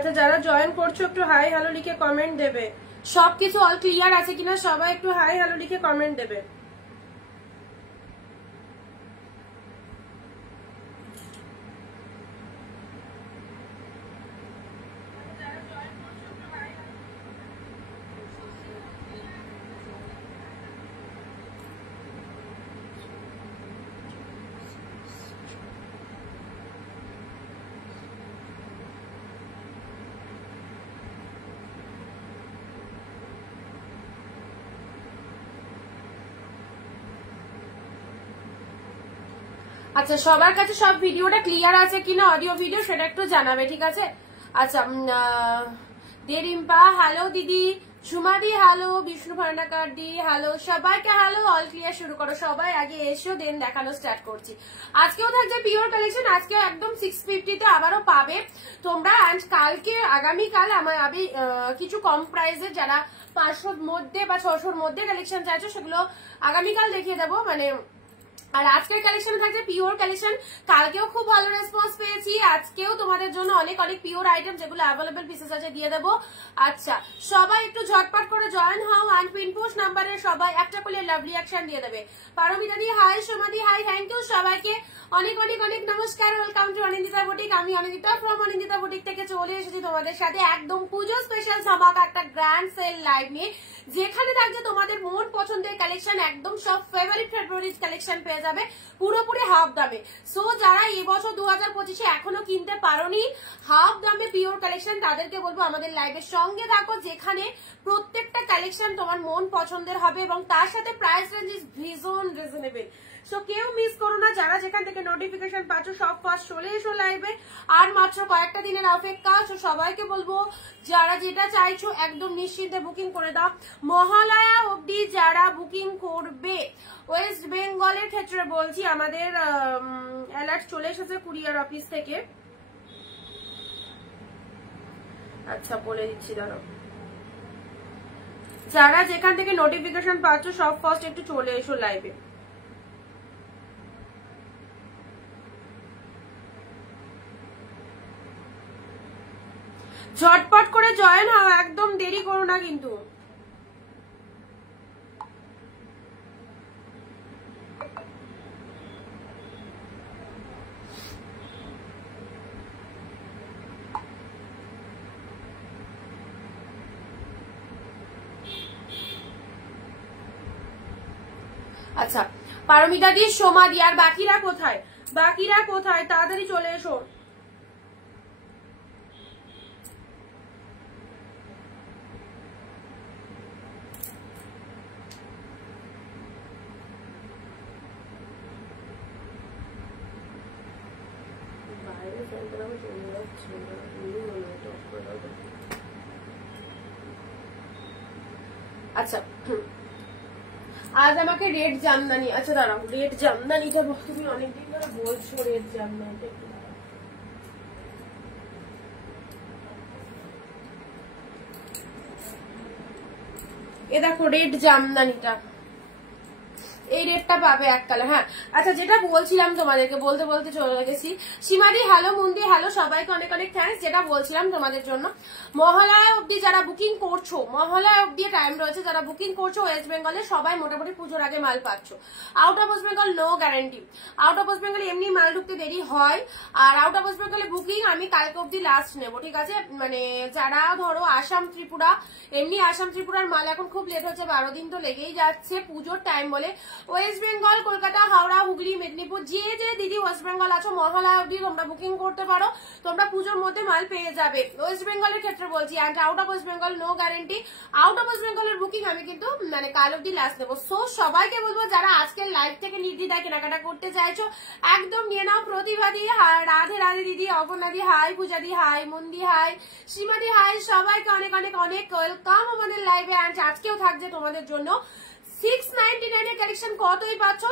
আচ্ছা যারা জয়েন করছো একটু হাই হ্যালো লিখে কমেন্ট দেবে। সবকিছু অল ক্লিয়ার আছে কিনা সবাই একটু হাই হ্যালো লিখে কমেন্ট দেবে। আচ্ছা সবার কাছে সব ভিডিওটা ক্লিয়ার আছে কিনা অডিও ভিডিও সেটা একটু জানাবে, ঠিক আছে? আচ্ছা দেরিম্পা হ্যালো, দিদি সুমাদি হ্যালো, বিষ্ণু ভান্ডাকার দি হ্যালো, সবাইকে হ্যালো। অল ক্লিয়ার শুরু করো, সবাই আগে এসো দেন দেখানো স্টার্ট করছি। আজকেও থাকছে পিওর কালেকশন, আজকে একদম 650 তে আবারও পাবে তোমরা। অ্যান্ড কালকে আগামীকাল আমি কিছু কম প্রাইসের যারা 500 মধ্যে বা 600 মধ্যে কালেকশন চাইছো সেগুলো আগামীকাল দেখিয়ে দেবো মানে। আর আজকের কালেকশনে থাকছে পিওর কালেকশন। কালকেও খুব ভালো রেসপন্স পেয়েছি, আজকেও তোমাদের জন্য অনেক অনেক পিওর আইটেম যেগুলো অ্যাভেলেবল পিসেস আছে দিয়ে দেবো। আচ্ছা সবাই একটু ঝটপট করে জয়েন হও। আর পিনপোস্ট নাম্বারে সবাই একটা করে লাভ রিঅ্যাকশন দিয়ে দেবে। পারমিতা দি হাই, সোমাদি হাই, থ্যাংক ইউ সবাইকে অনেক অনেক অনেক নমস্কার। Welcome to Anindita boutique. আমি অনিন্দিতা ফ্রম অনিন্দিতা বুটিক থেকে চলে এসেছি তোমাদের সাথে একদম পুজো স্পেশাল ধামাকা একটা গ্র্যান্ড সেল লাইভ নিয়ে, যেখানে থাকছে তোমাদের মন পছন্দের কালেকশন, একদম সব ফেভারিট কালেকশন পেয়ে যাবে পুরোপুরি হাফ দামে। সো যারা এবছর 2025-এ এখনো কিনতে পারোনি হাফ দামে পিওর কালেকশন, তাদেরকে বলবো আমাদের লাইভের সঙ্গে থাকো, যেখানে প্রত্যেকটা কালেকশন তোমার মন পছন্দের হবে এবং তার সাথে প্রাইস রেঞ্জ ইজ ভীষণ রিজনেবল। সো কেউ মিস করো না, যারা যেখান থেকে নোটিফিকেশন পাচ্ছ সব ফার্স্ট চলে এসো লাইভে। আর মাত্র কয়েকটা দিনের অপেক্ষা। সো সবাইকে বলবো যারা যেটা চাইছো একদম নিশ্চিন্তে বুকিং করে দাও। মহালয়া অবধি যারা বুকিং করবে, ওয়েস্ট বেঙ্গলের ক্ষেত্রে বলছি, আমাদের অ্যালার্ট চলে এসেছে কুরিয়ার অফিস থেকে। আচ্ছা বলে দিচ্ছি দাঁড়াও, যারা যেখান থেকে নোটিফিকেশন পাচ্ছ সব ফার্স্ট একটু চলে এসো লাইভে। ঝটপট করে জয়েন হও, একদম দেরি করো না কিন্তু। আচ্ছা পারমিতা দি, সোমা দি, আর বাকিরা কোথায়? বাকিরা কোথায়? তাড়াতাড়ি চলে এসো। আচ্ছা আজ আমাকে রেড জামদানি, আচ্ছা দাঁড়াও রেড জামদানিটা তুমি অনেকদিন ধরে বলছো, রেড জামদানিটা এ দেখো রেড জামদানিটা, এই রেডটা পাবে এক কালার। হ্যাঁ আচ্ছা যেটা বলছিলাম তোমাদেরকে, বলতে বলতে চলে গেছি। সীমাদি হ্যালো, মুন্দি হ্যালো, সবাইকে অনেক অনেক থ্যাঙ্কস। যেটা বলছিলাম তোমাদের জন্য, মহালয়া অব্দি যারা বুকিং করছো, মহালয়া অব্দি টাইম রয়েছে, যারা বুকিং করছো ওয়েস্ট বেঙ্গলে সবাই মোটামুটি পুজোর আগে মাল পাচ্ছ। Out of West Bengal no guarantee. Out of west বেঙ্গলে এমনি মাল ঢুকতে দেরি হয়। আর আউট অফ ওয়েস্ট বেঙ্গলে বুকিং আমি কালকে অব্দি লাস্ট নেবো, ঠিক আছে? মানে যারা ধরো আসাম ত্রিপুরা, এমনি আসাম ত্রিপুরার মাল এখন খুব লেট হচ্ছে, 12 দিন তো লেগেই যাচ্ছে পুজোর টাইম বলে। ওয়েস্ট বেঙ্গল, কলকাতা, হাওড়া, হুগলি, মেদিনীপুর, যে যে দিদি ওয়েস্ট বেঙ্গল আছো মহালয়া অবধি তোমরা বুকিং করতে পারো, তোমরা পুজোর মধ্যে মাল পেয়ে যাবে। ওয়েস্ট বেঙ্গলের ক্ষেত্রে বলছি, and out of West Bengal no guarantee. Out of west বেঙ্গলের বুকিং আমি কিন্তু মানে কাল অবধি লাস্ট দেবো। সো সবাইকে বলবো যারা আজকের লাইভ থেকে নির্দ্বিধায় কেনাকাটা করতে চাইছো একদম নিয়ে নাও। প্রতিভাদি, রাধে রাধে দিদি, অপর্ণাদি হাই, পূজাদি হাই, মন্দি হাই, সীমাদি হাই, সবাইকে অনেক অনেক অনেক ওয়েলকাম আমাদের লাইভে। অ্যান্ড আজকেও থাকছে তোমাদের জন্য 699 এর কালেকশন কতই পাচ্ছ,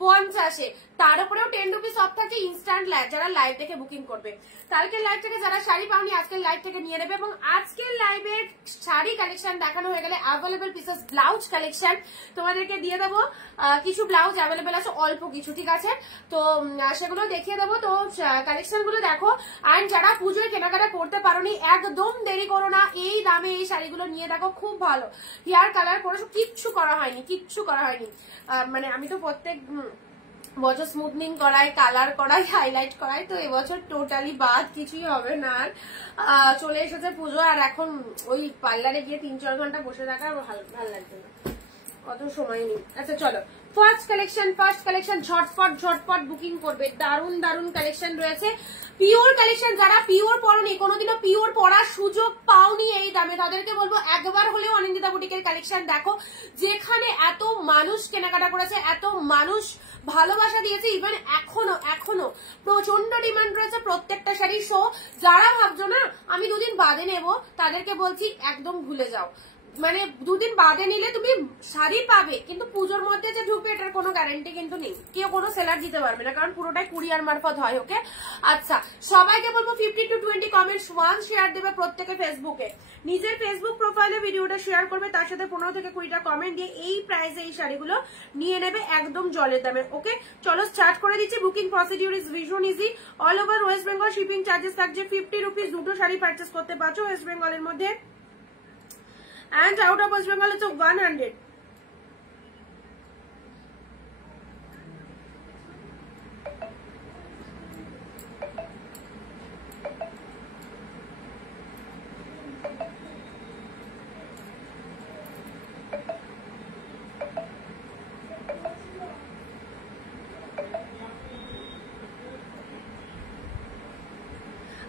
50-এ। তার উপরেও 10 রুপিস অফ থাকে ইনস্ট্যান্ট লাইভ, যারা লাইভ দেখে বুকিং করবে। কালকের লাইভ থেকে যারা শাড়ি পাওনি আজকের লাইভ থেকে নিয়ে নেবে। এবং আজকের লাইভের শাড়ি কালেকশন দেখানো হয়ে গেলে অ্যাভেলেবল পিসেস ব্লাউজ কালেকশন তোমাদেরকে দিয়ে দেবো। কিছু ব্লাউজ অ্যাভেলেবল আছে, অল্প কিছু, ঠিক আছে? তো সেগুলো দেখিয়ে দেবো। তো কালেকশন গুলো দেখো। আর যারা পুজোয় কেনাকাটা করতে পারোনি একদম দেরি করো না, এই দামে এই শাড়িগুলো নিয়ে দেখো, খুব ভালো। হেয়ার কালার করে কিচ্ছু করা হয়নি, কিচ্ছু করা হয়নি। মানে আমি তো প্রত্যেক বছর স্মুথনিং করাই, কালার করাই, হাইলাইট করাই, তো এবছর টোটালি বাদ, কিছুই হবে না। আর চলে এসেছে পুজো, আর এখন ওই পার্লারে গিয়ে 3-4 ঘন্টা বসে থাকা ভালো লাগবে না, অত সময় নেই। আচ্ছা চলো, ফার্স্ট কালেকশন ঝটপট ঝটপট বুকিং করবে। দারুন দারুন কালেকশন রয়েছে, পিওর কালেকশন। যারা পিওর পরনি, কোনোদিনও পিওর পরার সুযোগ পাওনি এই দামে, তাদেরকে বলবো একবার হলেও অনিন্দিতা বুটিকের কালেকশন দেখো, যেখানে এত মানুষ কেনাকাটা করেছে, এত মানুষ ভালোবাসা দিয়েছে। ইভেন এখনো প্রচন্ড ডিমান্ড রয়েছে প্রত্যেকটা শাড়ি। শো যারা ভাবছো না আমি 2 দিন বাদে নেব, তাদেরকে বলছি একদম ভুলে যাও। মানে 2 দিন বাদে নিলে তুমি শাড়ি পাবে, কিন্তু পুজোর মধ্যে যে ঢুকবে এটার কোনো গ্যারান্টি কিন্তু নেই, কেউ কোনো সেলার দিতে পারবে না, কারণ পুরোটাই কুরিয়ার মারফত হয়। ওকে, আচ্ছা সবাইকে বলবো 50 to 20 কমেন্টস, 1 শেয়ার দেবে প্রত্যেকে ফেসবুকে। নিজের ফেসবুক প্রোফাইলে ভিডিওটা শেয়ার করবে, তার সাথে 15 থেকে 20টা কমেন্ট দিয়ে এই প্রাইসে এই শাড়িগুলো নিয়ে নেবে একদম জলের দামে। ওকে চলো স্টার্ট করে দিচ্ছি। বুকিং প্রসিডিউর ইজ ভীষণ easy. All over West Bengal shipping charges থাকছে 50 রুপিস। 2টো শাড়ি পারচেস করতে পারছো ওয়েস্ট বেঙ্গলের মধ্যে, and out of West Bengal it's 100.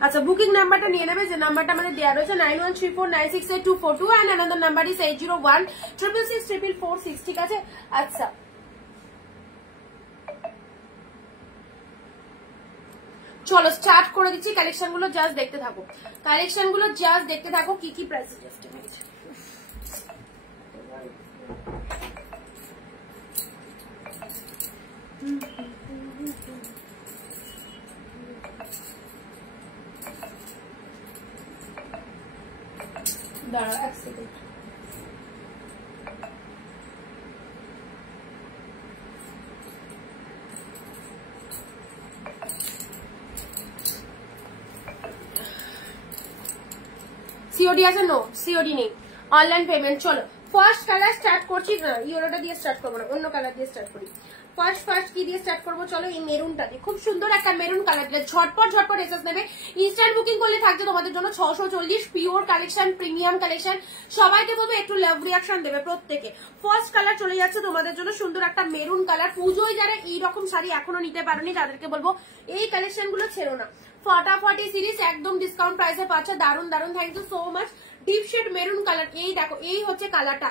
আচ্ছা বুকিং নাম্বারটা নিয়ে নেবে, যে নাম্বারটা মানে দেওয়া রয়েছে 9134968242 and another number is 8016664446, ঠিক আছে? আচ্ছা চলো স্টার্ট করে দিচ্ছি। কালেকশন গুলো জাস্ট দেখতে থাকো, কি কি প্রাইস। জাস্ট দাঁড়া এক সেকেন্ড। সিওডি আছে? নো সিওডি নেই, অনলাইন পেমেন্ট। চলো ফার্স্ট কালার স্টার্ট করছি, ইউরোটা দিয়ে স্টার্ট করবো না, অন্য কালার দিয়ে স্টার্ট করি। ফার্স্ট কি দিয়ে স্টার্ট করবো, চলো এই মেরুনটা দিয়ে। খুব সুন্দর একটা মেরুন কালার দিয়ে ঝটপট এসএস নেবে। ইনস্ট্যান্ট বুকিং করলে থাকছে তোমাদের জন্য 640। Pure collection, premium collection. সবাইকে বলবো একটু লাভ রিয়াকশন দেবে প্রত্যেকে। ফার্স্ট কালার চলে যাচ্ছে তোমাদের জন্য সুন্দর একটা মেরুন কালার। পুজোয় যারা এইরকম শাড়ি এখনো নিতে পারোনি তাদেরকে বলবো এই কালেকশন গুলো ছেড়ো না। ফটাফটি সিরিজ একদম ডিসকাউন্ট প্রাইসে পাচ্ছে, দারুন দারুন। Thank you so much. Deep shade maroon colour, এই দেখো এই হচ্ছে কালারটা,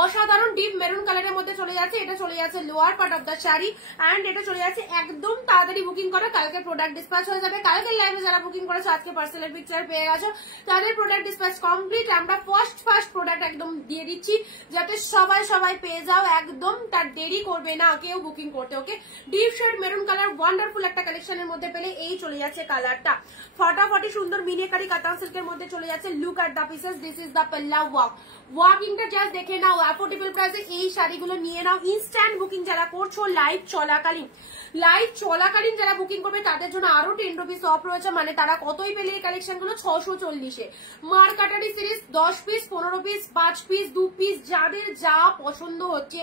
অসাধারণ ডিপ মেরুন কালারের মধ্যে চলে যাচ্ছে। এটা চলে যাচ্ছে lower part of the sari, and এটা চলে যাচ্ছে একদম তাড়াতাড়ি বুকিং করো, কালকে প্রোডাক্ট ডিসপ্যাচ হয়ে যাবে। কালকের লাইভে যারা বুকিং করেছো আজকে পার্সেলের পিকচার পেয়ে গেছো, তাদের প্রোডাক্ট ডিসপ্যাচ কমপ্লিট। আমরা ফার্স্ট প্রোডাক্ট একদম দিয়ে দিচ্ছি যাতে সবাই পেয়ে যাও একদম, তার দেরি করবে না কেউ বুকিং করতে। Okay, deep shade maroon colour wonderful একটা কালেকশনের মধ্যে পেলে এই চলে যাচ্ছে কালারটা। ফটাফটি সুন্দর মিনিকারি কাতান সিল্কের মধ্যে চলে যাচ্ছে। Look at the pieces, this is the pella work. ওয়ার্কিংটা জাস্ট দেখে নাও, অ্যাফোর্ডেবল প্রাইসে এই শাড়িগুলো নিয়ে নাও। ইনস্ট্যান্ট বুকিং যারা করছো লাইভ চলাকালীন যারা বুকিং করবে তাদের জন্য আরো 10 রুপিস অফ রয়েছে, মানে তারা কতই পেলে এই কালেকশন গুলো 640-এ। মার্কাটারি series 10 piece, 15 piece, 5 piece, 2 piece, যাদের যা পছন্দ হচ্ছে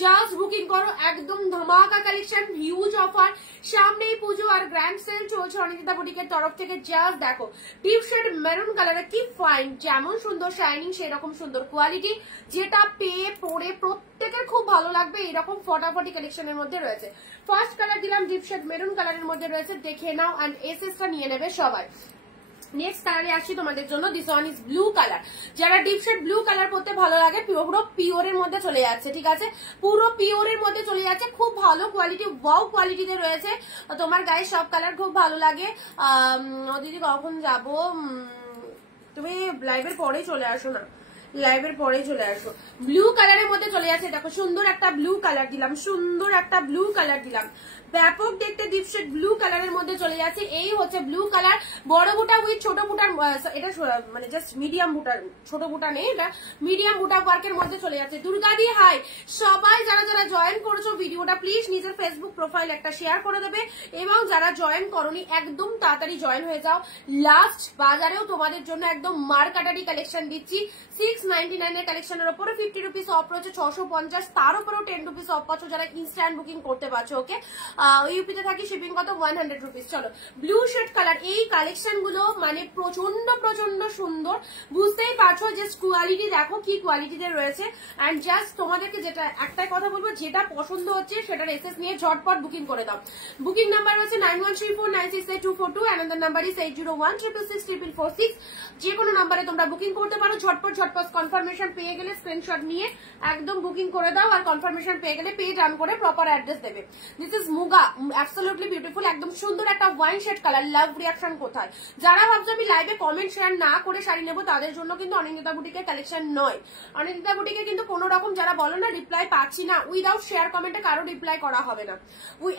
জাস্ট বুকিং করো। একদম ধামাকা কালেকশন, হিউজ অফার। সামনেই পুজো আর গ্র্যান্ড সেল চলছে অনিন্দিতা বুটিকের তরফ থেকে। জাস্ট দেখো ডিপ শেড মেরুন কালারে কি ফাইন, যেমন সুন্দর শাইনিং সেরকম সুন্দর কোয়ালিটি, যেটা পেয়ে পরে প্রত্যেকের খুব ভালো লাগবে। এরকম ফটাফটি কালেকশনের মধ্যে রয়েছে। ফার্স্ট কালার দিলাম ডিপ শেড মেরুন কালারের মধ্যে রয়েছে, দেখে নাও এন্ড এসএসটা নিয়ে নেবে সবাই। নেক্সট কালারে আসছি তোমাদের জন্য, this one is blue colour. যারা ডিপ শেড ব্লু কালার পরতে ভালো লাগে, পুরো পিওরের মধ্যে চলে যাচ্ছে, ঠিক আছে? পুরো পিওরের মধ্যে চলে যাচ্ছে, খুব ভালো কোয়ালিটি, ওয়াও কোয়ালিটিতে রয়েছে। তোমার গায়ে সব কালার খুব ভালো লাগে। দিদি কখন যাবো? তুমি লাইভের পরেই চলে আসো না, লাইভের পরে চলে আসবো। ব্লু কালারের মধ্যে চলে যাচ্ছে, দেখো সুন্দর একটা ব্লু কালার দিলাম, সুন্দর একটা ব্লু কালার দিলাম, ব্যাপক দেখতে ডিপ শেড ব্লু কালারের মধ্যে চলে যাচ্ছে। এই হচ্ছে ব্লু কালার, বড় বুটা উইথ ছোট বুটার, এটা মানে জাস্ট মিডিয়াম বুটার, ছোট বুটা নেই, এটা মিডিয়াম বুটা ওয়ার্কের মধ্যে চলে যাচ্ছে। দুর্গাদি হাই, সবাই যারা যারা জয়েন করেছো ভিডিওটা প্লিজ নিজের ফেসবুক প্রোফাইল একটা শেয়ার করে দেবে, এবং যারা জয়েন করনি একদম তাড়াতাড়ি জয়েন হয়ে যাও। লাস্ট বাজারেও তোমাদের জন্য একদম মার্কাটারি কালেকশন দিচ্ছি, 699 এর কালেকশনের উপরে 50 রুপিস অফ রয়েছে, 650, তার উপরেও 10 রুপিস অফ পাচ্ছ যারা ইনস্ট্যান্ট বুকিং করতে পারছো। ওকে, ইউপিতে থাকি, শিপিং কত 100 রুপিস। চলো ব্লু শেড কালার, এই কালেকশন গুলো মানে প্রচন্ড প্রচন্ড সুন্দর, বুঝতেই পারছো জাস্ট কোয়ালিটি দেখো কি কোয়ালিটিতে রয়েছে। এন্ড জাস্ট তোমাদেরকে যেটা একটাই কথা বলবো, যেটা পছন্দ হচ্ছে সেটার এসএস নিয়ে ঝটপট বুকিং করে দাও। বুকিং নাম্বার হচ্ছে 9134968242, অ্যানাদার নাম্বার ইজ 8016664446। যে কোনো নাম্বারে তোমরা বুকিং করতে পারো। ঝটপট ঝটপট কনফার্মেশন পেয়ে গেলে স্ক্রিনশট নিয়ে একদম বুকিং করে দাও, আর কনফার্মেশন পেয়ে গেলে পেজ অন করে প্রপার অ্যাড্রেস দেবে। This is muga, absolutely beautiful, একদম সুন্দর একটা ওয়াইন শেড কালার। লাভ রিয়াকশন কোথায়? যারা ভাবছো আমি লাইভে কমেন্ট শেয়ার না করে শাড়ি নেবো, তাদের জন্য কিন্তু অনিন্দিতা বুটিকের কালেকশন নয়। অনিন্দিতা বুটিকে কিন্তু কোন রকম যারা বলো না রিপ্লাই পাচ্ছি না, উইদাউট শেয়ার কমেন্টে কারো রিপ্লাই করা হবে না।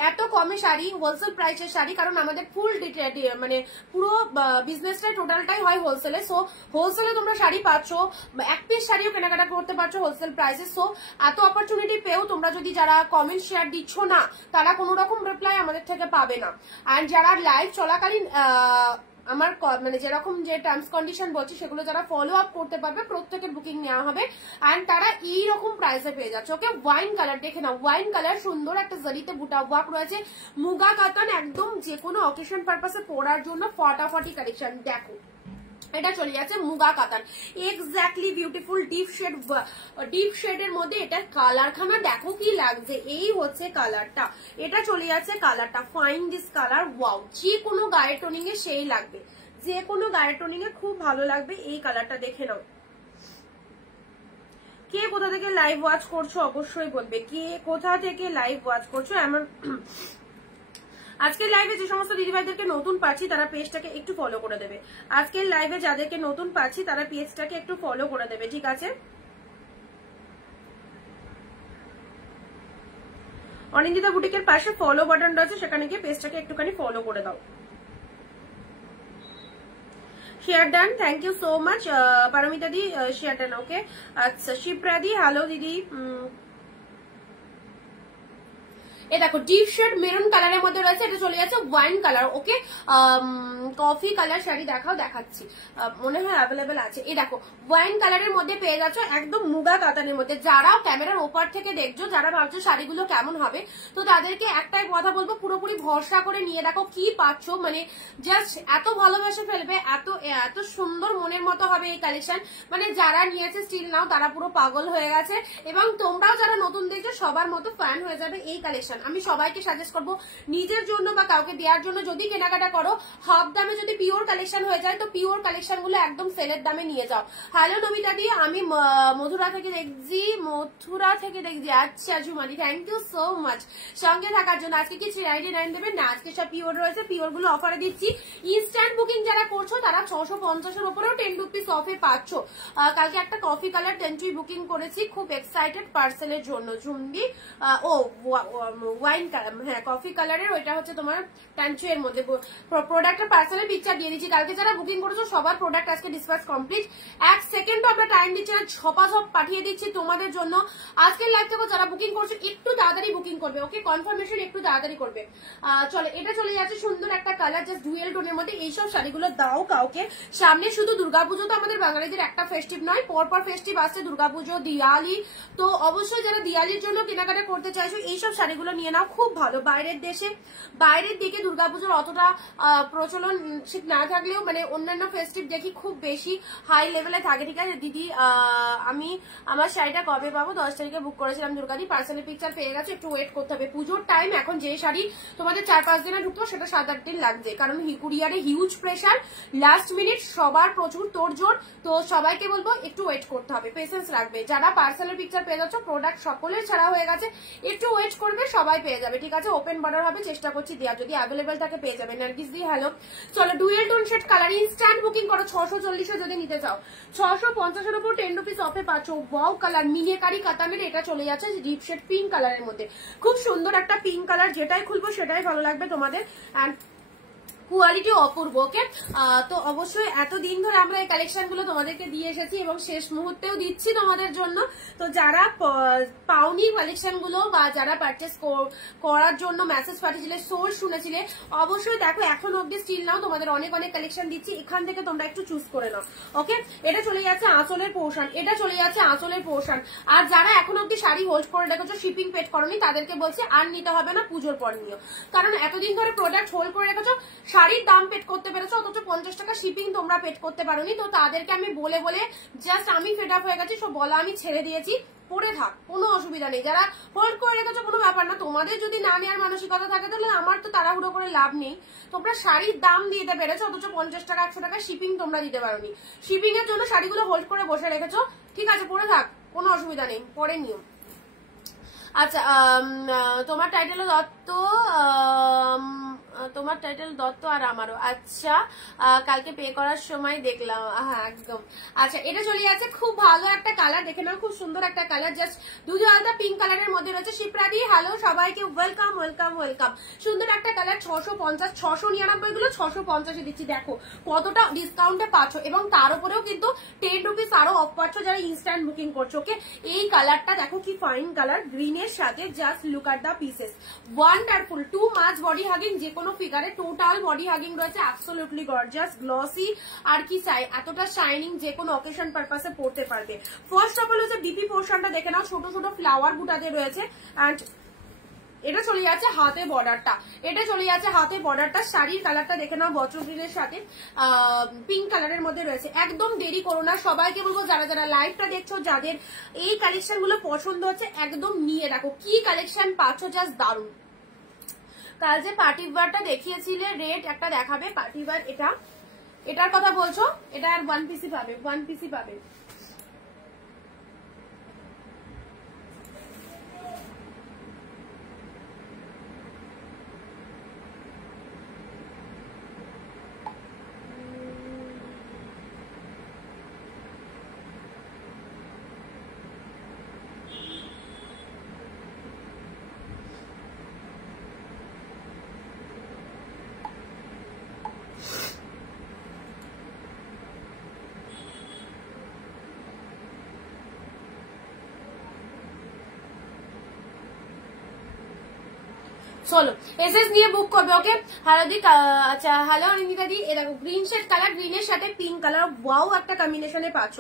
এত কমে শাড়ি, হোলসেল প্রাইসের শাড়ি, কারণ আমাদের ফুল মানে পুরো বিজনেসটা টোটালটাই হয় হোলসেলে। সো হোলসেলে তোমরা শাড়ি পাচ্ছ, এক পিস শাড়িও কেনাকাটা করতে পারছো হোলসেল প্রাইসে। সো এত অপরচুনিটি পেও তোমরা যদি যারা কমেন্ট শেয়ার দিচ্ছ না, তারা কোনো রকম রিপ্লাই আমাদের থেকে পাবে না। আর যারা লাইভ চলাকালীন আমার মানে যেরকম যে টার্মস কন্ডিশন বলছি সেগুলো যারা ফলো আপ করতে পারবে প্রত্যেকের বুকিং নেওয়া হবে, এন্ড তারা এইরকম প্রাইসে পেয়ে যাচ্ছে। ওকে, ওয়াইন কালার দেখে নাও, ওয়াইন কালার, সুন্দর একটা জারিতে বুটা ওয়ার্ক রয়েছে, মুগা কাতান, একদম যে কোনো অকেশন পারপাসে পরার জন্য ফাটাফাটি কালেকশন। দেখো এটা চলে যাচ্ছে মুগা কাতান, এক্স্যাক্টলি বিউটিফুল ডিপ শেডের মধ্যে এটা কালারখানা দেখো কি লাগছে। এই হচ্ছে কালারটা, এটা চলে যাচ্ছে কালারটা, ফাইন দিস কালার, ওয়াও, যে কোনো গায়ের টোনিং এ সেই লাগবে, যে কোনো গায়ের টোনিং এ খুব ভালো লাগবে। এই কালারটা দেখে নাও। কে কোথা থেকে লাইভ ওয়াচ করছো অবশ্যই বলবে, কে কোথা থেকে লাইভ ওয়াচ করছো। এমন আজকের লাইভে যে সমস্ত দিদিভাইদেরকে নতুন পাচ্ছি তারা পেজটাকে একটু ফলো করে দেবে। আজকের লাইভে যাদেরকে নতুন পাচ্ছি তারা পেজটাকে একটু ফলো করে দেবে, ঠিক আছে? অনিন্দিতা বুটিকের পাশে ফলো বাটন রয়েছে, সেখানে গিয়ে পেজটাকে একটুখানি ফলো করে দাও। Share done, thank you so much Paromita di, share done. Okay, আচ্ছা শিপ্রা দি, হ্যালো দিদি। এ দেখো ডিপ শেড মেরুন কালারের মধ্যে রয়েছে, এটা চলে যাচ্ছে ওয়াইন কালার। ওকে, কফি কালার শাড়ি দেখাও, দেখাচ্ছি, মনে হয় অ্যাভেলেবেল আছে। এই দেখো ওয়াইন কালারের মধ্যে পেয়ে যাচ্ছ, একদম মুগা কাতানের মধ্যে। যারা ক্যামেরার ওপার থেকে দেখছো, যারা ভাবছো শাড়িগুলো কেমন হবে, তো তাদেরকে একটাই কথা বলবো, পুরোপুরি ভরসা করে নিয়ে দেখো কি পাচ্ছ। মানে জাস্ট এত ভালোবাসে ফেলবে, এত এত সুন্দর মনের মতো হবে এই কালেকশন। মানে যারা নিয়েছে স্টিল নাও তারা পুরো পাগল হয়ে গেছে, এবং তোমরাও যারা নতুন দেখছো সবার মতো ফ্যান হয়ে যাবে এই কালেকশন। আমি সবাইকে সাজেস্ট করবো নিজের জন্য বা কাউকে দেওয়ার জন্য যদি কেনাকাটা করো, হাফ দামে যদি পিওর কালেকশন হয়ে যায় তো পিওর কালেকশন গুলো একদম সেলের দামে নিয়ে যাও। হ্যালো নমিতা দি, আমি মথুরা থেকে দেখছি, আচ্ছা ঝুমালি, থ্যাংক ইউ সো মাচ সঙ্গে থাকার জন্য। আজকে কি 99 দেবেন না, আজকে সব পিওর রয়েছে, পিওর গুলো অফারে দিচ্ছি। ইনস্ট্যান্ট বুকিং যারা করছো তারা 650 এর উপরেও 10 রুপিস অফে পাচ্ছ। কালকে একটা কফি কালার টেন্টুই বুকিং করেছি, খুব এক্সাইটেড পার্সেলের জন্য। ঝুমদি ও ওয়াইন কালার, হ্যাঁ কফি কালারের, ওইটা হচ্ছে তোমার ট্যাঞ্চু এর মধ্যে। প্রোডাক্টের পার্সেলের পিকচার দিয়ে দিচ্ছি। কালকে যারা বুকিং করেছো সবার প্রোডাক্ট আজকে ডিসপ্যাচ কমপ্লিট, এক সেকেন্ডও আমরা টাইম দিচ্ছি না, ঝপাঝপ পাঠিয়ে দিচ্ছি তোমাদের জন্য। আজকের লাইভ থেকে যারা বুকিং করছো একটু তাড়াতাড়ি বুকিং করবে, ওকে, কনফার্মেশন একটু তাড়াতাড়ি করবে। চলো এটা চলে যাচ্ছে সুন্দর একটা কালার, জাস্ট ডুয়েল টোনের মধ্যে। এইসব শাড়িগুলো দাও কাউকে, সামনে শুধু দুর্গাপুজো তো আমাদের বাঙালিদের একটা ফেস্টিভ নয়, পরপর ফেস্টিভ আসছে, দুর্গাপুজো, দিওয়ালি। তো অবশ্যই যারা দিওয়ালির জন্য কেনাকাটা করতে চাইছো এইসব শাড়িগুলো নিয়ে নাও, খুব ভালো। বাইরের দেশে বাইরের দিকে দুর্গাপুজোর অতটা প্রচলন ঠিক না থাকলেও মানে অন্যান্য ফেস্টিভ দেখি খুব বেশি হাই লেভেলে থাকে, ঠিক আছে দিদি? আমি আমার শাড়িটা কবে পাবো? 10 তারিখে বুক করেছিলাম দুর্গাদি, পার্সেলের পিকচার পেয়ে গেছে, একটু ওয়েট করতে হবে। পুজোর টাইম, এখন যে শাড়ি তোমাদের 4-5 দিনে ঢুকতো সেটা 7-8 দিন লাগছে, কারণ কুরিয়ারে হিউজ প্রেশার, লাস্ট মিনিট সবার প্রচুর তোড়জোড়। তো সবাইকে বলবো একটু ওয়েট করতে হবে, পেশেন্স রাখবে। যারা পার্সেলের পিকচার পেয়ে যাচ্ছ প্রোডাক্ট সকলের ছাড়া হয়ে গেছে, একটু ওয়েট করবে, সবাই সবাই পেয়ে যাবে, ঠিক আছে? ওপেন বর্ডার হবে, চেষ্টা করছি দেওয়ার, যদি অ্যাভেলেবেল থাকে পেয়ে যাবে। নার্গিস দি হ্যালো। চলো dual tone shade colour instant booking করো 640 যদি নিতে চাও। 650 এর উপর 10 রুপিস অফে পাচ্ছ। ওয়াও কালার মিনিকারি কাতামের, এটা চলে যাচ্ছে ডিপ শেড পিঙ্ক কালারের মধ্যে, খুব সুন্দর একটা পিঙ্ক কালার, যেটাই খুলবো সেটাই ভালো লাগবে তোমাদের। অ্যান্ড কোয়ালিটি অপূর্ব। ওকে, তো অবশ্যই এতদিন ধরে আমরা এই কালেকশন গুলো তোমাদেরকে দিয়ে এসেছি এবং শেষ মুহূর্তেও দিচ্ছি তোমাদের জন্য। তো যারা পাওনি কালেকশন গুলো বা যারা পারচেস করার জন্য মেসেজ পাঠিয়েছিলে, সোর্স শুনেছিলে, অবশ্যই দেখো এখন অব্দি স্টিল নাও তোমাদের অনেক অনেক কালেকশন দিচ্ছি, এখান থেকে তোমরা একটু চুজ করে নাও। ওকে, এটা চলে যাচ্ছে আঁচলের পোর্শন, এটা চলে যাচ্ছে আঁচলের পোর্শন। আর যারা এখন অব্দি শাড়ি হোল্ড করে রেখেছো, শিপিং পেড করনি, তাদেরকে বলছি আর নিতে হবে না, পুজোর পর নিও। কারণ এতদিন ধরে প্রোডাক্ট হোল্ড করে রেখেছো, শাড়ির দাম পেড করতে পেরেছো, অথচ 50 টাকা শিপিং তোমরা পেড করতে পারোনি। তো তাদেরকে আমি বলে বলে জাস্ট আমি ফেড আপ হয়ে গেছি, সব বলা আমি ছেড়ে দিয়েছি, পরে থাক, কোনো অসুবিধা নেই। যারা হোল্ড করে রেখেছো কোনো ব্যাপার না, তোমাদের যদি না নেওয়ার মানসিকতা থাকে তাহলে আমার তো তাড়াহুড়ো করে লাভ নেই। তোমরা শাড়ির দাম দিতে পেরেছো, অথচ 50 টাকা 100 টাকা শিপিং তোমরা দিতে পারোনি। শিপিং এর জন্য শাড়িগুলো হোল্ড করে বসে রেখেছো, ঠিক আছে, পরে থাক, কোনো অসুবিধা নেই, পরে নিও। আচ্ছা, তোমার টাইটেল দত্ত, তোমার টাইটেল দত্ত আর আমারও। আচ্ছা, কালকে পে করার সময় দেখলাম, হ্যাঁ একদম। আচ্ছা, এটা চলে যাচ্ছে খুব ভালো একটা কালার, দেখে নাও, খুব সুন্দর একটা কালার, জাস্ট দুধ আলাদা পিঙ্ক কালারের মধ্যে রয়েছে। শিপ্রাদি হ্যালো, সবাইকে ওয়েলকাম ওয়েলকাম ওয়েলকাম। সুন্দর একটা কালার, 650, 699 গুলো 650 দিচ্ছি। দেখো কতটা ডিসকাউন্টে পাচ্ছ, এবং তার উপরেও কিন্তু 10 রুপিস আরো অফ পাচ্ছ যারা ইনস্ট্যান্ট বুকিং করছো। ওকে, এই কালারটা দেখো কি ফাইন কালার, গ্রিনের সাথে, just look at the pieces, wonderful, too much body hugging, যে কোনো ফিগারে টোটাল বডি হাগিং রয়েছে, অ্যাবসলিউটলি গর্জিয়াস, গ্লসি, আর কি চাই, এতটা শাইনিং, যে কোনো অকেশন পারপাসে পড়তে পারবে। ফার্স্ট অফ অল হচ্ছে ডিপি পোর্শনটা দেখে নাও, ছোট ছোট ফ্লাওয়ার বুটাতে রয়েছে। অ্যান্ড এটা চলে যাচ্ছে হাতে বর্ডারটা, এটা চলে যাচ্ছে হাতে বর্ডারটা। শাড়ির কালারটা দেখে নাও, বটল গ্রিনের সাথে পিঙ্ক কালারের মধ্যে রয়েছে। একদম দেরি করো না, সবাইকে বলবো যারা যারা লাইভটা দেখছো, যাদের এই কালেকশন গুলো পছন্দ হচ্ছে, একদম নিয়ে রাখো, কি কালেকশন পাচ্ছ, জাস্ট দারুণ। কাল যে পার্টি ওয়্যারটা দেখিয়েছিলে, রেড একটা দেখাবে পার্টি ওয়্যার, এটার কথা বলছো, এটা আর 1 পিসি পাবে, 1 পিসি পাবে। চলো এসএস নিয়ে বুক করবে। ওকে, হ্যালো দি, আচ্ছা হ্যালো অনিন্দিতা দি, এ দেখো গ্রিন শেড কালার, গ্রিনের সাথে পিঙ্ক কালার, ওয়াও একটা কম্বিনেশনে পাচ্ছ।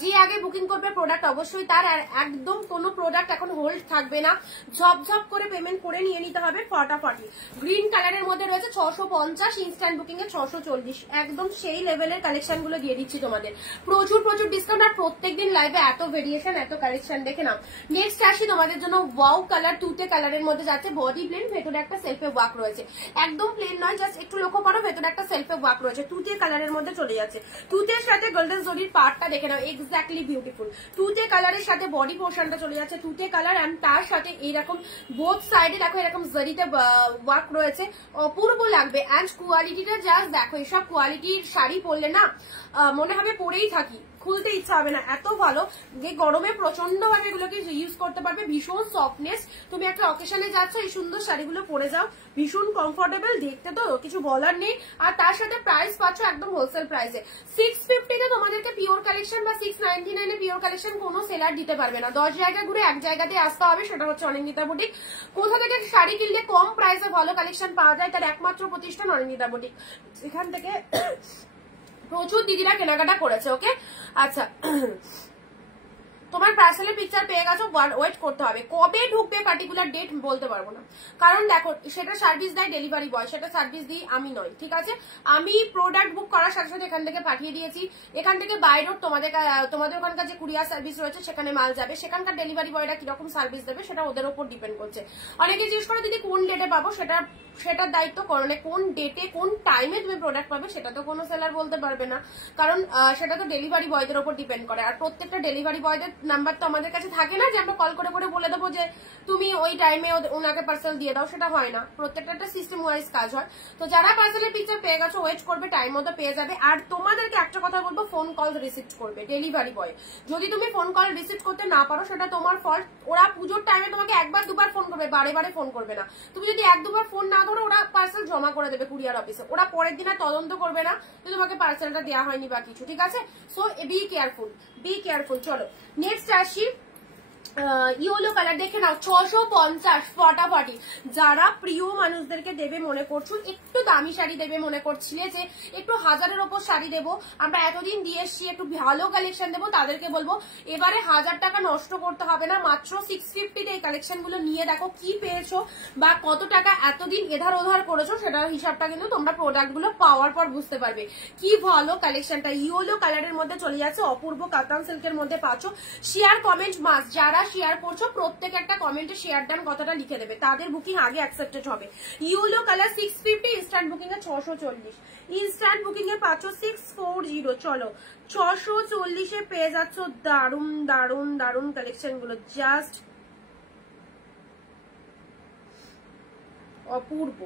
যে আগে বুকিং করবে প্রোডাক্ট অবশ্যই তার, আর একদম কোনো প্রোডাক্ট এখন হোল্ড থাকবে না, ঝপঝপ করে পেমেন্ট করে নিয়ে নিতে হবে ফটাফটি। গ্রিন কালারের মধ্যে রয়েছে 650, ইনস্ট্যান্ট বুকিং এ 640, একদম সেই লেভেলের কালেকশন গুলো দিয়ে দিচ্ছি তোমাদের, প্রচুর প্রচুর ডিসকাউন্ট, আর প্রত্যেকদিন লাইভে এত ভেরিয়েশন, এত কালেকশন দেখে নাও। নেক্সট আসি তোমাদের জন্য, ওয়াও কালার, তুতে কালারের মধ্যে যাচ্ছে, বডি প্লেন, ভেতরে একটা সেলফে ওয়ার্ক রয়েছে, একদম প্লেন নয়, জাস্ট একটু লক্ষ্য করো, ভেতরে একটা সেলফে ওয়ার্ক রয়েছে, তুতে কালারের মধ্যে চলে যাচ্ছে। তুতের সাথে গোল্ডেন জরির পার্টটা দেখে নাও, এক্স্যাক্টলি বিউটিফুল। তুতে কালারের সাথে বডি পোর্শনটা চলে যাচ্ছে, তুতে কালার, এন্ড তার সাথে এইরকম বোথ সাইডে দেখো এরকম জরিতে ওয়ার্ক রয়েছে, অপূর্ব লাগবে। এন্ড কোয়ালিটিটা জাস্ট দেখো, এসব কোয়ালিটির শাড়ি পরলে না মনে হবে পরেই থাকি, খুলতে ইচ্ছা হবে না, এত ভালো। যে গরমে প্রচন্ড ভাবে এগুলোকে ইউজ করতে পারবে, ভীষণ সফটনেস, তুমি একটা অকেশনে যাচ্ছ, এই সুন্দর শাড়িগুলো পরে যাও, ভীষণ কমফোর্টেবল, দেখতে তো কিছু বলার নেই। আর তার সাথে প্রাইস পাচ্ছ একদম হোলসেল প্রাইসে, 650 তে তোমাদেরকে পিওর কালেকশন বা 699 এ পিওর কালেকশন কোনো সেলার দিতে পারবে না। 10 জায়গা ঘুরে এক জায়গাতে আসতে হবে, সেটা হচ্ছে অনিন্দিতা বুটিক। কোথা থেকে শাড়ি কিনলে কম প্রাইসে ভালো কালেকশন পাওয়া যায়, তার একমাত্র প্রতিষ্ঠান অনিন্দিতা বুটিক, এখান থেকে প্রচুর দিদিরা কেনাকাটা করেছে। ওকে, আচ্ছা তোমার পার্সেলের পিকচার পেয়ে গেছো, ওয়েট করতে হবে, কবে ঢুকবে পার্টিকুলার ডেট বলতে পারবো না, কারণ দেখো সেটা সার্ভিস দেয় ডেলিভারি বয়, সেটা সার্ভিস দিই আমি নয়, ঠিক আছে? আমি প্রোডাক্ট বুক করার সাথে সাথে এখান থেকে পাঠিয়ে দিয়েছি, এখান থেকে বাই রোড তোমাদের ওখানকার যে কুরিয়ার সার্ভিস রয়েছে সেখানে মাল যাবে, সেখানকার ডেলিভারি বয়রা কিরকম সার্ভিস দেবে সেটা ওদের উপর ডিপেন্ড করছে। অনেকে জিজ্ঞেস করে দিদি কোন ডেটে পাবো, সেটার দায়িত্ব করলে কোন ডেটে কোন টাইমে তুমি প্রোডাক্ট পাবে সেটা তো কোনো সেলার বলতে পারবে না, কারণ সেটা তো ডেলিভারি বয়দের উপর ডিপেন্ড করে। আর প্রত্যেকটা ডেলিভারি বয়দের নাম্বার তো আমাদের কাছে থাকে না যে আমরা কল করে করে বলে দেবো যে তুমি ওই টাইমে ওনাকে পার্সেল দিয়ে দাও, সেটা হয় না, প্রত্যেকটা একটা সিস্টেম ওয়াইজ কাজ হয়। তো যারা পার্সেলের পিকচার পেয়ে গেছো ওয়েট করবে, টাইম মতো পেয়ে যাবে। আর তোমাদেরকে একটা কথা বলবো, ফোন কল রিসিভ করবে ডেলিভারি বয়। যদি তুমি ফোন কল রিসিভ করতে না পারো সেটা তোমার ফল্ট। ওরা পুজোর টাইমে তোমাকে একবার দুবার ফোন করবে, বারে বারে ফোন করবে না। তুমি যদি এক দুবার ফোন না ধরো ওরা পার্সেল জমা করে দেবে কুরিয়ার অফিসে, ওরা পরের দিন আর তদন্ত করবে না যে তোমাকে পার্সেলটা দেওয়া হয়নি বা কিছু, ঠিক আছে? So be careful, be careful. চলো নেক্সট আসি, ইয়েলো কালার দেখে নাও 650 ফটাফটি। যারা প্রিয় মানুষদেরকে দেবে মনে করছো, একটু দামি শাড়ি দেবে মনে করছিলে যে একটু 1000-এর ওপর শাড়ি দেবো, আমরা এতদিন দিয়ে এসছি, একটু ভালো কালেকশন দেবো, তাদেরকে বলবো এবারে 1000 টাকা নষ্ট করতে হবে না, মাত্র 650-তে এই কালেকশন গুলো নিয়ে দেখো কি পেয়েছো বা কত টাকা এতদিন এধার ওধার করেছো, সেটার হিসাবটা কিন্তু তোমরা প্রোডাক্ট গুলো পাওয়ার পর বুঝতে পারবে। কি ভালো কালেকশনটা, ইয়েলো কালারের মধ্যে চলে যাচ্ছে, অপূর্ব কাতান সিল্কের মধ্যে পাচ্ছ। শেয়ার কমেন্ট মাস্ট, যারা শেয়ার করছো প্রত্যেকে একটা কমেন্টে শেয়ার ডান কথাটা লিখে দেবে, তাদের বুকিং আগে অ্যাকসেপ্টেড হবে। ইয়েলো কালার 650, ইনস্ট্যান্ট বুকিং এ 640, ইনস্ট্যান্ট বুকিং এ পাচ্ছ 640। চলো 640-এ পেয়ে যাচ্ছ দারুন দারুন দারুন কালেকশন গুলো, জাস্ট অপূর্ব।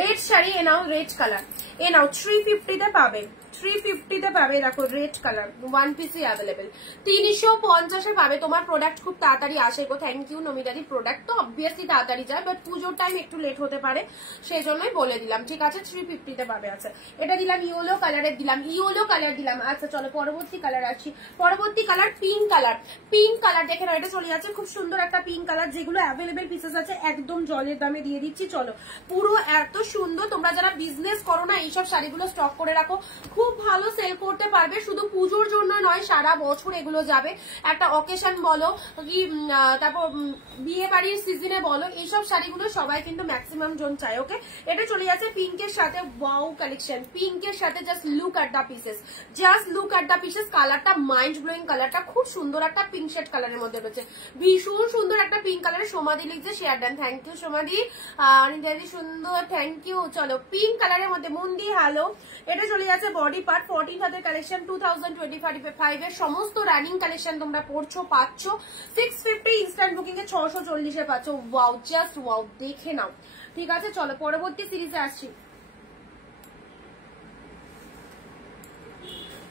রেড শাড়ি এ নাও, রেড কালার এ নাও, 350-তে পাবে, 350-তে পাবে। দেখো রেড কালার, ওয়ান পিসই অ্যাভেলেবেল, 350-এ পাবে। তোমার প্রোডাক্ট খুব তাড়াতাড়ি আসে গো, থ্যাংক ইউ নমিতাদি। প্রোডাক্ট তো অবভিয়াসলি তাড়াতাড়ি যায়, বাট পুজোর টাইম একটু লেট হতে পারে, সেই জন্যই বলে দিলাম, ঠিক আছে? 350-তে পাবে। আচ্ছা এটা দিলাম, ইয়েলো কালারের দিলাম, ইয়েলো কালার দিলাম। আচ্ছা চলো পরবর্তী কালার আসছি, পরবর্তী colour pink colour. Pink colour দেখে নাও, এটা চলে যাচ্ছে খুব সুন্দর একটা পিঙ্ক কালার, যেগুলো অ্যাভেলেবেল পিসেস আছে একদম জলের দামে দিয়ে দিচ্ছি। চলো পুরো এত সুন্দর, তোমরা যারা বিজনেস করো না এইসব শাড়িগুলো স্টক করে রাখো, খুব ভালো সেল করতে পারবে। শুধু পুজোর জন্য নয়, সারা বছর এগুলো যাবে। একটা অকেশন বলো কি, তারপর বিয়ে বাড়ির সিজনে বলো, এইসব শাড়িগুলো সবাই কিন্তু ম্যাক্সিমাম জন চায়। ওকে এটা চলে যাচ্ছে পিঙ্কের সাথে, ওয়াও কালেকশন, পিঙ্কের সাথে just look at the pieces, just look at the pieces. কালারটা মাইন্ড ব্লোয়িং, কালারটা খুব সুন্দর একটা পিঙ্ক শেড কালারের মধ্যে রয়েছে, ভীষণ সুন্দর একটা পিঙ্ক কালারের। সোমাদি লিখছে শেয়ার ডান, থ্যাংক ইউ সোমাদি, অনেক সুন্দর, থ্যাংক ইউ। চলো পিঙ্ক কালারের মধ্যে মন্দি হ্যালো, এটা চলে যাচ্ছে বডি পার্ট, 14 হাতের কালেকশন, 2025-এর সমস্ত রানিং কালেকশন তোমরা পড়ছো পাচ্ছ 650, ইনস্ট্যান্ট বুকিং এ 640-এ পাচ্ছ। ওয়াও, জাস্ট ওয়াও, দেখে নাও, ঠিক আছে? চলো পরবর্তী সিরিজে আসছি,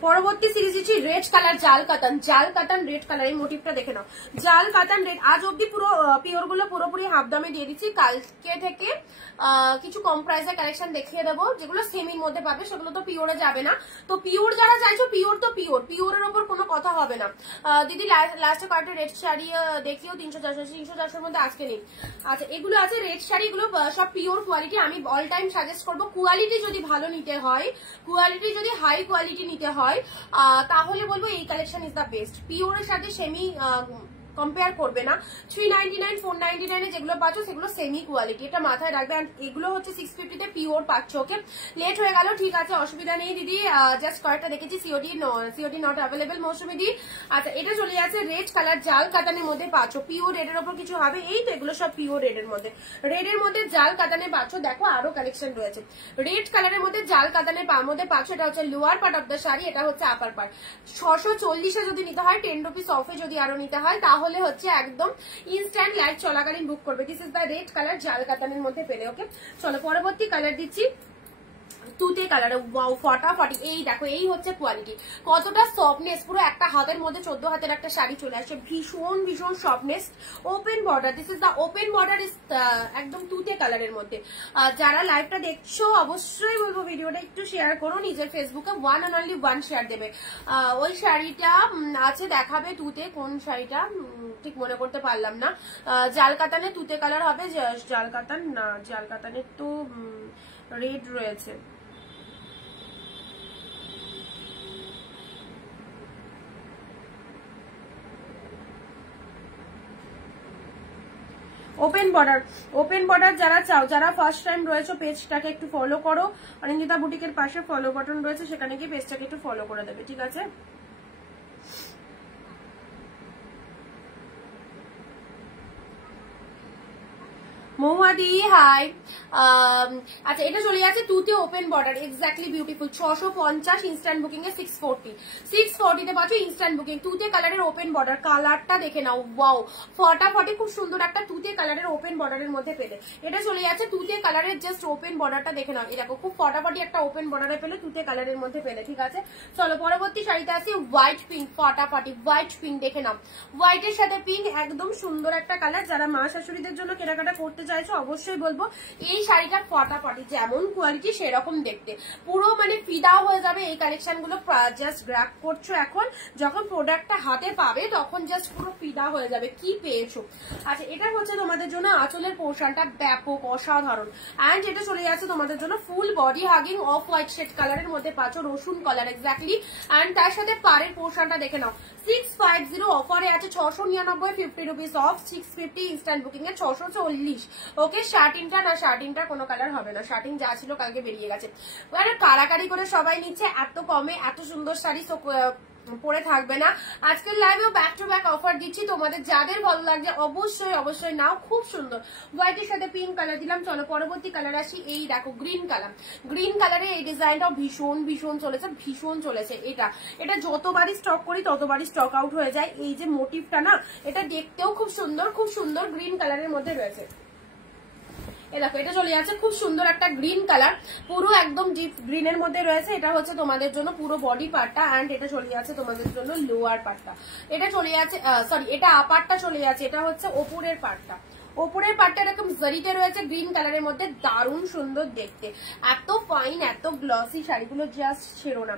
পরবর্তী সিরিজ হচ্ছে রেড কালার, জাল কাতান, জাল কাতান রেড কালার। এই মোটিভটা দেখে নাও, জাল কাতান রেড। আজ অব্দি পুরো পিওর গুলো পুরোপুরি হাফ দামে দিয়ে দিচ্ছি, কালকে থেকে কিছু কম প্রাইসের কালেকশন দেখিয়ে দেবো, যেগুলো সেমির মধ্যে পাবে, সেগুলো তো পিওরে যাবে না। তো পিওর যারা চাইছো, পিওর তো পিওর, পিওরের ওপর কোনো কথা হবে না। দিদি লাস্টে কয়েকটা রেড শাড়ি দেখিও, 300-400 মধ্যে আজকে নেই। আচ্ছা এগুলো আছে রেড শাড়ি, এগুলো সব পিওর কোয়ালিটি। আমি অল টাইম সাজেস্ট করবো, কোয়ালিটি যদি ভালো নিতে হয়, কোয়ালিটি যদি হাই কোয়ালিটি নিতে হয়, তাহলে বলবো এই কালেকশন ইজ দ্য বেস্ট। পিওরের সাথে সেমি কম্পেয়ার করবে না। 399, 499 যেগুলো পাচ্ছ সেগুলো সেমি কোয়ালিটি, এটা মাথায় রাখবে। আর এগুলো হচ্ছে 650-তে পিওর পাচ্ছ। ওকে লেট হয়ে গেল, ঠিক আছে, অসুবিধা নেই দিদি, জাস্ট কয়েকটা দেখেছি, সিওডি নট অ্যাভেলেবেল মৌসুমি দি। আচ্ছা এটা চলে যাচ্ছে রেড কালার, জাল কাতানের মধ্যে পাচ্ছ, পিওর রেডের ওপর কিছু হবে, এই তো এগুলো সব পিওর রেডের মধ্যে, রেডের মধ্যে জাল কাতানে পাচ্ছ। দেখো আরো কালেকশন রয়েছে, রেড কালারের মধ্যে জাল কাতানের মধ্যে পাচ্ছ। এটা হচ্ছে lower part of the sari, এটা হচ্ছে আপার পার্ট। 640-এ যদি নিতে হয়, 10 রুপিস অফে যদি আরো নিতে হয়, তাহলে হচ্ছে একদম ইনস্ট্যান্ট লাইভ চলাকালীন বুক করবে। This is the red colour, জাল কাতানের মধ্যে পেলে। ওকে চলো পরবর্তী কালার দিচ্ছি, তুতে কালারে, ওয়াও ফটাফটি। এই দেখো, এই হচ্ছে কোয়ালিটি, কতটা সফটনেস, পুরো একটা হাতের মধ্যে 14 হাতের একটা শাড়ি চলে আসছে, ভীষণ ভীষণ softness, open border. This is the open border, is একদম তুতে কালারের মধ্যে। যারা লাইভটা দেখছো অবশ্যই বলবো ভিডিওটা একটু শেয়ার করো, নিজের ফেসবুকে one and only one share দেবে। ওই শাড়িটা আছে, দেখাবে তুতে, কোন শাড়িটা ঠিক মনে করতে পারলাম না। জাল কাতানে তুতে কালার হবে, জাল কাতান না, জাল কাতানের তো রেড রয়েছে। ওপেন বর্ডার, ওপেন বর্ডার যারা চাও, যারা ফার্স্ট টাইম রয়েছে পেজটাকে একটু ফলো করো, অনিন্দিতা বুটিকের পাশে ফলো বাটন রয়েছে, সেখানে গিয়ে পেজটাকে একটু ফলো করে দেবে, ঠিক আছে? মহুয়াদি হাই। আচ্ছা এটা চলে যাচ্ছে তুতে open border, exactly beautiful. 650 instant booking এ 640 তে পাচ্ছ ইনস্ট্যান্ট বুকিং। তুতে কালারের ওপেন বর্ডার, কালারটা দেখে নাও, ওয়াও ফটাফটি খুব সুন্দর একটা তুতে কালারের ওপেন বর্ডারের মধ্যে পেলে। এটা চলে যাচ্ছে তুতে কালারের জাস্ট ওপেন বর্ডারটা দেখে নাও, এই দেখো খুব ফটাফটি একটা ওপেন বর্ডারে পেলে, তুতে কালারের মধ্যে পেলে। ঠিক আছে, চলো পরবর্তী শাড়িতে আসি হোয়াইট পিঙ্ক, ফটাফটি হোয়াইট পিঙ্ক দেখে নাও। হোয়াইটের সাথে পিঙ্ক একদম সুন্দর একটা কালার। যারা মা শাশুড়িদের জন্য কেনাকাটা করতে চাইছো অবশ্যই বলবো এই শাড়িটার ফটাফটি, যেমন কোয়ালিটি সেরকম দেখতে, পুরো মানে ফিদা হয়ে যাবে এই কালেকশন গুলো। জাস্ট গ্র্যাব করছো এখন, যখন প্রোডাক্টটা হাতে পাবে তখন জাস্ট পুরো ফিদা হয়ে যাবে কি পেয়েছো। আচ্ছা এটা হচ্ছে তোমাদের জন্য আঁচলের পোর্শনটা ব্যাপক অসাধারণ, অ্যান্ড এটা চলে যাচ্ছে তোমাদের জন্য full body hugging off white shade কালারের মধ্যে পাচ্ছ, রসুন কালার এক্স্যাক্টলি। অ্যান্ড তার সাথে পাড়ের পোর্শনটা দেখে নাও, 650 অফারে আছে 699, 50 রুপিস অফ, 650 ইনস্ট্যান্ট বুকিং এ 640। ওকে শার্টিংটা না, শার্টিংটার কোনো কালার হবে না, শার্টিং যা ছিল কালকে বেরিয়ে গেছে। কারাকারি করে সবাই নিচ্ছে এত কমে এত সুন্দর শাড়ি, পরে থাকবে না। আজকের লাইভেও ব্যাক টু ব্যাক অফার দিচ্ছি, তোমাদের যাদের ভালো লাগছে অবশ্যই অবশ্যই নাও, খুব সুন্দর। হোয়াইটের সাথে পিঙ্ক কালার দিলাম। চলো পরবর্তী কালার আসি, এই দেখো গ্রিন কালার। গ্রিন কালারে এই ডিজাইনটাও ভীষণ ভীষণ চলেছে, ভীষণ চলেছে। এটা যতবারই স্টক করি ততবারই স্টক আউট হয়ে যায়। এই যে মোটিভটা না, এটা দেখতেও খুব সুন্দর, খুব সুন্দর গ্রিন কালারের মধ্যে রয়েছে। দেখো এটা চলে যাচ্ছে খুব সুন্দর একটা গ্রিন কালার, পুরো একদম ডিপ গ্রিনের মধ্যে রয়েছে। এটা হচ্ছে তোমাদের জন্য পুরো বডি পার্টটা, অ্যান্ড এটা চলে যাচ্ছে তোমাদের জন্য লোয়ার পার্টটা। এটা চলে যাচ্ছে সরি এটা আপারটা চলে যাচ্ছে, এটা হচ্ছে ওপরের পার্টটা। ওপরের পার্টটা এরকম জরিতে রয়েছে গ্রিন কালারের মধ্যে, দারুণ সুন্দর দেখতে, এত ফাইন এত গ্লসি শাড়িগুলো জাস্ট ছেড়ো না।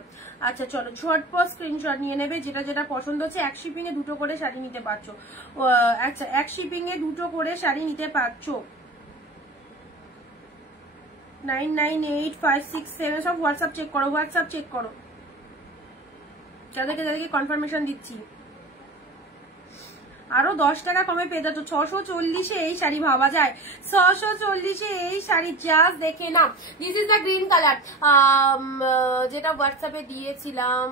আচ্ছা চলো ঝটপট স্ক্রিনশট নিয়ে নেবে, যেটা যেটা পছন্দ হচ্ছে। এক শিপিং এ 2টো করে শাড়ি নিতে পারছো। আচ্ছা এক শিপিং এ 2টো করে শাড়ি নিতে পারছো। 998567 সব হোয়াটসঅ্যাপ চেক করো, হোয়াটসঅ্যাপ চেক করো, যাদেরকে যাদেরকে কনফার্মেশন দিচ্ছি। আরো 10 টাকা কমে পেয়ে যাচ্ছ। 640 এই শাড়ি ভাবা যায়, 640 এই শাড়ি জাস্ট দেখে না। This is the green colour, যেটা হোয়াটসঅ্যাপে দিয়েছিলাম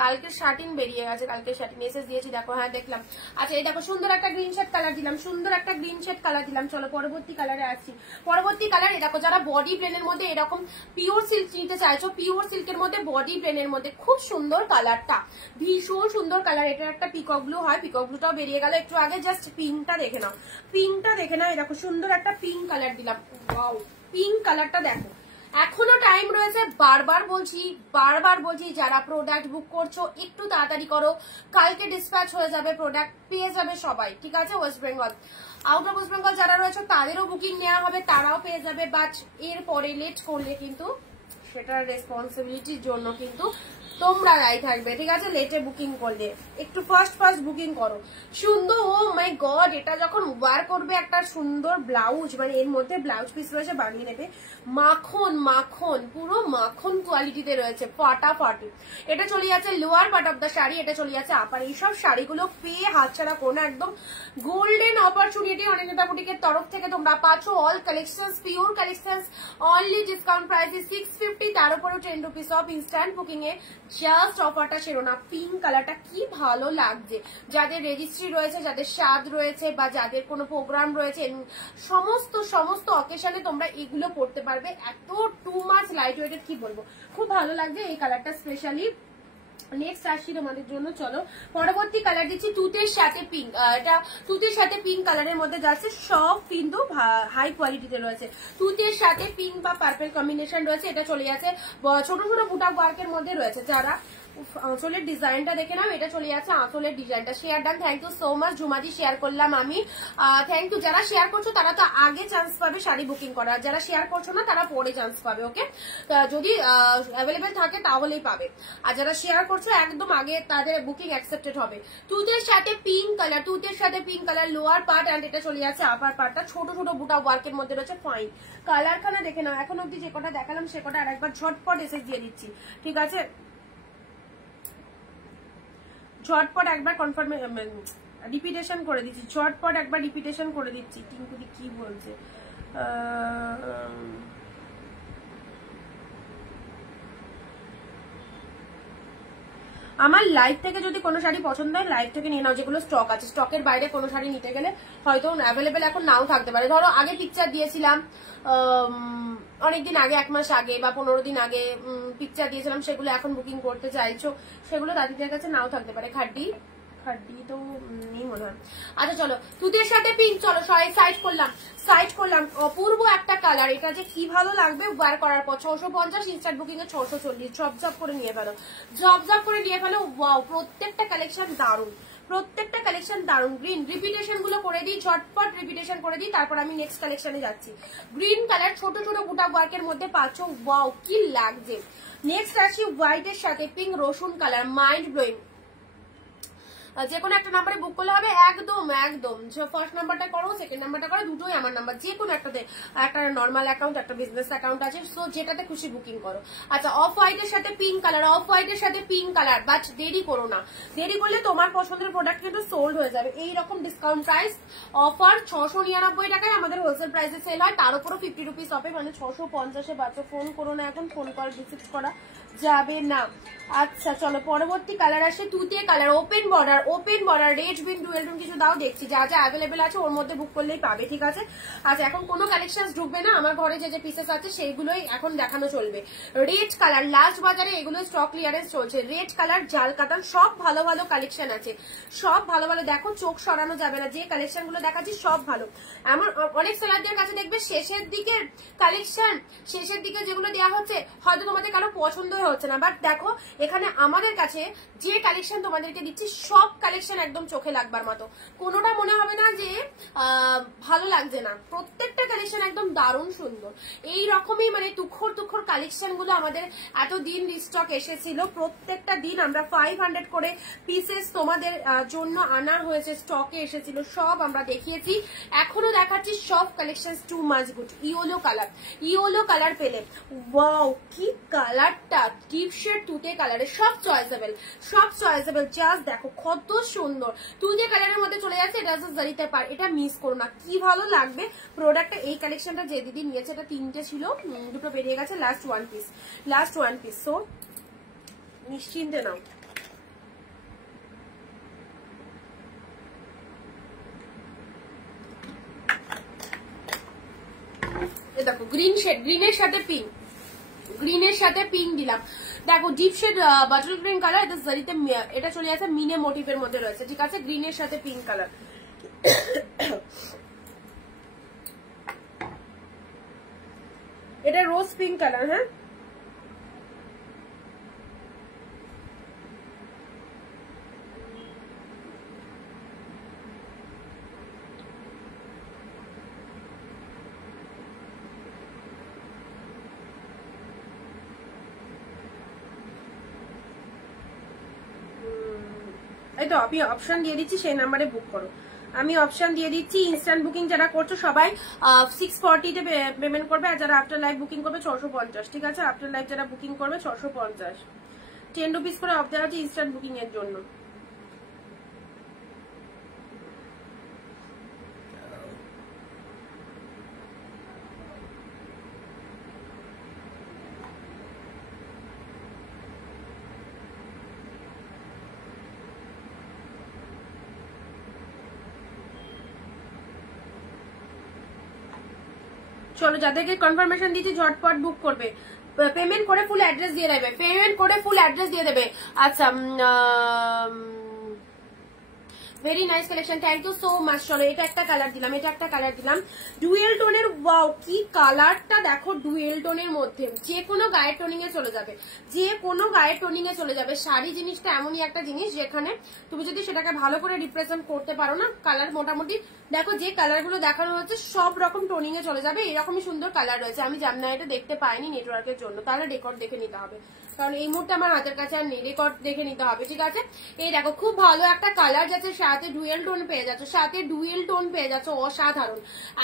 কালকে। শার্টিং বেরিয়ে গেছে, কালকে শার্টিং মেসেজ দিয়েছি, দেখো হ্যাঁ দেখলাম। আচ্ছা এই দেখো সুন্দর একটা গ্রিন শেড কালার দিলাম, সুন্দর একটা গ্রিন শেড কালার দিলাম। চলো পরবর্তী কালারে আসছি। পরবর্তী কালার এই দেখো, যারা বডি প্লেনের মধ্যে এরকম পিওর সিল্ক নিতে চাইছো, পিওর সিল্কের মধ্যে বডি প্লেনের মধ্যে খুব সুন্দর কালারটা, ভীষণ সুন্দর কালার। এটা একটা পিকক ব্লু হয়, পিকক ব্লু বেরিয়ে গেল একটু আগে। জাস্ট পিঙ্কটা দেখে নাও, পিঙ্কটা দেখে নাও। দেখো সুন্দর একটা পিঙ্ক কালার দিলাম, ওয়াও পিঙ্ক কালারটা দেখো। এখনো টাইম রয়েছে, বারবার বলছি যারা প্রোডাক্ট বুক করছো একটু তাড়াতাড়ি করো, কালকে ডিসপ্যাচ হয়ে যাবে, প্রোডাক্ট পেয়ে যাবে সবাই। ঠিক আছে, West Bengal out of West Bengal যারা রয়েছে তাদেরও বুকিং নেওয়া হবে, তারাও পেয়ে যাবে। বাট এরপরে লেট করলে কিন্তু সেটার রেসপন্সিবিলিটির জন্য কিন্তু তোমরা দায়ী থাকবে। ঠিক আছে, লেটে বুকিং করলে একটু ফার্স্ট বুকিং করো। সুন্দর, ও মাই গড, এটা যখন ওয়ার করবে একটা সুন্দর ব্লাউজ, মানে এর মধ্যে ব্লাউজ পিস রয়েছে বানিয়ে নেবে, মাখন মাখন পুরো মাখন কোয়ালিটিতে রয়েছে, ফাটাফাটি। এটা চলে যাচ্ছে lower part of the sari, এটা চলে যাচ্ছে আপার। এইসব শাড়িগুলো পেয়ে হাতছাড়া করো না, একদম গোল্ডেন অপরচুনিটি অনিন্দিতা বুটিকের তরফ থেকে তোমরা পাচ্ছ। All collections pure collections, only discount price 650, তার উপরে 10 rupees of instant booking A. Just অফারটা সেরো না। পিঙ্ক কালারটা কি ভালো লাগছে, যাদের রেজিস্ট্রি রয়েছে, যাদের স্বাদ রয়েছে, বা যাদের কোনো প্রোগ্রাম রয়েছে, সমস্ত অকেশনে তোমরা এগুলো পড়তে পারবে। এত টু মাচ লাইট ওয়েটেড, কি বলবো, খুব ভালো লাগছে এই কালারটা স্পেশালি। নেক্সট আসছি তোমাদের জন্য, চলো পরবর্তী কালার দিচ্ছি তুতের সাথে পিঙ্ক। এটা তুতের সাথে পিঙ্ক কালারের মধ্যে যাচ্ছে, সব কিন্তু হাই কোয়ালিটিতে রয়েছে। তুতের সাথে পিঙ্ক বা পার্পল কম্বিনেশন রয়েছে। এটা চলে যাচ্ছে ছোট ছোট বুটা ওয়ার্কের মধ্যে রয়েছে। যারা আঁচলের ডিজাইনটা দেখে নাও, এটা চলে যাচ্ছে আঁচলের ডিজাইনটা। Share done, thank you so much. ঝুমাদি শেয়ার করলাম আমি, থ্যাংক ইউ। যারা শেয়ার করছো তারা তো আগে চান্স পাবে শাড়ি বুকিং করার, যারা শেয়ার করছো না তারা পরে চান্স পাবে। ওকে, যদি অ্যাভেলেবেল থাকে তাহলেই পাবে, আর যারা শেয়ার করছো একদম আগে তাদের বুকিং অ্যাকসেপ্টেড হবে। তুতের সাথে পিঙ্ক কালার, তুতের সাথে pink colour lower part, and এটা চলে যাচ্ছে আপার পার্টটা। ছোট ছোট বুটা ওয়ার্কের মধ্যে রয়েছে, ফাইন কালারখানা দেখে নাও। এখন অব্দি যে কটা দেখালাম সে কটা আর একবার ঝটপট এসে দিয়ে দিচ্ছি। ঠিক আছে, ঝটপট একবার রিপিটেশন করে দিচ্ছি, ঝটপট একবার রিপিটেশন করে দিচ্ছি। টিঙ্কুদি কি বলছে, আমার লাইভ থেকে যদি কোনো শাড়ি পছন্দ হয় লাইভ থেকে নিয়ে নাও, যেগুলো স্টক আছে। স্টকের বাইরে কোনো শাড়ি নিতে গেলে হয়তো অ্যাভেলেবেল এখন নাও থাকতে পারে। ধরো আগে পিকচার দিয়েছিলাম অনেকদিন আগে, 1 মাস আগে বা 15 দিন আগে পিকচার দিয়েছিলাম, সেগুলো এখন বুকিং করতে চাইছো, সেগুলো দাদিদের কাছে নাও থাকতে পারে। খাড্ডি তো নেই মনে হয়। আচ্ছা চলো, তুদের সাথে পিঙ্ক, চলো সাইড করলাম। অপূর্ব একটা কালার, এটা যে কি ভালো লাগবে ওয়্যার করার পর। 650, ইনস্ট্যান্ট বুকিং এ 640। ঝপঝপ করে নিয়ে ফেলো। ওয়াও, প্রত্যেকটা কালেকশন দারুন। গ্রিন রিপিটেশন গুলো করে দিই, ঝটপট রিপিটেশন করে দিই, তারপর আমি নেক্সট কালেকশনে যাচ্ছি। গ্রিন কালার ছোট ছোট বুটা ওয়ার্কের মধ্যে পাচ্ছ, ওয়াও কি লাগছে। নেক্সট আসি হোয়াইট এর সাথে পিঙ্ক রসুন কালার, মাইন্ড ব্লোয়িং। যে কোনো একটা নাম্বারে বুক করলে হবে। একদম ফার্স্ট নাম্বারটা করো, সেকেন্ড নাম্বারটা করো, দুটোই আমার নাম্বার। যে কোনো একটাতে, একটা নর্মাল অ্যাকাউন্ট, একটা বিজনেস অ্যাকাউন্ট আছে, সো যেটাতে খুশি বুকিং করো। আচ্ছা, অফ হোয়াইটের সাথে পিঙ্ক কালার, বাট দেরি করো না। দেরি করলে তোমার পছন্দের প্রোডাক্ট কিন্তু সোল্ড হয়ে যাবে। এইরকম ডিসকাউন্ট প্রাইস অফার 699 টাকায় আমাদের হোলসেল প্রাইসে সেল হয়, তার উপরও 50 রুপিস অফে, মানে 650-এ বাচ্চা। ফোন করো না এখন, ফোন কল রিসিভ করা যাবে না। আচ্ছা চলো, পরবর্তী কালার আসে তুতে colour, open border, red green dual tone কিছু দাও, দেখছি যা যা অ্যাভেলেবেল আছে ওর মধ্যে বুক করলেই পাবে, ঠিক আছে। আচ্ছা, এখন কোনো কালেকশন ঢুকবে না, আমার ঘরে যে পিসেস আছে সেইগুলোই এখন দেখানো চলবে। রেড কালার, লাস্ট বাজারে এগুলো স্টক ক্লিয়ারেন্স চলছে। রেড কালার, জাল কাতান, সব ভালো কালেকশন আছে, সব ভালো দেখো, চোখ সরানো যাবে না। যে কালেকশন গুলো দেখাচ্ছি সব ভালো। এমন অনেক সেলারদের কাছে দেখবে শেষের দিকে কালেকশন, যেগুলো দেওয়া হচ্ছে হয়তো তোমাদের কারো পছন্দই হচ্ছে না, বাট দেখো এখানে আমাদের কাছে যে কালেকশন তোমাদেরকে দিচ্ছি সব কালেকশন একদম চোখে লাগবার মতো, কোনোটা মনে হবে না যে ভালো লাগছে না। প্রত্যেকটা কালেকশন একদম দারুণ সুন্দর। এই রকমই মানে তুখর কালেকশন গুলো আমাদের এতদিন রিস্টক এসেছিল। প্রত্যেকটা দিন আমরা 500 করে পিসেস তোমাদের জন্য আনা হয়েছে, স্টকে এসেছিল, সব আমরা দেখিয়েছি, এখনো দেখাচ্ছি। সব collection too much good. Yellow colour পেলে, ওয়াও কি কালারটা, ডিপ শেড তুতে কালারের, সব চয়েসেবল। জাস্ট দেখো কত সুন্দর তুতে কালারের মধ্যে চলে যাচ্ছে। এটা জাস্ট জারিতে পার, এটা মিস করো না, কি ভালো লাগবে প্রোডাক্টটা। এই কালেকশনটা যে দিদি নিয়েছে, এটা 3টে ছিল, 2টো বেরিয়ে গেছে, লাস্ট ওয়ান পিস। সো নিশ্চিন্তে নাও। দেখো গ্রিনের সাথে পিঙ্ক দিলাম। দেখো deep shade bottle green colour, এটা জারিতে, এটা চলে আসে মিনে মোটিভের মধ্যে রয়েছে, ঠিক আছে। গ্রিনের সাথে পিঙ্ক কালার, এটা রোজ পিঙ্ক কালার। হ্যাঁ, এই তো আমি অপশন দিয়ে দিচ্ছি, সেই নাম্বারে বুক করো। আমি অপশন দিয়ে দিচ্ছি, ইনস্ট্যান্ট বুকিং যারা করছো সবাই 640 তে পেমেন্ট করবে, আর যারা আফটার লাইভ বুকিং করবে 650, ঠিক আছে। আফটার লাইভ যারা বুকিং করবে 650, 10 রুপিস করে অফ দেওয়া হচ্ছে ইনস্ট্যান্ট বুকিং এর জন্য। চলো, যাদেরকে কনফার্মেশন দিচ্ছি ঝটপট বুক করবে, পেমেন্ট করে ফুল অ্যাড্রেস দিয়ে দেবে। আচ্ছা, very nice collection, thank you so much. চলো, এটা একটা কালার দিলাম, ডুয়েল টোনের। ওয়াও কি কালারটা দেখো, ডুয়েল টোনের মধ্যে যে কোনো গায়ের টোনিং এ চলে যাবে, শাড়ি জিনিসটা এমনই একটা জিনিস যেখানে তুমি যদি সেটাকে ভালো করে রিপ্রেজেন্ট করতে পারো না, কালার মোটামুটি দেখো যে কালার গুলো দেখানো হচ্ছে সব রকম টোনিং এ চলে যাবে। এরকমই সুন্দর কালার রয়েছে, আমি জামনাইটা দেখতে পাইনি নেটওয়ার্কের জন্য, তাহলে রেকর্ড দেখে নিতে হবে, কারণ এই মুহূর্তে আমার হাতের কাছে আর নেই, রেকর্ড দেখে নিতে হবে, ঠিক আছে। এই দেখো খুব ভালো একটা কালার যাচ্ছে, সাথে ডুয়েল টোন পেয়ে যাচ্ছ, অসাধারণ,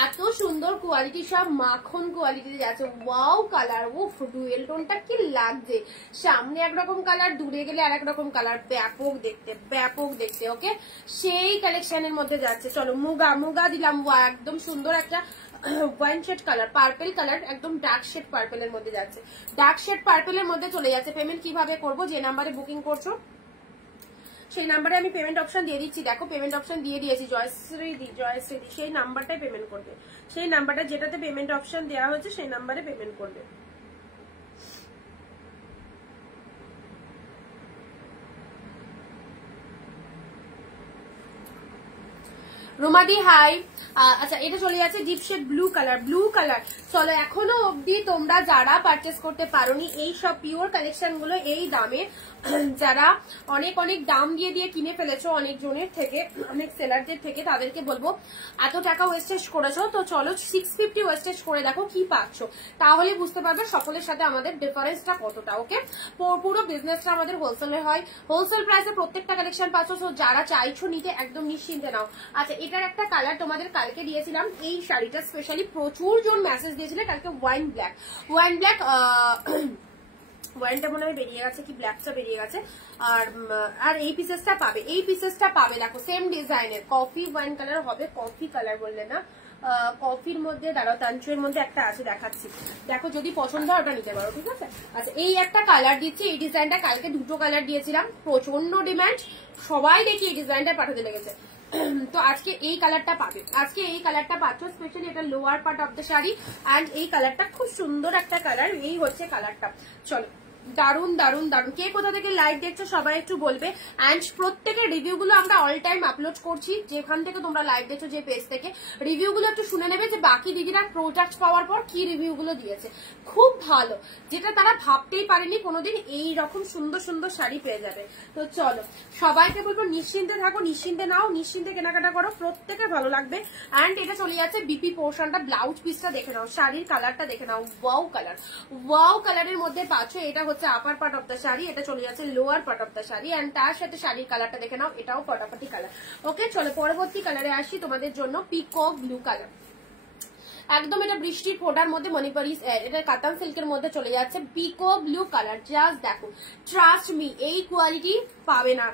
এত সুন্দর কোয়ালিটি, সব মাখন কোয়ালিটিতে যাচ্ছে। ওয়াও কালার, উফ ডুয়েল টোনটা কি লাগছে, সামনে একরকম কালার, দূরে গেলে আর একরকম কালার, ব্যাপক দেখতে। ওকে, সেই কালেকশনের মধ্যে যাচ্ছে। চলো, মুগা দিলাম, একদম সুন্দর একটা wine shade colour, purple colour, একদম ডার্ক শেড পার্পেলের মধ্যে যাচ্ছে, চলে যাচ্ছে। পেমেন্ট কিভাবে করবো, যে নাম্বারে বুকিং করছো সেই নাম্বারে আমি পেমেন্ট অপশন দিয়ে দিচ্ছি। দেখো পেমেন্ট অপশন দিয়ে দিয়েছি, জয়শ্রী সেই নাম্বারটাই পেমেন্ট করবে, সেই নাম্বারটা যেটাতে পেমেন্ট অপশন দেওয়া হয়েছে সেই নাম্বারে পেমেন্ট করবে। রোমাদি হাই। আচ্ছা এটা চলে যাচ্ছে ডিপ শেড ব্লু কালার। চলো এখনো অবধি তোমরা যারা পারচেস করতে পারোনি এই সব পিওর কালেকশন গুলো এই দামে, যারা অনেক অনেক দাম দিয়ে কিনে ফেলেছো অনেক জনের থেকে, অনেক সেলারদের থেকে, তাদেরকে বলবো এত টাকা ওয়েস্টেজ করেছো তো চলো 650 ওয়েস্টেজ করে দেখো কি পাচ্ছ, তাহলে বুঝতে পারবে সকলের সাথে আমাদের ডিফারেন্সটা কতটা। ওকে, পুরো বিজনেসটা আমাদের হোলসেলে হয়, হোলসেল প্রাইসে প্রত্যেকটা কালেকশন পাচ্ছ। তো যারা চাইছো নিতে একদম নিশ্চিন্তে নাও। আচ্ছা এটার একটা কালার তোমাদের কালকে দিয়েছিলাম, এই শাড়িটা স্পেশালি প্রচুর জন মেসেজ দিয়েছিলে কালকে, ওয়াইন ব্ল্যাক ওয়াইনটা মনে হয় বেরিয়ে গেছে, কি ব্ল্যাকটা বেরিয়ে গেছে। আর এই পিসেসটা পাবে দেখো সেম ডিজাইনের, কফি ওয়াইন কালার হবে, কফি কালার বললে না, কফির মধ্যে দাঁড়াও তাঞ্চুয়ের মধ্যে একটা আছে দেখাচ্ছি, দেখো যদি পছন্দ হয় ওটা নিতে পারো, ঠিক আছে। আচ্ছা এই একটা কালার দিচ্ছি, এই ডিজাইনটা কালকে দুটো কালার দিয়েছিলাম, প্রচন্ড ডিমান্ড, সবাই দেখি এই ডিজাইনটা পাঠাতে লেগেছে। তো আজকে এই কালারটা পাচ্ছ স্পেশালি, এটা lower part of the sari and এই কালারটা খুব সুন্দর একটা কালার, এই হচ্ছে কালারটা। চলো দারুন দারুন দারুন, কে কোথা থেকে লাইভ দেখছো সবাই একটু বলবে। অ্যান্ড প্রত্যেকের রিভিউ গুলো আমরা অল টাইম আপলোড করছি, যেখান থেকে তোমরা লাইভ দেখছো যে পেজ থেকে, রিভিউ গুলো একটু শুনে নেবে যে বাকি দিদিরা প্রোডাক্ট পাওয়ার পর কি রিভিউ গুলো দিয়েছে, খুব ভালো, যেটা তারা ভাবতেই পারেনি কোনোদিন এই রকম সুন্দর সুন্দর শাড়ি পেয়ে যাবে। তো চলো সবাইকে বলবো নিশ্চিন্তে থাকো, নিশ্চিন্তে নাও, নিশ্চিন্তে কেনাকাটা করো, প্রত্যেকের ভালো লাগবে। অ্যান্ড এটা চলে যাচ্ছে বিপি পোর্শনটা, ব্লাউজ পিসটা দেখে নাও, শাড়ির কালারটা দেখে নাও, ওয়াও কালারের মধ্যে পাচ্ছ। এটা হচ্ছে upper part of the sari, এটা চলে যাচ্ছে lower part of the sari, and তার সাথে শাড়ির কালারটা দেখে নাও, এটাও ফটাফটি কালার। ওকে চলো পরবর্তী কালারে আসি তোমাদের জন্য, পিকক ব্লু কালার, একদম এটা বৃষ্টির ফোটার মধ্যে মণিপুরি, এটা কাতান সিল্কের মধ্যে চলে যাচ্ছে, পিকক ব্লু কালার। জাস্ট দেখো, ট্রাস্ট মি এই কোয়ালিটি পাবে না,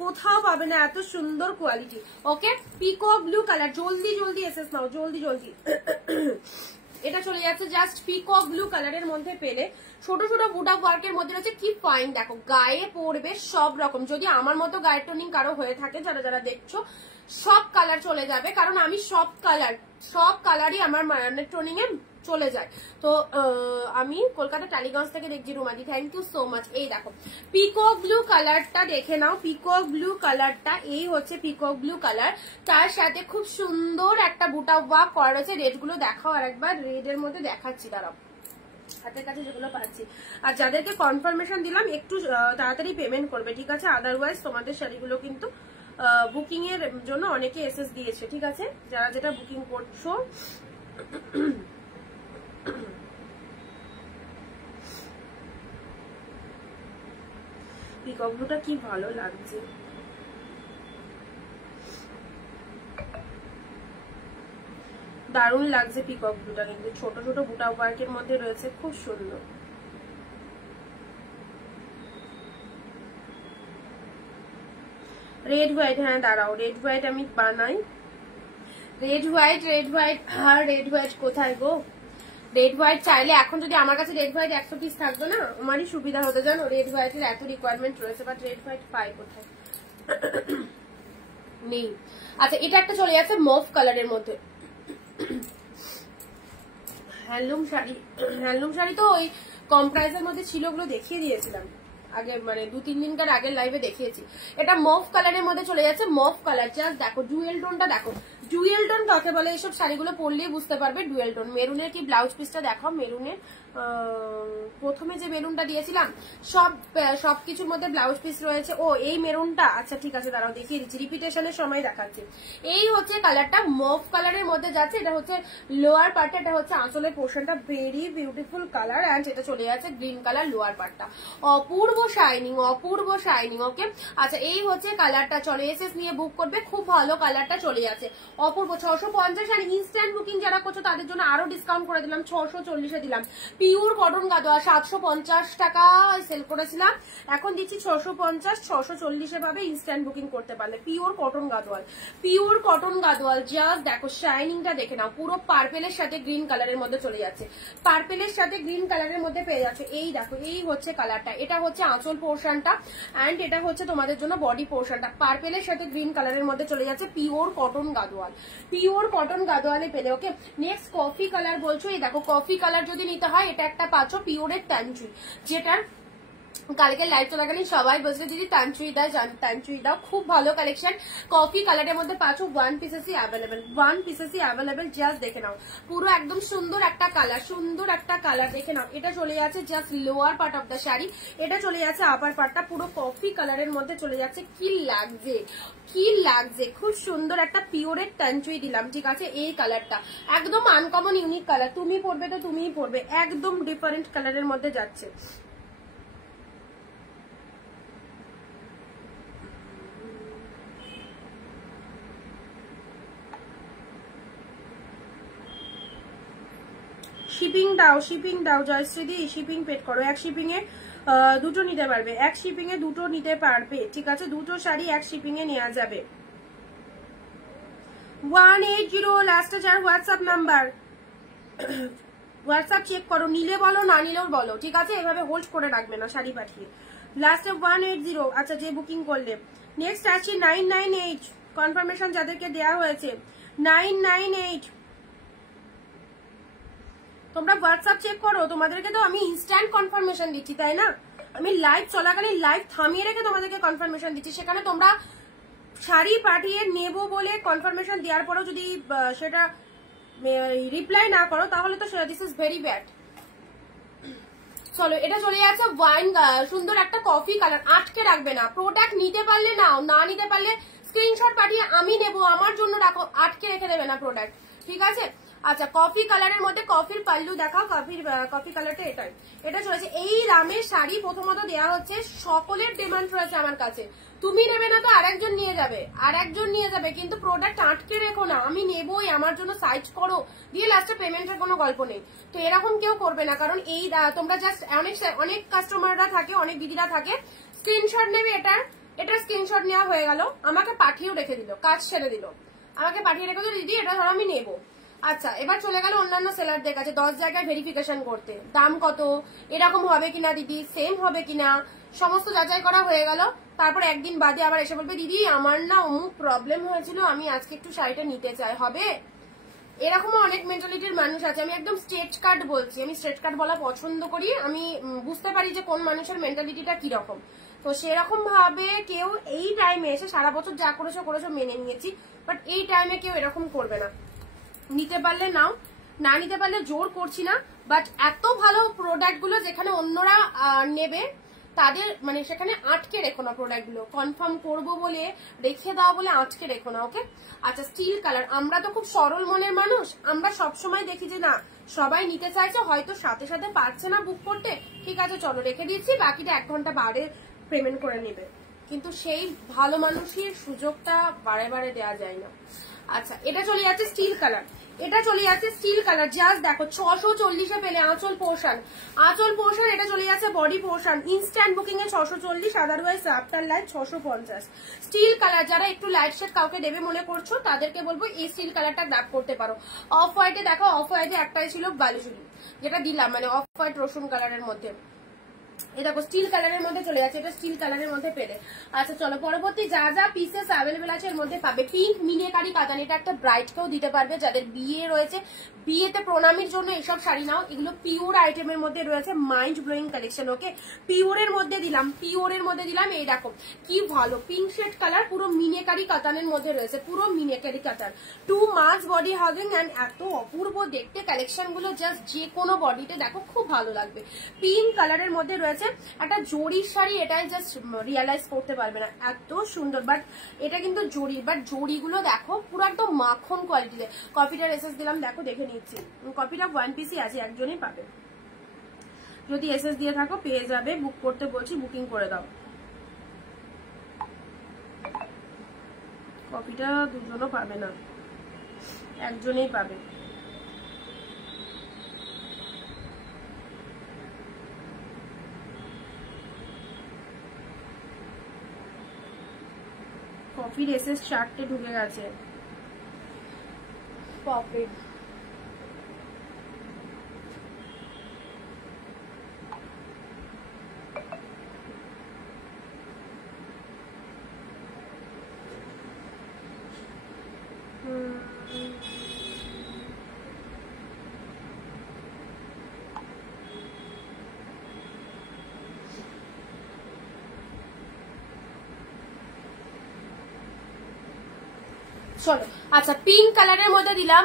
কোথাও পাবে না এত সুন্দর কোয়ালিটি। ওকে পিকক ব্লু কালার, জলদি এসেস নাও, জলদি এটা চলে যাচ্ছে জাস্ট পিকক ব্লু কালারের মধ্যে পেলে, ছোট ছোট বুটা ওয়ার্কের মধ্যে রয়েছে, কি ফাইন দেখো, গায়ে পড়বে সব রকম। যদি আমার মতো গায়ের টোনিং কারো হয়ে থাকে, যারা দেখছো, সব কালার চলে যাবে, কারণ আমি সব কালারই আমার মায়ানের টোনিং এ চলে যায়। তো আমি কলকাতা টালিগঞ্জ থেকে দেখছি রুমাদি, থ্যাংক ইউ সো মাচ। এই দেখো পিকক ব্লু কালারটা দেখে নাও, পিকক ব্লু কালারটা, এই হচ্ছে পিকক ব্লু কালার, তার সাথে খুব সুন্দর একটা বুটা ওয়ার্ক করা রয়েছে। রেড গুলো দেখাও আর একবার, রেড এর মধ্যে দেখাচ্ছি দাঁড়াও, হাতের কাছে যেগুলো পাচ্ছি। আর যাদেরকে কনফার্মেশন দিলাম একটু তাড়াতাড়ি পেমেন্ট করবে, ঠিক আছে, আদারওয়াইজ তোমাদের শাড়িগুলো কিন্তু বুকিং এর জন্য অনেকে এসএস দিয়েছে, ঠিক আছে, যারা যেটা বুকিং করছো। পিকক ব্লুটা কি ভালো লাগছে, দারুণ লাগছে পিকক ব্লুটা, কিন্তু ছোট ছোট বুটা ওয়ার্কের মধ্যে রয়েছে, খুব সুন্দর। রেড হোয়াইট, হ্যাঁ দাঁড়াও, রেড হোয়াইট আমি বানাই, রেড হোয়াইট আর রেড হোয়াইট কোথায় গো, রেড হোয়াইট চাইলে এখন যদি আমার কাছে রেড হোয়াইট 100 পিস থাকতো না, আমারই সুবিধা হতো, জানো, রেড হোয়াইটের এত রিকোয়ারমেন্ট রয়েছে, বাট রেড হোয়াইট পাই কোথায়, নেই। আচ্ছা এটা একটা চলে যাচ্ছে মফ কালারের মধ্যে, হ্যান্ডলুম শাড়ি তো ওই কম প্রাইসের মধ্যে ছিল, ওগুলো দেখিয়ে দিয়েছিলাম আগে, মানে 2-3 দিনকার আগের লাইভে দেখিয়েছি। এটা মফ কালারের মধ্যে চলে যাচ্ছে, মফ কালার, জাস্ট দেখো ডুয়েল টোনটা দেখো, ডুয়েল টোন কাকে বলে, এইসব শাড়িগুলো পরলেই বুঝতে পারবে ডুয়েল টোন। মেরুনের কি ব্লাউজ পিসটা দেখো, মেরুনের প্রথমে যে মেরুনটা দিয়েছিলাম সবকিছুর মধ্যে ব্লাউজ পিস রয়েছে। ও এই মেরুনটা, আচ্ছা ঠিক আছে দাঁড়াও দেখিয়ে দিচ্ছি, রিপিটেশনের সময় দেখাচ্ছি। এই হচ্ছে কালারটা, মফ কালারের মধ্যে যাচ্ছে, এটা হচ্ছে লোয়ার পার্টটা, এটা হচ্ছে আঁচলের পোর্শনটা, ভেরি বিউটিফুল কালার, অ্যান্ড এটা চলে যাচ্ছে গ্রিন কালার লোয়ার পার্টটা, অপূর্ব শাইনিং। ওকে আচ্ছা এই হচ্ছে কালারটা, চলে এসেস নিয়ে বুক করবে, খুব ভালো কালারটা চলে যাচ্ছে, অপূর্ব। 650, আর ইনস্ট্যান্ট বুকিং যারা করছো তাদের জন্য আরো ডিসকাউন্ট করে দিলাম, 640 দিলাম। পিওর কটন গাদোয়াল 750 টাকা সেল করেছিলাম, এখন দিচ্ছি 650, 640 ভাবে ইনস্ট্যান্ট বুকিং করতে পারলে। পিওর কটন গাদোয়াল, জাস্ট দেখো শাইনিংটা দেখে নাও, পুরো পার্পেলের সাথে গ্রিন কালারের মধ্যে চলে যাচ্ছে, পার্পেলের সাথে গ্রিন কালারের মধ্যে পেয়ে যাচ্ছে। এই দেখো এই হচ্ছে কালারটা, এটা হচ্ছে আঁচল পোর্শনটা, অ্যান্ড এটা হচ্ছে তোমাদের জন্য বডি পোর্শনটা। পার্পেলের সাথে গ্রিন কালারের মধ্যে চলে যাচ্ছে, pure cotton Gadwal, pure cotton গাদোয়ালে পেলে। ওকে, নেক্সট কফি কালার বলছো, এই দেখো কফি কালার যদি নিতে হয় এটা একটা পাচ্ছ পিওরের ট্যানচুই, যেটার কালকে লাইভ চলাকালীন সবাই বলছে দিদি তানচুই দাও, তানচুই দাও, খুব ভালো কালেকশন। কফি কালারের মধ্যে পাচ্ছ, ওয়ান পিসেসই অ্যাভেলেবেল, ওয়ান পিসেসই অ্যাভেলেবেল। জাস্ট দেখে নাও, পুরো একদম সুন্দর একটা কালার, সুন্দর একটা কালার দেখে নাও। এটা চলে যাচ্ছে just lower part of the sari, এটা চলে যাচ্ছে আপার পার্টটা পুরো কফি কালারের মধ্যে চলে যাচ্ছে। কি লাগছে, কি লাগছে, খুব সুন্দর একটা পিওরের তানচুই দিলাম, ঠিক আছে। এই কালারটা একদম আনকমন ইউনিক কালার, তুমি পরবে তো তুমিই পরবে, একদম ডিফারেন্ট কালারের মধ্যে যাচ্ছে। শিপিং দাও, শিপিং দাও জয়শ্রীদি, শিপিং পেড করো। এক শিপিং এ দুটো নিতে পারবে, এক শিপিং এ দুটো নিতে পারবে, ঠিক আছে। দুটো শাড়ি এক শিপিং এ নেওয়া যাবে। 180 লাস্টে যার হোয়াটসঅ্যাপ নাম্বার, হোয়াটসঅ্যাপ চেক করো, নিলে বলো না নিলেও বলো, ঠিক আছে। এভাবে হোল্ড করে রাখবে না শাড়ি পাঠিয়ে। লাস্টে 180, আচ্ছা যে বুকিং করলে। নেক্সট আসছি 998, কনফার্মেশন যাদেরকে দেওয়া হয়েছে 998, তোমরা হোয়াটসঅ্যাপ চেক করো। তোমাদেরকে তো আমি ইনস্ট্যান্ট কনফার্মেশন দিচ্ছি, তাই না? আমি লাইভ চলাকালীন লাইভ থামিয়ে রেখে তোমাদেরকে কনফার্মেশন দিচ্ছি। সেখানে তোমরা শাড়ি পাঠিয়ে নেবো বলে কনফার্মেশন দেওয়ার পরেও যদি সেটা রিপ্লাই না করো তাহলে তো দিস ইজ ভেরি ব্যাড। চলো, এটা চলে যাচ্ছে ওয়াইন, সুন্দর একটা কফি কালার। আটকে রাখবে না, প্রোডাক্ট নিতে পারলে নাও, না নিতে পারলে স্ক্রিনশট পাঠিয়ে আমি নেবো আমার জন্য রাখো, আটকে রেখে দেবে না প্রোডাক্ট, ঠিক আছে। আচ্ছা, কফি কালারের মধ্যে কফির পাল্লু দেখাও, কফি কালারটা এটাই। এটা চলেছে এই রামের শাড়ি, প্রথমত দেওয়া হচ্ছে, সকলের ডিমান্ড রয়েছে আমার কাছে। তুমি নেবে না তো আরেকজন নিয়ে যাবে, আরেকজন নিয়ে যাবে, কিন্তু প্রোডাক্ট আটকে রেখো না, আমি নেবোই আমার জন্য সাইজ করো, দিয়ে লাস্টে পেমেন্টের কোনো গল্প নেই। তো এরকম কেউ করবে না, কারণ এই তোমরা জাস্ট অনেক কাস্টমাররা থাকে, অনেক দিদিরা থাকে, স্ক্রিনশট নেবে, এটার স্ক্রিনশট নেওয়া হয়ে গেল, আমাকে পাঠিয়েও রেখে দিল, কাজ ছেড়ে দিল, আমাকে পাঠিয়ে রেখে দিল দিদি এটা ধরো আমি নেবো। আচ্ছা, এবার চলে গেল অন্যান্য সেলারদের কাছে 10 জায়গায় ভেরিফিকেশন করতে, দাম কত, এরকম হবে কিনা দিদি, সেম হবে কিনা, সমস্ত যাচাই করা হয়ে গেল। তারপর একদিন বাদে আবার এসে বলবে দিদি আমার না অমুক প্রবলেম হয়েছিল, আমি আজকে একটু শাড়িটা নিতে চাই, হবে? এরকমও অনেক মেন্টালিটির মানুষ আছে। আমি একদম স্ট্রেট কাট বলছি, আমি স্ট্রেট কাট বলা পছন্দ করি, আমি বুঝতে পারি যে কোন মানুষের মেন্টালিটিটা কিরকম। তো সেরকম ভাবে কেউ এই টাইমে এসে, সারা বছর যা করেছো করেছো মেনে নিয়েছি, বাট এই টাইমে কেউ এরকম করবে না। নিতে পারলে নাও, না নিতে পারলে জোর করছি না, বাট এত ভালো প্রোডাক্ট গুলো যেখানে অন্যরা নেবে তাদের মানে সেখানে আটকে রেখো না, প্রোডাক্ট গুলো কনফার্ম করবো বলে রেখে দাও বলে আটকে রেখো না, ওকে। আচ্ছা, স্টিল কালার, আমরা তো খুব সরল মনের মানুষ, আমরা সবসময় দেখি যে না সবাই নিতে চাইছে, হয়তো সাথে সাথে পারছে না বুক করতে, ঠিক আছে চলো রেখে দিচ্ছি, বাকিটা 1 ঘন্টা বাড়ে পেমেন্ট করে নেবে, কিন্তু সেই ভালো মানুষের সুযোগটা বারে বারে দেওয়া যায় না। আচ্ছা, এটা চলে যাচ্ছে স্টিল কালার, এটা চলে যাচ্ছে স্টিল কালার, জাস্ট দেখো 640-এ পেলে আঁচল পোর্শন, আঁচল পোর্শন, এটা চলে যাচ্ছে বডি পোর্শন। ইনস্ট্যান্ট বুকিং এ 640, otherwise after live 650। Steel colour, যারা একটু লাইট শেড কাউকে দেবে মনে করছো তাদেরকে বলবো এই স্টিল কালারটা গ্র্যাব করতে পারো। অফ হোয়াইটে দেখো, অফ হোয়াইটে একটাই ছিল বালুচুরি, যেটা দিলাম মানে অফ হোয়াইট রসুন কালারের মধ্যে, এই দেখো স্টিল কালারের মধ্যে চলে যাচ্ছে, এটা স্টিল কালারের মধ্যে পেলে। আচ্ছা চলো, পরবর্তী যা যা পিসেস অ্যাভেলেবেল আছে এর মধ্যে পাবে পিঙ্ক মিনিকারি কাতান, এটা একটা ব্রাইটকেও দিতে পারবে, যাদের বিয়ে রয়েছে, বিয়েতে প্রণামীর জন্য এইসব শাড়ি নাও। এগুলো পিওর আইটেমের মধ্যে রয়েছে, মাইন্ড ব্লোয়িং কালেকশন, ওকে। পিওরের মধ্যে দিলাম, পিওরের মধ্যে দিলাম, এই দেখো কি ভালো পিঙ্ক শেড কালার, পুরো মিনিকারি কাতানের মধ্যে রয়েছে, পুরো মিনিকারি কাতান, 2 মাস বডি হাগিং অ্যান্ড এত অপূর্ব দেখতে কালেকশন গুলো, জাস্ট যে কোনো বডিতে দেখো খুব ভালো লাগবে। পিঙ্ক কালারের মধ্যে রয়েছে একটা জরির শাড়ি, এটাই জাস্ট রিয়ালাইজ করতে পারবে না এত সুন্দর, বাট এটা কিন্তু জরি, বাট জরিগুলো দেখো পুরো একদম মাখন কোয়ালিটিতে। কপিটার এসএস দিলাম, দেখো দেখে নিচ্ছি, কপিটা 1 পিসই আছে, একজনই পাবে, যদি এসএস দিয়ে থাকো পেয়ে যাবে, বুক করতে বলছি বুকিং করে দাও। কপিটা দুজনও পাবে না, একজনেই পাবে। কফির এসএস 4টে ঢুকে গেছে, কফি চলো আচ্ছা পিঙ্ক কালারের মধ্যে দিলাম,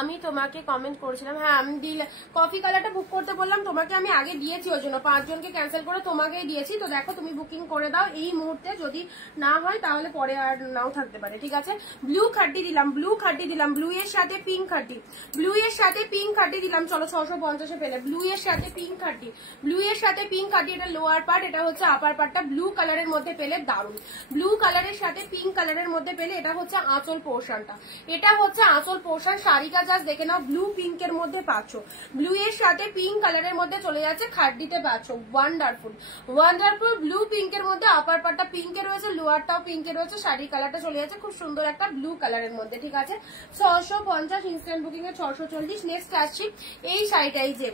আমি তোমাকে কমেন্ট করেছিলাম, হ্যাঁ আমি দিলাম কফি কালারটা বুক করতে বললাম তোমাকে, আমি আগে দিয়েছি ওই জন্য 5 জনকে ক্যান্সেল করে তোমাকেই দিয়েছি। তো দেখো তুমি বুকিং করে দাও এই মুহূর্তে, যদি না হয় তাহলে পরে আর নাও থাকতে পারে, ঠিক আছে। ব্লু খাড্ডি দিলাম, ব্লু খাড্ডি দিলাম, ব্লু এর সাথে পিঙ্ক খাড্ডি, ব্লু এর সাথে পিঙ্ক খাড্ডি দিলাম। চলো 650 পেলে ব্লু এর সাথে পিঙ্ক খাড্ডি, ব্লু এর সাথে পিঙ্ক খাড্ডি, এটা লোয়ার পার্ট, এটা হচ্ছে আপার পার্টটা। ব্লু কালারের মধ্যে পেলে দারুন, ব্লু কালারের সাথে পিঙ্ক কালারের মধ্যে পেলে এটা হচ্ছে আঁচল পোর্শনটা, এটা হচ্ছে আঁচল পোর্শন। শাড়িটা জাস্ট দেখে নাও, ব্লু পিঙ্কের মধ্যে পাচ্ছ, ব্লু এর সাথে পিঙ্ক কালারের মধ্যে চলে যাচ্ছে, খাড্ডিতে পাচ্ছ। ওয়ান্ডারফুল ওয়ান্ডারফুল, ব্লু পিঙ্কের মধ্যে আপার পার্টটা পিঙ্কে রয়েছে, লোয়ারটাও পিঙ্কে রয়েছে, শাড়ির কালারটা চলে যাচ্ছে খুব সুন্দর একটা ব্লু কালারের মধ্যে, ঠিক আছে। 650 ইনস্ট্যান্ট বুকিং এ 640। নেক্সট আসছি এই শাড়িটাই, যে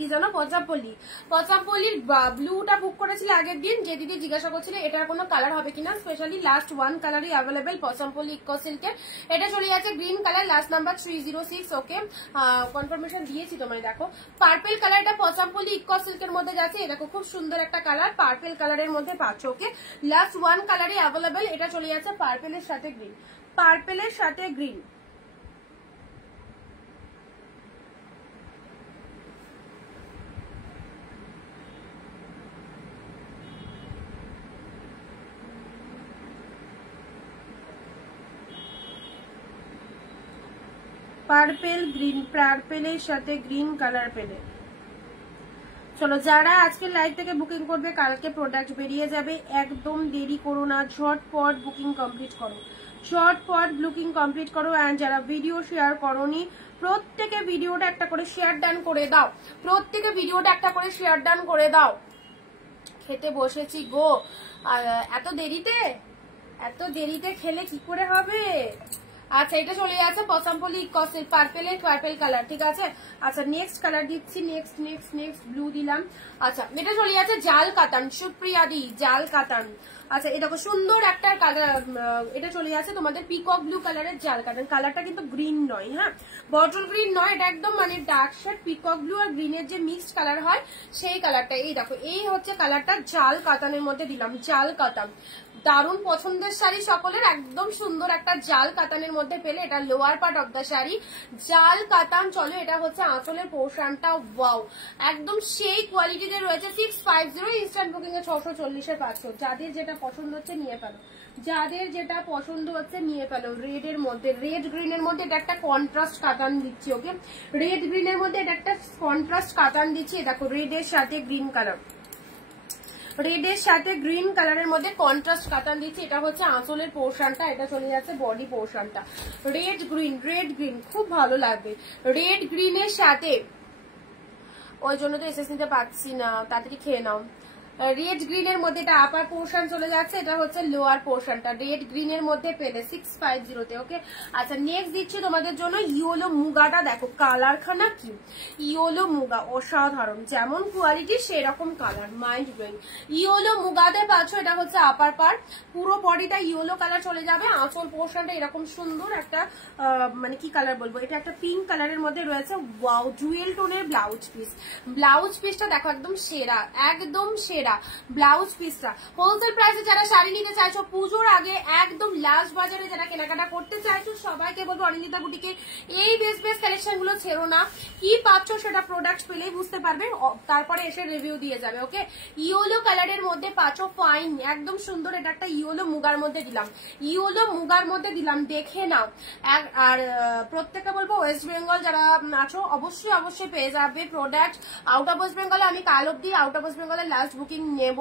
কি জানো পচামপল্লির ব্লুটা বুক করেছিল আগের দিন, যে দিদি জিজ্ঞাসা করছিল এটার কোনো কালার হবে কিনা, স্পেশালি লাস্ট 1 কালারই অ্যাভেলেবেল পচামপল্লি ইকো সিল্কের। এটা চলে যাচ্ছে গ্রিন কালার, লাস্ট নাম্বার 306। ওকে কনফার্মেশন দিয়েছি তোমায়। দেখো পার্পেল কালার, এটা পচামপল্লি ইকো সিল্কের মধ্যে যাচ্ছে, দেখো খুব সুন্দর একটা কালার, পার্পেল কালারের মধ্যে পাচ্ছ। ওকে লাস্ট 1 কালারই অ্যাভেলেবেল, এটা চলে যাচ্ছে পার্পেলের সাথে গ্রিন, পার্পেলের সাথে গ্রিন। পার্পেল গ্রিন, পার্পেলের সাথে গ্রিন কালার পেলে। চলো যারা আজকে লাইভ থেকে বুকিং করবে কালকে প্রোডাক্ট বেরিয়ে যাবে, একদম দেরি করো না, ঝটপট বুকিং কমপ্লিট করো, ঝটপট বুকিং কমপ্লিট করো। অ্যান্ড যারা ভিডিও শেয়ার করোনি প্রত্যেকে ভিডিওটা একটা করে শেয়ার ডান করে দাও, প্রত্যেকে ভিডিওটা একটা করে শেয়ার ডান করে দাও। খেতে বসেছি গো, এত দেরিতে খেলে কি করে হবে। আচ্ছা এটা চলে যাচ্ছে পচামপল্লি ইকো পার্পেলের পার্পেল কালার, ঠিক আছে। আচ্ছা নেক্সট কালার দিচ্ছি, নেক্সট ব্লু দিলাম। আচ্ছা এটা চলে যাচ্ছে জাল কাতান, সুপ্রিয়া দি জাল কাতান। আচ্ছা এটা খুব সুন্দর একটা কালার, এটা চলে যাচ্ছে তোমাদের পিকক ব্লু কালারের জাল কাতান। কালারটা কিন্তু গ্রিন নয়, হ্যাঁ বটল গ্রিন নয়, এটা একদম মানে ডার্ক শেড পিকক ব্লু আর গ্রিনের যে মিক্সড কালার হয় সেই কালারটা। এই দেখো এই হচ্ছে কালারটা, জাল কাতানের মধ্যে দিলাম, জাল কাতান। দারুণ পছন্দের শাড়ি সকলের, একদম সুন্দর একটা জাল কাতানের মধ্যে পেলে, এটা lower part of the sari জাল কাতান। চলো এটা হচ্ছে আঁচলের পোর্শনটা, ওয়াও একদম সেই কোয়ালিটিতে রয়েছে। 650 ইনস্ট্যান্ট বুকিং এ 640 পাচ্ছ। যাদের যেটা পছন্দ হচ্ছে নিয়ে ফেলো, যাদের যেটা পছন্দ হচ্ছে নিয়ে ফেলো। রেড এর মধ্যে, রেড গ্রিনের মধ্যে এটা একটা কন্ট্রাস্ট কাতান দিচ্ছি। ওকে রেড গ্রিনের মধ্যে এটা একটা কন্ট্রাস্ট কাতান দিচ্ছি। দেখো রেড এর সাথে গ্রিন কালার, রেড এর সাথে গ্রিন কালারের মধ্যে কন্ট্রাস্ট কাতান দিচ্ছি। এটা হচ্ছে আঁচলের পোর্শনটা, এটা চলে যাচ্ছে বডি পোর্শনটা। রেড গ্রিন খুব ভালো লাগবে, রেড গ্রিনের সাথে। ওই জন্য তো এসএস নিতে পারছি না, তাড়াতাড়ি খেয়ে নাও। রেড গ্রিনের মধ্যে এটা আপার পোর্শন চলে যাচ্ছে, এটা হচ্ছে লোয়ার পোর্শনটা। রেড গ্রিনের মধ্যে পেলে 650 তে। ওকে আচ্ছা নেক্সট দিচ্ছি তোমাদের জন্য ইয়েলো মুগাটা। দেখো কালার খানা কি, ইয়েলো মুগা অসাধারণ, যেমন কোয়ালিটি সেরকম কালার, মাইন্ড ব্লোয়িং। ইয়েলো মুগাতে পাচ্ছ, এটা হচ্ছে আপার পার্ট, পুরো বডিটা ইয়েলো কালার চলে যাবে। আঁচল পোর্শনটা এরকম সুন্দর একটা মানে কি কালার বলবো, এটা একটা পিঙ্ক কালারের মধ্যে রয়েছে। ওয়াও জুয়েল টোনের ব্লাউজ পিস, ব্লাউজ পিসটা দেখো একদম সেরা, একদম সেরা ব্লাউজ পিসটা। হোলসেল প্রাইসে যারা শাড়ি নিতে চাইছো পুজোর আগে, একদম লাস্ট বাজারে যারা কেনাকাটা করতে চাইছো, সবাইকে বলবো অনিন্দিতা বুটিকের এই বেস্ট কালেকশন গুলো ছেড়ো না। কি পাচ্ছ সেটা প্রোডাক্ট পেলেই বুঝতে পারবে, তারপরে এসে রিভিউ দিয়ে যাবে। ওকে ইয়েলো কালারের মধ্যে পাচ্ছ, ফাইন একদম সুন্দর। এটা একটা ইয়েলো মুগার মধ্যে দিলাম, ইয়েলো মুগার মধ্যে দিলাম, দেখে নাও। আর প্রত্যেকটা বলবো ওয়েস্ট বেঙ্গল যারা আছো অবশ্যই পেয়ে যাবে প্রোডাক্ট। আউট অফ ওয়েস্ট বেঙ্গলে আমি কাল অব্দি আউট অফ ওয়েস্ট বেঙ্গলের লাস্ট বুকিং নেব,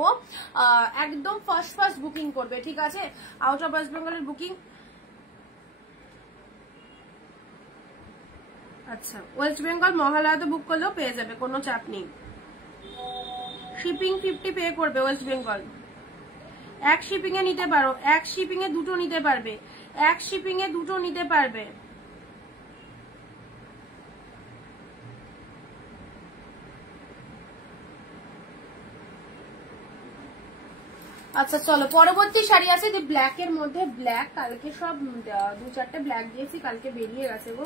একদম ফার্স্ট বুকিং করবে, ঠিক আছে। আউট অফ ওয়েস্ট বেঙ্গলের বুকিং, আচ্ছা ওয়েস্ট বেঙ্গল মহালয়াতে বুক করলেও পেয়ে যাবে, কোনো চাপ নেই। শিপিং 50 পে করবে ওয়েস্ট বেঙ্গল। এক শিপিং এ নিতে পারো, এক শিপিং এ দুটো নিতে পারবে, এক শিপিং এ দুটো নিতে পারবে। আচ্ছা চলো পরবর্তী শাড়ি আছে যে ব্ল্যাক এর মধ্যে, ব্ল্যাক কালকে সব 2-4টে ব্ল্যাক দিয়েছি, কালকে বেরিয়ে গেছে গো।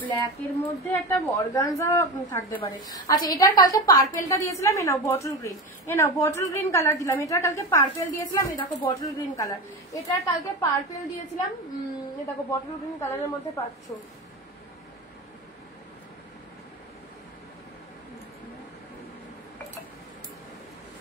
ব্ল্যাক এর মধ্যে একটা অর্গানজা থাকতে পারে। আচ্ছা এটার কালকে পার্পেলটা দিয়েছিলাম, এ নাও বটল গ্রিন, এ নাও বটল গ্রিন কালার দিলাম। এটার কালকে পার্পেল দিয়েছিলাম, এ দেখো বটল গ্রিন কালার। এটার কালকে পার্পেল দিয়েছিলাম, দেখো বটল গ্রিন কালারের মধ্যে পাচ্ছ।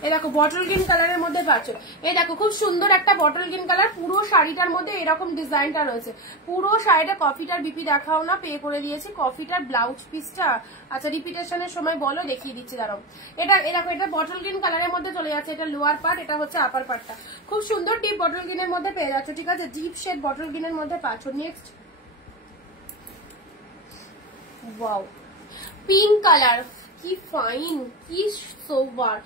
এই দেখো বটল গ্রিন কালারের মধ্যে পাচ্ছ। এই দেখো খুব সুন্দর একটা বটল গ্রিন কালার, পুরো শাড়িটার মধ্যে এরকম ডিজাইনটা রয়েছে। পুরো শাড়িটা কফিটার বিপি দেখাও না, পে করে দিয়েছি। কফিটার ব্লাউজ পিসটা আচ্ছা রিপিটেশনের সময় বলো, দেখিয়ে দিচ্ছি দাঁড়াও। এটা দেখো এটা বটল গ্রিন কালারের মধ্যে চলে যাচ্ছে। এটা লোয়ার পার্ট, এটা হচ্ছে আপার পার্টটা। খুব সুন্দর ডিপ বটল গ্রিনের মধ্যে পেয়ে যাচ্ছ, ঠিক আছে? ডিপ শেড বটল গ্রিনের মধ্যে পাচ্ছ। নেক্সট ওয়াও পিঙ্ক কালার, কি ফাইন, কি সোবার।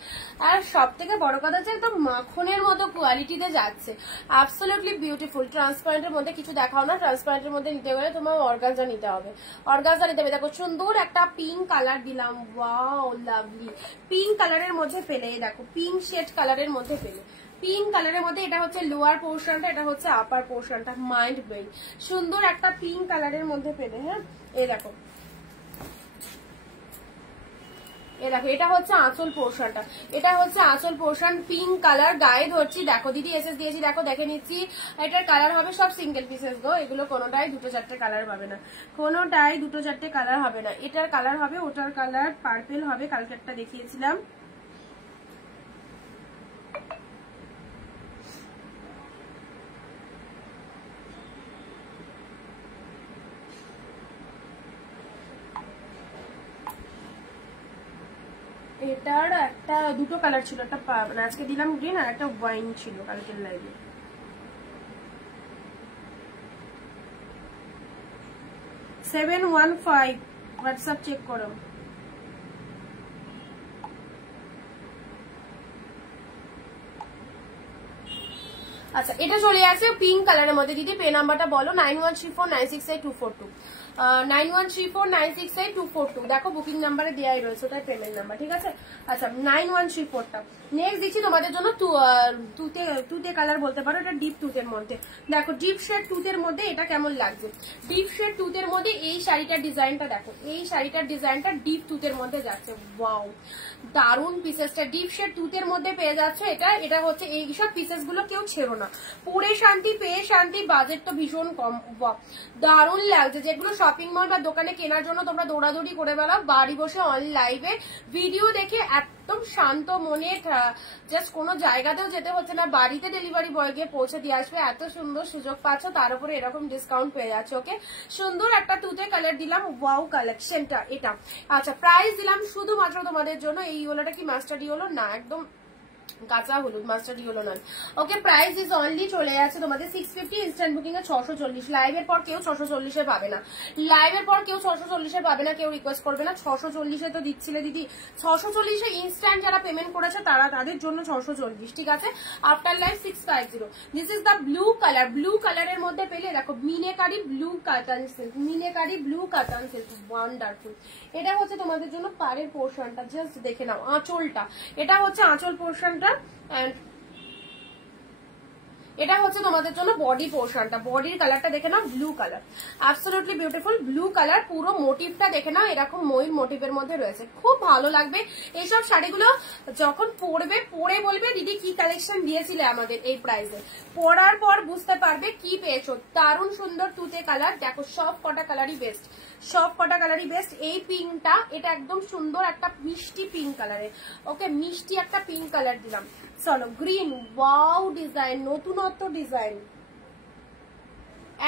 আর সব থেকে বড় কথা হচ্ছে একদম মাখনের মতো কোয়ালিটিতে যাচ্ছে। Absolutely beautiful. ট্রান্সপারেন্টের মধ্যে কিছু দেখাও না, ট্রান্সপারেন্টের মধ্যে নিতে গেলে তোমার অর্গানজা নিতে হবে, অর্গানজা নিতে হবে। দেখো সুন্দর একটা পিঙ্ক কালার দিলাম, ওয়াও লাভলি। পিঙ্ক কালারের মধ্যে পেলে, দেখো পিঙ্ক শেড কালারের মধ্যে পেলে, পিঙ্ক কালারের মধ্যে। এটা হচ্ছে লোয়ার পোর্শনটা, এটা হচ্ছে আপার পোর্শনটা। মাইন্ড ব্লোয়িং সুন্দর একটা পিঙ্ক কালারের মধ্যে পেলে। হ্যাঁ এই দেখো, দেখো এটা হচ্ছে আঁচল পোর্শনটা, এটা হচ্ছে আঁচল পোর্শন। পিঙ্ক কালার গায়ে ধরছি, দেখো দিদি এসএস দিয়েছি, দেখো দেখে নিচ্ছি। এটার কালার হবে সব সিঙ্গেল পিসেস গো, এগুলো কোনোটাই দুটো চারটে কালার পাবে না, কোনোটাই দুটো চারটে কালার হবে না। এটার কালার হবে, ওটার কালার পার্পেল হবে, কালকে একটা দেখিয়েছিলাম। এটার একটা দুটো কালার ছিল, একটা মানে আজকে দিলাম গ্রিন, আর একটা ওয়াইন ছিল কালকের লাইভে। 715 হোয়াটসঅ্যাপ চেক করো। আচ্ছা এটা চলে আসে পিঙ্ক কালারের মধ্যে। দিদি পে নাম্বারটা বলো। 9134968242, 9134968242। দেখো বুকিং নাম্বারে দেওয়াই রয়েছে, ওটাই পেমেন্ট নাম্বার, ঠিক আছে? আচ্ছা 9134টা। নেক্সট দিচ্ছি তোমাদের জন্য তুতে কালার বলতে পারো, এটা ডিপ তুতের মধ্যে। দেখো ডিপ শেড তুতের মধ্যে এটা কেমন লাগছে। ডিপ শেড তুতের মধ্যে এই শাড়িটার ডিজাইনটা দেখো, এই শাড়িটার ডিজাইনটা ডিপ তুতের মধ্যে যাচ্ছে। ওয়াও দারুন পিসেসটা, ডিপ শেড তুতের মধ্যে পেয়ে যাচ্ছে। এটা হচ্ছে এইসব পিসেস গুলো কেউ ছেড়ো না, পরে শান্তি পেয়ে শান্তি, বাজেট তো ভীষণ কম। দারুন লাগছে। যেগুলো শপিং মল বা দোকানে কেনার জন্য তোমরা দৌড়াদৌড়ি করে বেড়াও, বাড়ি বসে অন লাইভে ভিডিও দেখে একদম শান্ত মনে, জাস্ট কোনো জায়গাতেও যেতে হচ্ছে না, বাড়িতে ডেলিভারি বয় গিয়ে পৌঁছে দিয়ে আসবে। এত সুন্দর সুযোগ পাচ্ছ, তার উপরে এরকম ডিসকাউন্ট পেয়ে যাচ্ছে। ওকে সুন্দর একটা তুতে কালার দিলাম, ওয়াও কালেকশনটা এটা। আচ্ছা প্রাইস দিলাম শুধুমাত্র তোমাদের জন্য। এই ইয়েলোটা কি মাস্টার্ড ইয়েলো? না, একদম কাঁচা হলুদ, মাস্টার্ড ইয়েলো নয়। ওকে প্রাইস ইজ অনলি চলে যাচ্ছে তোমাদের 650, ইনস্ট্যান্ট বুকিং এ 640। লাইভের পর কেউ 640 পাবে না, লাইভের পর কেউ 640 পাবে না, কেউ রিকোয়েস্ট করবে না। 640 তো দিচ্ছিলে দিদি, 640 ইনস্ট্যান্ট যারা পেমেন্ট করেছে তাদের জন্য 640, ঠিক আছে? After live 650। This is the blue colour, blue কালারের মধ্যে পেলে দেখো মিনেকারি ব্লু কাটান সিল্ক, মিনেকারি ব্লু কাটান সিল্ক, ওয়ান্ডারফুল। এটা হচ্ছে তোমাদের জন্য পাড়ের পোর্শনটা, জাস্ট দেখে নাও আঁচলটা। এটা হচ্ছে আঁচল পোর্শনটা, এন্ড এটা হচ্ছে তোমাদের জন্য বডি পোর্শনটা। বডির কালারটা দেখে নাও, blue colour, absolutely beautiful blue colour. পুরো মোটিভটা দেখে নাও, এরকম ময়ূর মোটিভের মধ্যে রয়েছে, খুব ভালো লাগবে। এইসব শাড়িগুলো যখন পরবে, পরে বলবে দিদি কি কালেকশন দিয়েছিলে আমাদের এই প্রাইসে। পরার পর বুঝতে পারবে কি পেয়েছো। দারুণ সুন্দর তুতে কালার, দেখো সব কটা কালারই বেস্ট, সব কটা কালারই বেস্ট। এই পিঙ্কটা, এটা একদম সুন্দর একটা মিষ্টি পিঙ্ক কালারের। ওকে মিষ্টি একটা পিঙ্ক কালার দিলাম। চলো গ্রিন, ওয়াও ডিজাইন, নতুনত্ব ডিজাইন,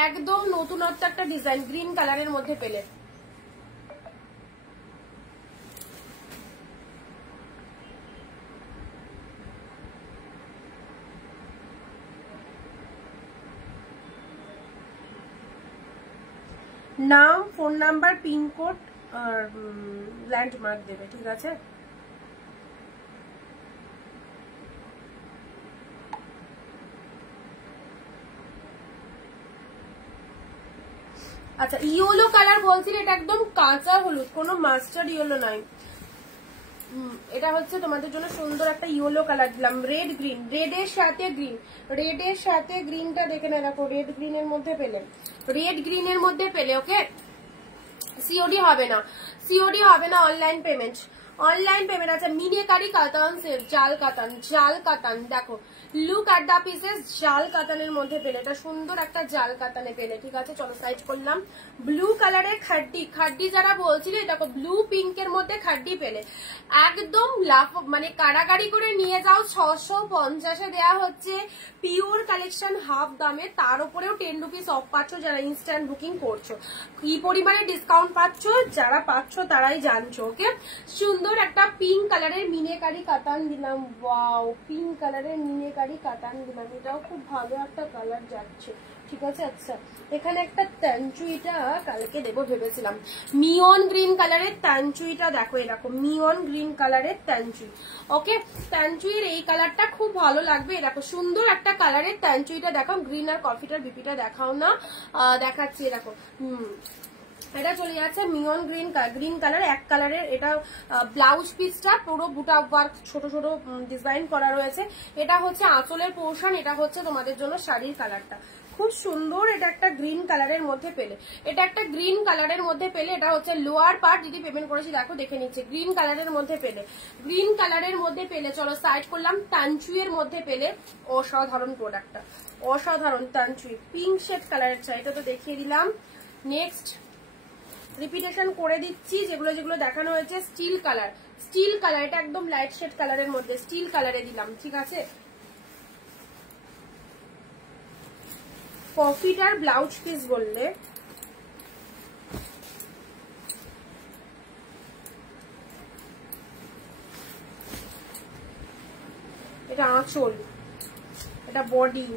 একদম নতুনত্ব একটা ডিজাইন গ্রিন কালারের মধ্যে পেলে। নাম, ফোন নাম্বার, পিনকোড আর ল্যান্ডমার্ক দেবে, ঠিক আছে? আচ্ছা ইয়েলো কালার বলছিল, এটা একদম কাঁচা হলুদ, কোনো মাস্টার্ড ইয়েলো নাই। এটা হচ্ছে তোমাদের জন্য সুন্দর একটা ইয়েলো কালার দিলাম, রেড গ্রিন, রেডের সাথে গ্রিন, রেডের সাথে গ্রিনটা দেখে না, দেখো রেড গ্রিনের মধ্যে পেলে, রেড গ্রিনের মধ্যে পেলে। ওকে সিওডি হবে না, সিওডি হবে না, অনলাইন পেমেন্ট, অনলাইন পেমেন্ট আছে। মিনেকারি কাতান সিল্ক, জাল কাতান, জাল কাতান। দেখো লুক অ্যাট দা পিসেস, জাল কাতানের মধ্যে পেলে, এটা সুন্দর একটা জাল কাতানে পেলে, ঠিক আছে। চলো সাইড করলাম। ব্লু কালারের খাড্ডি, খাড্ডি যারা বলছিলে দেখো ব্লু পিঙ্কের মধ্যে খাড্ডি পেলে, একদম লাভ, মানে কারাগারি করে নিয়ে যাও। 650-এ দেওয়া হচ্ছে, পিওর কালেকশন হাফ দামে, তার উপরেও 10 রুপিস অফ পাচ্ছ যারা ইনস্ট্যান্ট বুকিং করছো। কি পরিমাণে ডিসকাউন্ট পাচ্ছ যারা পাচ্ছ তারাই জানছো। ওকে, সুন্দর একটা পিঙ্ক কালারের মিনেকারি কাতান দিলাম। ওয়াও, পিঙ্ক কালারের মিনেকারি কাতান দিলাম, এটাও খুব ভালো একটা কালার যাচ্ছে, ঠিক আছে। আচ্ছা, এখানে একটা তানচুইটা কালকে দেবো ভেবেছিলাম, মিয়ন গ্রিন কালারের তানচুইটা দেখো, এরকম মিয়ন গ্রিন কালারের তানচুই। ওকে, তানচুইয়ের এই কালারটা খুব ভালো লাগবে, এরকম সুন্দর একটা কালারের তানচুইটা দেখাও। গ্রিন আর কফিটার বিপিটা দেখাও না, দেখাচ্ছি এরকম। এটা চলে যাচ্ছে মিয়ন গ্রিন, গ্রিন কালার, এক কালারের। এটা ব্লাউজ পিসটা পুরো বুটা ওয়ার্ক ছোট ছোট ডিজাইন করা রয়েছে। এটা হচ্ছে আঁচলের পোর্শন, এটা হচ্ছে তোমাদের জন্য শাড়ির কালারটা, খুব সুন্দর। এটা একটা গ্রিন কালারের মধ্যে পেলে, এটা একটা গ্রিন কালারের মধ্যে পেলে। এটা হচ্ছে লোয়ার পার্ট, যদি পেমেন্ট করেছি দেখো দেখে নিচ্ছে, গ্রিন কালারের মধ্যে পেলে, গ্রিন কালারের মধ্যে পেলে। চলো সাইড করলাম। তানচুইয়ের মধ্যে পেলে, অসাধারণ প্রোডাক্টটা, অসাধারণ। তানচুই পিঙ্ক শেড কালারের চাই, এটা তো দেখিয়ে দিলাম। নেক্সট রিপিটেশন করে দিচ্ছি যেগুলো যেগুলো দেখানো হয়েছে। স্টিল কালার, স্টিল কালার, এটা একদম লাইট শেড কালারের মধ্যে স্টিল কালারে দিলাম, ঠিক আছে। কফিটার ব্লাউজ পিস বললে, এটা আঁচল, এটা বডি,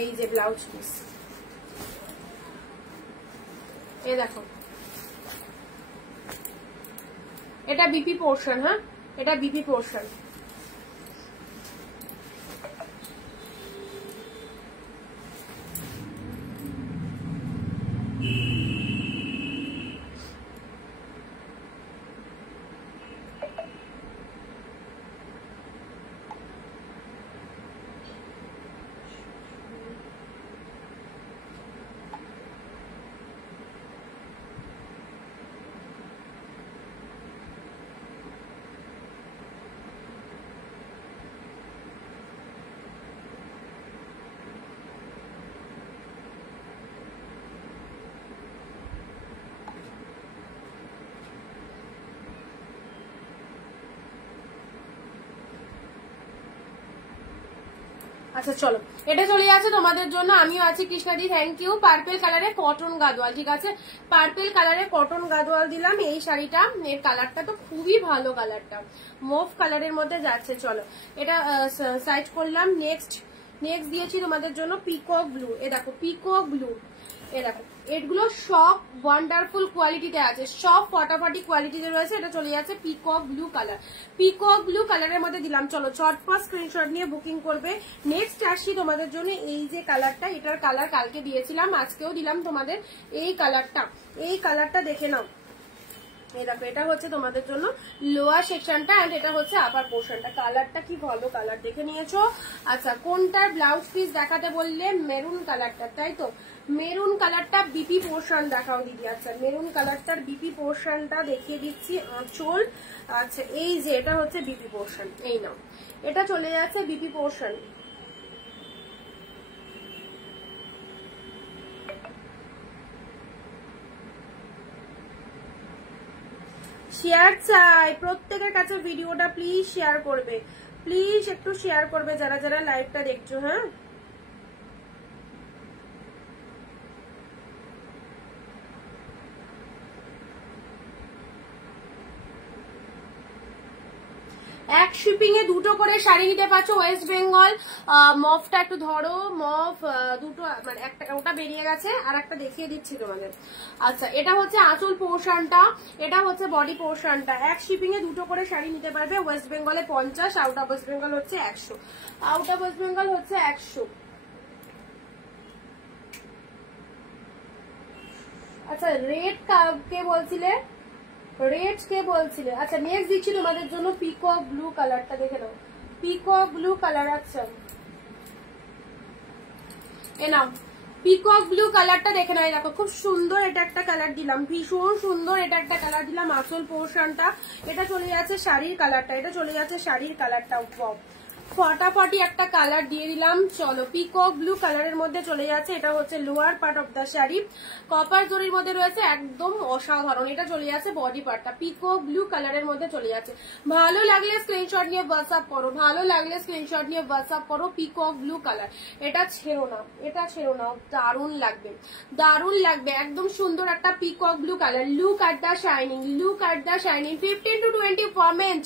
এই যে ব্লাউজ পিস, এই দেখো এটা বিপি পোর্শন। হ্যাঁ, এটা বিপি পোর্শন। আচ্ছা চলো, এটা চলে যাচ্ছে তোমাদের জন্য। আমিও আছি কৃষ্ণাদি, থ্যাংক ইউ। পার্পেল কালারে কটন গাদোয়াল, ঠিক আছে, পার্পেল কালারে কটন গাদোয়াল দিলাম। এই শাড়িটা, এর কালারটা তো খুবই ভালো, কালারটা মুভ কালারের মধ্যে যাচ্ছে। চলো এটা সাইড করলাম। নেক্সট দিয়েছি তোমাদের জন্য পিকক ব্লু, এ দেখো পিকক ব্লু, এ দেখো এগুলো সব ওয়ান্ডারফুল কোয়ালিটিতে আছে, সব ফটাফটি কোয়ালিটিতে রয়েছে। এটা চলে যাচ্ছে peacock blue colour, peacock blue কালারের মধ্যে দিলাম। চলো চটপট স্ক্রিনশট নিয়ে বুকিং করবে। নেক্সট আসছি তোমাদের জন্য এই যে কালারটা, এটার কালার কালকে দিয়েছিলাম, আজকেও দিলাম তোমাদের এই কালারটা। এই কালারটা দেখে নাও, এই দেখো এটা হচ্ছে তোমাদের জন্য লোয়ার সেকশনটা, এন্ড এটা হচ্ছে আপার পোর্শনটা। কালারটা কি ভালো কালার, দেখে নিয়েছো। আচ্ছা, কোনটার ব্লাউজ পিস দেখাতে বললে? মেরুন কালারটা, তাই তো, মেরুন কালারটা বিপি পোর্শন দেখাও দিদি। আচ্ছা, মেরুন কালারটার বিপি পোর্শনটা দেখিয়ে দিচ্ছি, আঁচল। আচ্ছা, এই যে এটা হচ্ছে বিপি পোর্শন, এই নাও, এটা চলে যাচ্ছে বিপি পোর্শন। শেয়ার চাই প্রত্যেকের কাছে, ভিডিওটা প্লিজ শেয়ার করবে, প্লিজ একটু শেয়ার করবে যারা যারা লাইভটা দেখছো। হ্যাঁ, এক শিপিং এ দুটো করে শাড়ি নিতে পারছো। ওয়েস্ট বেঙ্গল মফটা একটু ধরো, মফ দুটো, মানে একটা ওটা বেরিয়ে গেছে, আর একটা দেখিয়ে দিচ্ছি তোমাদের। আচ্ছা, এটা হচ্ছে আঁচল পোর্শনটা, এটা হচ্ছে বডি পোর্শনটা। এক শিপিং এ দুটো করে শাড়ি নিতে পারবে। ওয়েস্ট বেঙ্গলে 50, আউট অফ ওয়েস্ট বেঙ্গল হচ্ছে 100, আউট অফ ওয়েস্ট বেঙ্গল হচ্ছে 100। আচ্ছা, রেড কে বলছিলে? রেড কে বলছিলে? আচ্ছা, নেক্সট দিচ্ছি তোমাদের জন্য পিকক ব্লু কালারটা, দেখে নাও, পিকক ব্লু কালার। আচ্ছা, এ নাও, পিকক ব্লু কালারটা দেখে নেয়, দেখো খুব সুন্দর এটা একটা কালার দিলাম, ভীষণ সুন্দর এটা একটা কালার দিলাম। আঁচল পোর্শনটা এটা চলে যাচ্ছে শাড়ির কালারটা, এটা চলে যাচ্ছে শাড়ির কালারটা, ফটাফটি একটা কালার দিয়ে দিলাম। চলো পিকক ব্লু কালারের মধ্যে চলে যাচ্ছে, এটা হচ্ছে lower part of the sari, copper জরির মধ্যে রয়েছে, একদম অসাধারণ। এটা চলে যাচ্ছে বডি পার্টটা, পিকক ব্লু কালারের মধ্যে চলে যাচ্ছে। ভালো লাগলে স্ক্রিনশট নিয়ে হোয়াটসঅ্যাপ করো, ভালো লাগলে স্ক্রিনশট নিয়ে হোয়াটসঅ্যাপ করো। পিকক ব্লু কালার, এটা ছেড়ো না, এটা ছেড়ো না, দারুণ লাগবে, দারুণ লাগবে, একদম সুন্দর একটা peacock blue colour. Look at the shining, look at the shining. 15 to 20 comment,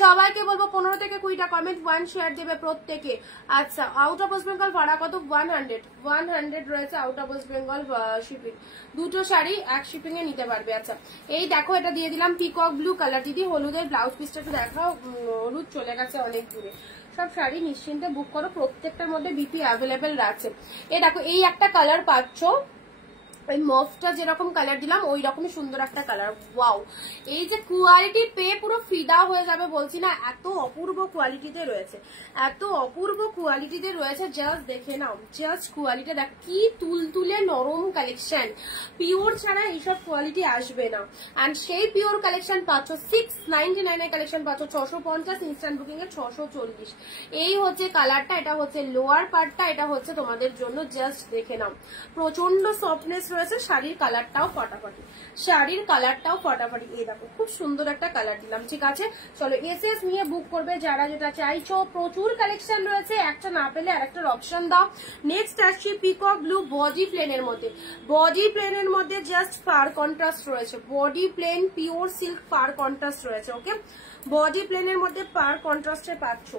সবাইকে বলবো 15 থেকে 20টা কমেন্ট, 1 শেয়ার দেবে প্রত্যেকে। আচ্ছা, আউট অফ ওয়েস্ট বেঙ্গল ভাড়া কত? 100 রয়েছে out of West Bengal shipping. দুটো শাড়ি এক শিপিং এ নিতে পারবে। আচ্ছা, এই দেখো এটা দিয়ে দিলাম পিকক ব্লু কালার। দিদি হলুদের ব্লাউজ পিসটা একটু দেখাও, হলুদ চলে গেছে অনেক দূরে। সব শাড়ি নিশ্চিন্তে বুক করো, প্রত্যেকটার মধ্যে বিপি অ্যাভেলেবেল আছে। এই দেখো এই একটা কালার পাচ্ছ, এই মফটা যেরকম কালার দিলাম ওই রকমই সুন্দর একটা কালার। ওয়াও, এই যে কোয়ালিটি পেয়ে পুরো ফিদা হয়ে যাবে বলছি না, এত অপূর্ব কোয়ালিটিতে রয়েছে, এত অপূর্ব কোয়ালিটিতে রয়েছে। জাস্ট দেখে নাও, জাস্ট কোয়ালিটি দেখ, কি তুলতুলে নরম কালেকশন। পিওর ছাড়া এইসব কোয়ালিটি আসবে না। অ্যান্ড সেই পিওর কালেকশন পাচ্ছ 699 এর কালেকশন পাচ্ছ 650, ইনস্ট্যান্ট বুকিং এ 640। এই হচ্ছে কালারটা, এটা হচ্ছে লোয়ার পার্টটা, এটা হচ্ছে তোমাদের জন্য। জাস্ট দেখে নাও, প্রচন্ড সফটনেস রয়েছে। শাড়ির কালারটাও ফটাফটি, শাড়ির কালারটাও ফটাফটি। এই দেখো খুব সুন্দর একটা কালার দিলাম। ঠিক আছে, চলো এসএস নিয়ে বুক করবে যারা যেটা চাইছো। প্রচুর কালেকশন রয়েছে, একটা না পেলে আরেকটার অপশন দাও। নেক্সট আসছি পিকক ব্লু বডি প্লেনের মধ্যে, বডি প্লেনের মধ্যে জাস্ট ফার কন্ট্রাস্ট রয়েছে, body plain pure silk far contrast রয়েছে। ওকে, বডি প্লেনের মধ্যে ফার কন্ট্রাস্টে পাচ্ছ।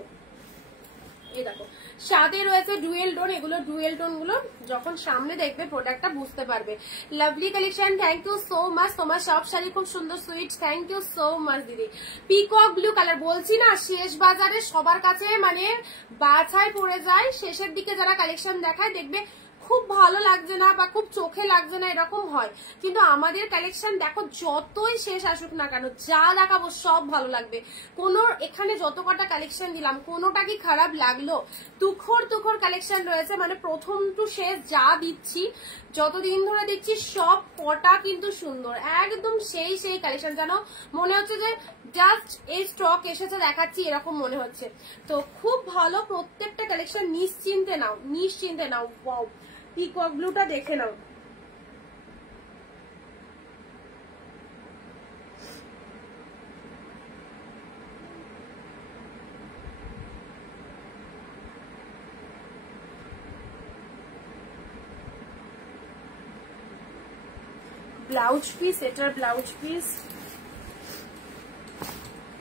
এই দেখো সাথে রয়েছে ডুয়েল টোন, এগুলো ডুয়েল টোন গুলো যখন সামনে দেখবে প্রোডাক্টটা বুঝতে পারবে। Lovely collection, thank you so much. তোমার সব শাড়ি খুব সুন্দর sweet, thank you so much দিদি। পিকক ব্লু কালার বলছি না, শেষ বাজারে সবার কাছে মানে বাছাই পড়ে যায়, শেষের দিকে যারা কালেকশন দেখায় দেখবে খুব ভালো লাগছে না বা খুব চোখে লাগছে না, এরকম হয়। কিন্তু আমাদের কালেকশন দেখো, যতই শেষ আসুক না কেন, যা দেখাবো সব ভালো লাগবে। কোনো এখানে যত কটা কালেকশন দিলাম কোনোটা কি খারাপ লাগলো? তুখর তুখর কালেকশন রয়েছে, মানে প্রথম টু শেষ যা দিচ্ছি, যতদিন ধরে দিচ্ছি সব কটা কিন্তু সুন্দর, একদম সেই সেই কালেকশন। যেন মনে হচ্ছে যে জাস্ট এই স্টক এসেছে দেখাচ্ছি, এরকম মনে হচ্ছে। তো খুব ভালো প্রত্যেকটা কালেকশন, নিশ্চিন্তে নাও, নিশ্চিন্তে নাও। ওয়াও, পিকক ব্লুটা দেখে নাও। ব্লাউজ পিস, এটার ব্লাউজ পিস,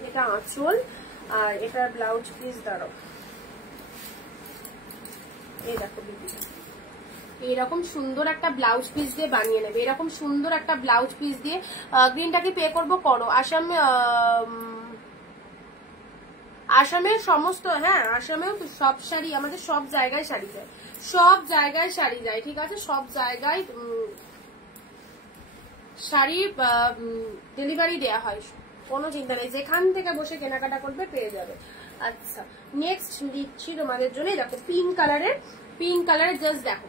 এটা আঁচল, আর এটার ব্লাউজ পিস দাঁড়াও। এই দেখো দিদি, এরকম সুন্দর একটা ব্লাউজ পিস দিয়ে বানিয়ে নেবে, এরকম সুন্দর একটা ব্লাউজ পিস দিয়ে। গ্রিনটাকে পে করবো, করো। আসামের সমস্ত, হ্যাঁ আসামেও তো সব শাড়ি, আমাদের সব জায়গায় শাড়ি যায়, সব জায়গায় শাড়ি যায়। ঠিক আছে, সব জায়গায় শাড়ি ডেলিভারি দেয়া হয়, কোনো চিন্তা নেই, যেখান থেকে বসে কেনাকাটা করবে পেয়ে যাবে। আচ্ছা, নেক্সট দিচ্ছি তোমাদের জন্য, দেখো পিঙ্ক কালারের, পিঙ্ক কালারের জাস্ট দেখো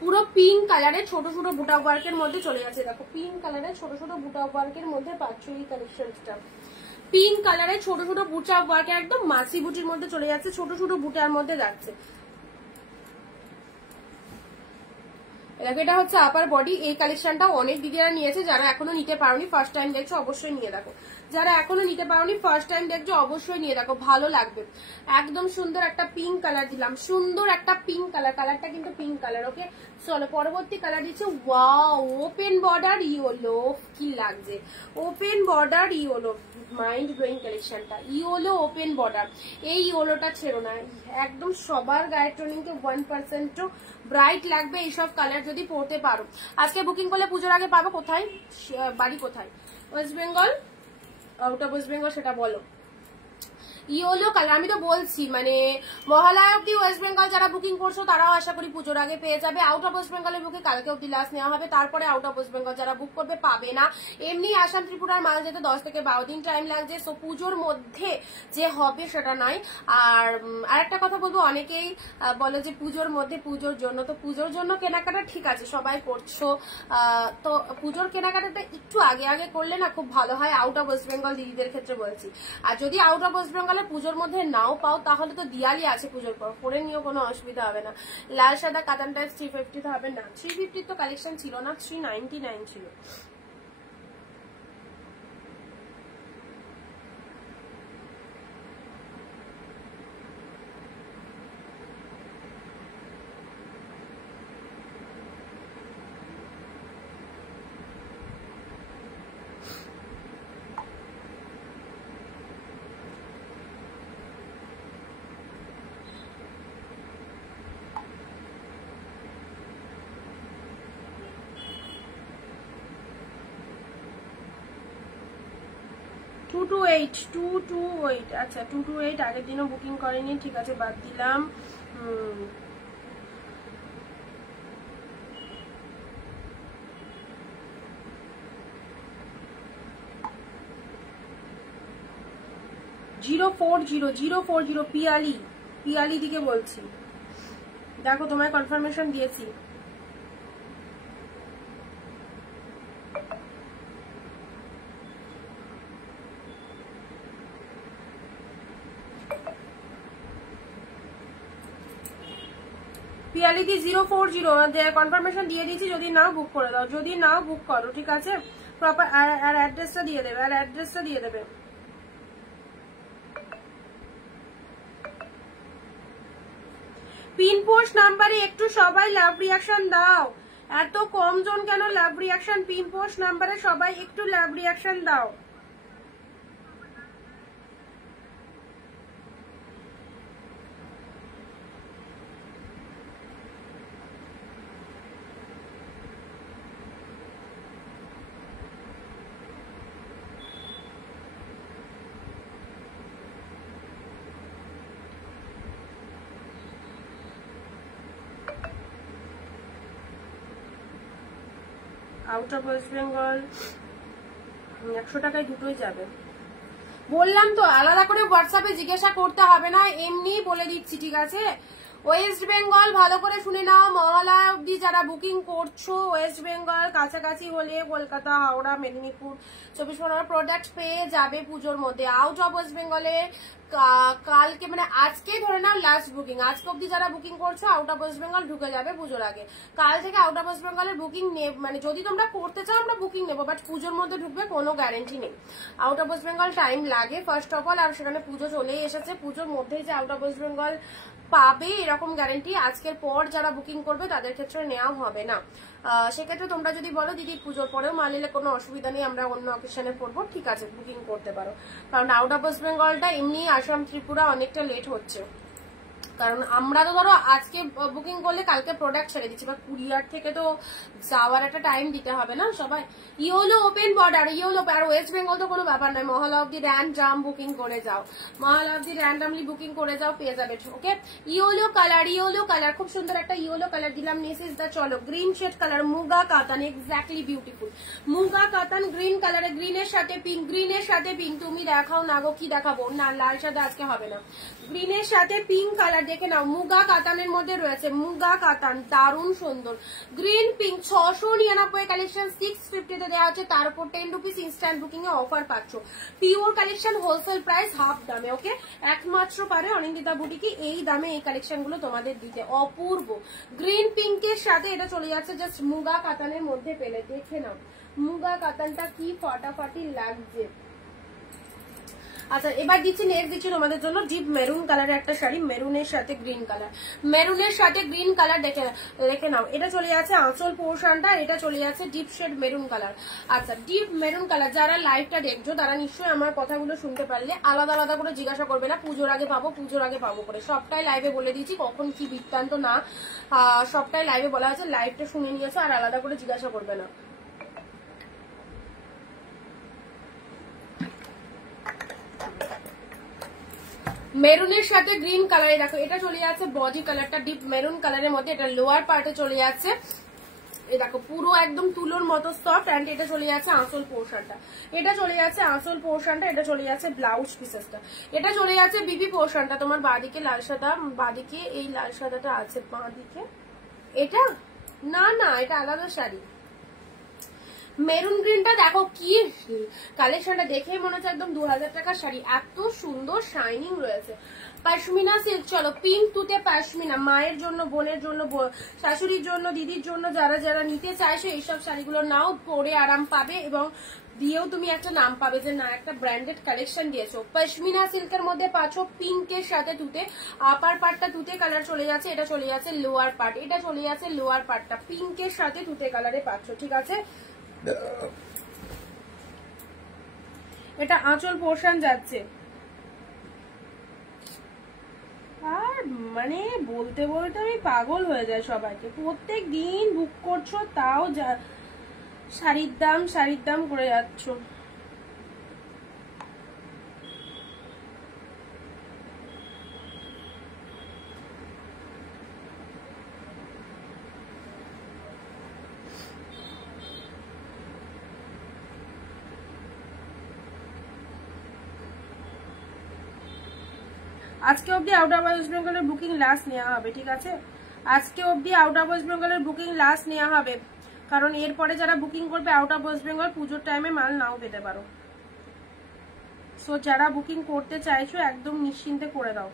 পুরো পিঙ্ক কালারের ছোট ছোট বুটা ওয়ার্কের মধ্যে চলে যাচ্ছে। দেখো পিঙ্ক কালারের ছোট ছোট বুটা ওয়ার্কের মধ্যে পাচ্ছ এই কালেকশনটা। পিঙ্ক কালারের ছোট ছোট বুটা ওয়ার্কের একদম মাসি বুটির মধ্যে চলে যাচ্ছে, ছোট ছোট বুটার মধ্যে যাচ্ছে। এটা হচ্ছে আপার বডি। এই কালেকশনটা অনেক দিদিরা নিয়েছে, যারা এখনো নিতে পারোনি ফার্স্ট টাইম দেখছো অবশ্যই নিয়ে দেখো, যারা এখনো নিতে পারোনি ফার্স্ট টাইম দেখছো অবশ্যই নিয়ে দেখো, ভালো লাগবে। একদম সুন্দর একটা পিঙ্ক কালার দিলাম, সুন্দর একটা পিঙ্ক কালার, কালারটা কিন্তু পিঙ্ক কালার। ওকে, চলো পরবর্তী কালার দিচ্ছে। ওয়াও, ওপেন বর্ডার ইয়েলো, কি লাগছে, open border yellow, mind blowing কালেকশনটা। ইয়েলো ওপেন বর্ডার, এই ইয়েলোটা ছেড়ো না, একদম সবার গায়ের টোনিংকে 1% ব্রাইট লাগবে এইসব কালার যদি পরতে পারো। আজকে বুকিং করলে পুজোর আগে পাবো। কোথায় বাড়ি, কোথায়? West Bengal, out of West Bengal সেটা বলো। ইয়েলো কালার আমি তো বলছি, মানে মহালয়া অব্দি ওয়েস্ট বেঙ্গল যারা বুকিং করছো তারাও আশা করি পুজোর আগে পেয়ে যাবে। আউট অফ ওয়েস্ট বেঙ্গলের বুকে কালকে অব্দি লাস্ট নেওয়া হবে, তারপরে আউট অফ ওয়েস্ট বেঙ্গল যারা বুক করবে পাবে না। এমনি আসাম ত্রিপুরার মাল যেতে 10 থেকে 12 দিন টাইম লাগছে, সো পুজোর মধ্যে যে হবে সেটা নাই। আর আরেকটা কথা বলবো, অনেকেই বলে যে পুজোর মধ্যে পুজোর জন্য, তো পুজোর জন্য কেনাকাটা ঠিক আছে সবাই করছো, তো পুজোর কেনাকাটাটা একটু আগে আগে করলে না খুব ভালো হয়, আউট অফ ওয়েস্ট বেঙ্গল দিদিদের ক্ষেত্রে বলছি। আর যদি আউট অফ ওয়েস্ট বেঙ্গলে পুজোর মধ্যে নাও পাও তাহলে তো দিয়ালি আছে পুজোর পর, পরে নিয়েও কোনো অসুবিধা হবে না। লাল সাদা কাতান টাইপ 350 হবে না, 350 তো কালেকশন ছিল না, 399 ছিল। আচ্ছা 228 আগের দিনও বুকিং করেনি, ঠিক আছে বাদ দিলাম। 040 পিয়ালি দিকে বলছি, দেখো তোমায় কনফার্মেশন দিয়েছি। পিয়ালিদি 040 কনফার্মেশন দিয়ে দিয়েছি, যদি নাও বুক করে দাও, যদি নাও বুক করো, ঠিক আছে প্রপার। আর অ্যাড্রেসটা দিয়ে দেবে, আর অ্যাড্রেসটা দিয়ে দেবে। পিন পোস্ট নাম্বারে একটু সবাই লাভ রিয়াকশন দাও, এত কম জন কেন লাভ রিয়াকশন? পিন পোস্ট নাম্বারে সবাই একটু লাভ রিয়াকশন দাও। আউট অফ ওয়েস্ট বেঙ্গল 100 টাকায় দুটোই যাবে, বললাম তো। আলাদা করে হোয়াটসঅ্যাপে জিজ্ঞাসা করতে হবে না, এমনি বলে দিচ্ছি, ঠিক আছে। ওয়েস্ট বেঙ্গল ভালো করে শুনে নাও, মহালয়া অব্দি যারা বুকিং করছো ওয়েস্ট বেঙ্গল কাছাকাছি হলে কলকাতা, হাওড়া, মেদিনীপুর, 24/7 প্রোডাক্ট পেয়ে যাবে পুজোর মধ্যে। আউট অফ ওয়েস্ট বেঙ্গলে কালকে মানে আজকে ধরে নাও লাস্ট বুকিং, আজকে অব্দি যারা বুকিং করছো আউট অফ ওয়েস্ট বেঙ্গল ঢুকে যাবে পুজোর আগে। কাল থেকে আউট অফ ওয়েস্ট বেঙ্গলের বুকিং মানে যদি তোমরা করতে চাও আমরা বুকিং নেবো, বাট পুজোর মধ্যে ঢুকবে কোনো গ্যারেন্টি নেই। Out of West Bengal time লাগে ফার্স্ট অফ অল, আর সেখানে পুজো চলেই এসেছে, পুজোর মধ্যেই যে আউট অফ ওয়েস্ট বেঙ্গল পাবে এরকম গ্যারেন্টি আজকের পর যারা বুকিং করবে তাদের ক্ষেত্রে নেওয়া হবে না। সেক্ষেত্রে তোমরা যদি বলো দিদি পুজোর পরেও মাল নিলে কোনো অসুবিধা নেই, আমরা অন্য অকেশনে করবো, ঠিক আছে বুকিং করতে পারো। কারণ আউট অফ ওয়েস্ট বেঙ্গলটা এমনি আসাম ত্রিপুরা অনেকটা লেট হচ্ছে, কারণ আমরা তো ধরো আজকে বুকিং করলে কালকে প্রোডাক্ট ছেড়ে দিচ্ছি, বা কুরিয়ার থেকে তো যাওয়ার একটা টাইম দিতে হবে না সবাই। ইয়েলো ওপেন বর্ডার, ইয়েলো, আর ওয়েস্ট বেঙ্গল তো কোনো ব্যাপার নয়, মহালয়া অব্দি র্যান্ডাম বুকিং করে যাও, মহালয়া অব্দি র্যান্ডামলি বুকিং করে যাও, পেয়ে যাবে। ওকে ইয়েলো কালার খুব সুন্দর একটা ইয়েলো কালার দিলাম, নিস ইজ দা চলো গ্রিন শেড কালার, মুগা কাতান, এক্স্যাক্টলি বিউটিফুল মুগা কাতান গ্রিন কালারে, গ্রিনের সাথে পিঙ্ক, গ্রিনের সাথে পিঙ্ক। তুমি দেখাও না গো, কি দেখাবো না, লাল সাথে আজকে হবে না, গ্রিনের সাথে পিঙ্ক কালার দেখে নাও, মুগা কাতানের মধ্যে রয়েছে, মুগা কাতান দারুণ সুন্দর, গ্রিন পিঙ্ক। 699 কালেকশন 650 তে দেওয়া হচ্ছে, তার উপর 10 রুপিস ইনস্ট্যান্ট বুকিং এ অফার পাচ্ছ। Pure collection wholesale price half দামে, ওকে একমাত্র পারে অনিন্দিতা বুটিকে এই দামে এই কালেকশন গুলো তোমাদের দিতে। অপূর্ব গ্রিন পিঙ্কের সাথে এটা চলে যাচ্ছে জাস্ট মুগা কাতানের মধ্যে পেলে, দেখে নাও মুগা কাতানটা কি ফাটাফাটি লাগছে। আচ্ছা এবার দিচ্ছি, নেক্সট দিচ্ছি তোমাদের জন্য ডিপ মেরুন কালারের একটা শাড়ি, মেরুনের সাথে গ্রিন কালার, মেরুনের সাথে গ্রিন কালার দেখে নাও। এটা চলে যাচ্ছে আঁচল পোর্শনটা, এটা চলে যাচ্ছে ডিপ শেড মেরুন কালার। আচ্ছা ডিপ মেরুন কালার, যারা লাইভটা দেখছো তারা নিশ্চয়ই আমার কথাগুলো শুনতে পারলে, আলাদা আলাদা করে জিজ্ঞাসা করবে না পুজোর আগে পাবো পুজোর আগে পাবো করে, সবটাই লাইভে বলে দিয়েছি, কখন কি বৃত্তান্ত না সবটাই লাইভে বলা আছে, লাইভটা শুনে নিয়েছো, আর আলাদা করে জিজ্ঞাসা করবে না। মেরুনের সাথে গ্রিন কালারে দেখো, এটা চলে যাচ্ছে বডি কালারটা ডিপ মেরুন কালারের মধ্যে, এটা লোয়ার পার্টে চলে যাচ্ছে, এই দেখো পুরো একদম তুলোর মতো সফট। এন্ড এটা চলে যাচ্ছে আঁচল পোর্শনটা, এটা চলে যাচ্ছে আঁচল পোর্শনটা, এটা চলে যাচ্ছে ব্লাউজ পিসেসটা, এটা চলে যাচ্ছে বিবি পোর্শনটা। তোমার বাঁদিকে লাল সাদা, বাঁদিকে এই লাল সাদাটা আছে বাঁদিকে, এটা না না এটা আলাদা শাড়ি। মেরুন গ্রিনটা দেখো কি কালেকশনটা, দেখেই মনে হচ্ছে একদম 2000 টাকার শাড়ি, এত সুন্দর শাইনিং রয়েছে। পশমিনা সিল্ক, চলো পিঙ্ক তুতে পশমিনা, মায়ের জন্য, বোনের জন্য, শাশুড়ির জন্য, দিদির জন্য, যারা যারা নিতে চাইছো এইসব শাড়িগুলো নাও, পরে আরাম পাবে এবং দিয়েও তুমি একটা নাম পাবে যে না একটা ব্র্যান্ডেড কালেকশন দিয়েছো। পশমিনা সিল্কের মধ্যে পাচ্ছ পিঙ্কের সাথে তুতে, আপার পার্টটা তুতে কালার চলে যাচ্ছে, এটা চলে যাচ্ছে লোয়ার পার্ট, এটা চলে যাচ্ছে লোয়ার পার্টটা পিঙ্কের সাথে তুতে কালারে পাচ্ছ, ঠিক আছে। এটা আঁচল পোর্শন যাচ্ছে, আর মানে বলতে বলতে আমি পাগল হয়ে যায় সবাইকে, প্রত্যেক দিন বুক করছো তাও শাড়ির দাম করে যাচ্ছ। আজকে অবধি আউট অফ ওয়েস্ট বেঙ্গলের বুকিং লাস্ট নেওয়া হবে, ঠিক আছে, আজকে অবধি আউট অফ ওয়েস্ট বেঙ্গলের বুকিং লাস্ট নেওয়া হবে, কারণ এরপরে যারা বুকিং করবে আউট অফ ওয়েস্ট বেঙ্গল পুজোর টাইমে মাল নাও পেতে পারো। সো যারা বুকিং করতে চাইছো একদম নিশ্চিন্তে করে দাও।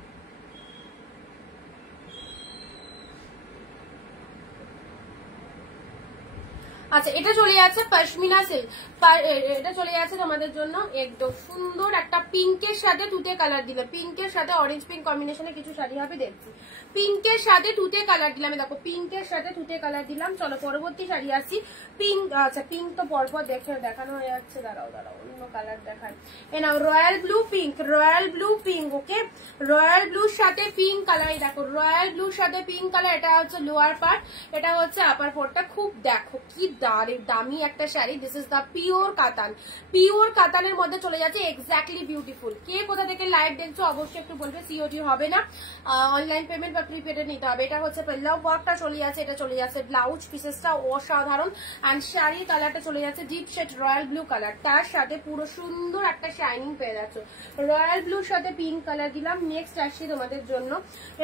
আচ্ছা এটা চলে যাচ্ছে পশমিনা সিল্ক, এটা চলে যাচ্ছে তোমাদের জন্য একদম সুন্দর একটা পিঙ্কের সাথে তুতে কালার দিলে, পিঙ্কের সাথে অরেঞ্জ পিঙ্ক কম্বিনেশনে কিছু শাড়ি হবে দেখছি, পিঙ্কের সাথে তুতে কালার দিলাম, দেখো পিঙ্কের সাথে তুতে কালার দিলাম। চলো পরবর্তী শাড়ি আসছি, পিঙ্ক, আচ্ছা পিঙ্ক তো পরপর দেখানো হয়ে যাচ্ছে, দাঁড়াও অন্য কালার দেখায়, এ নাও royal blue pink, royal blue pink, okay royal ব্লুর সাথে পিঙ্ক কালার, দেখো রয়্যাল ব্লুর সাথে পিঙ্ক কালার, এটা হচ্ছে লোয়ার পার্ট, এটা হচ্ছে আপার পার্টটা, খুব দেখো কি দামি একটা sari. This is the pure katan, pure কাতানের মধ্যে চলে যাচ্ছে, এক্স্যাক্টলি বিউটিফুল। কে কোথা থেকে লাইভ দেখছো অবশ্যই একটু বলবে, সিওডি হবে না, অনলাইন পেমেন্ট বা প্রিপেড নিতে হবে। এটা হচ্ছে পেল্লাও ওয়ার্কটা চলে যাচ্ছে, এটা চলে যাচ্ছে ব্লাউজ পিসেসটা অসাধারণ, অ্যান্ড শাড়ির কালারটা চলে যাচ্ছে deep shade royal blue colour, তার সাথে পুরো সুন্দর একটা শাইনিং পেয়ে যাচ্ছে, রয়্যাল ব্লুর সাথে পিঙ্ক কালার দিলাম। নেক্সট আসছি তোমাদের জন্য,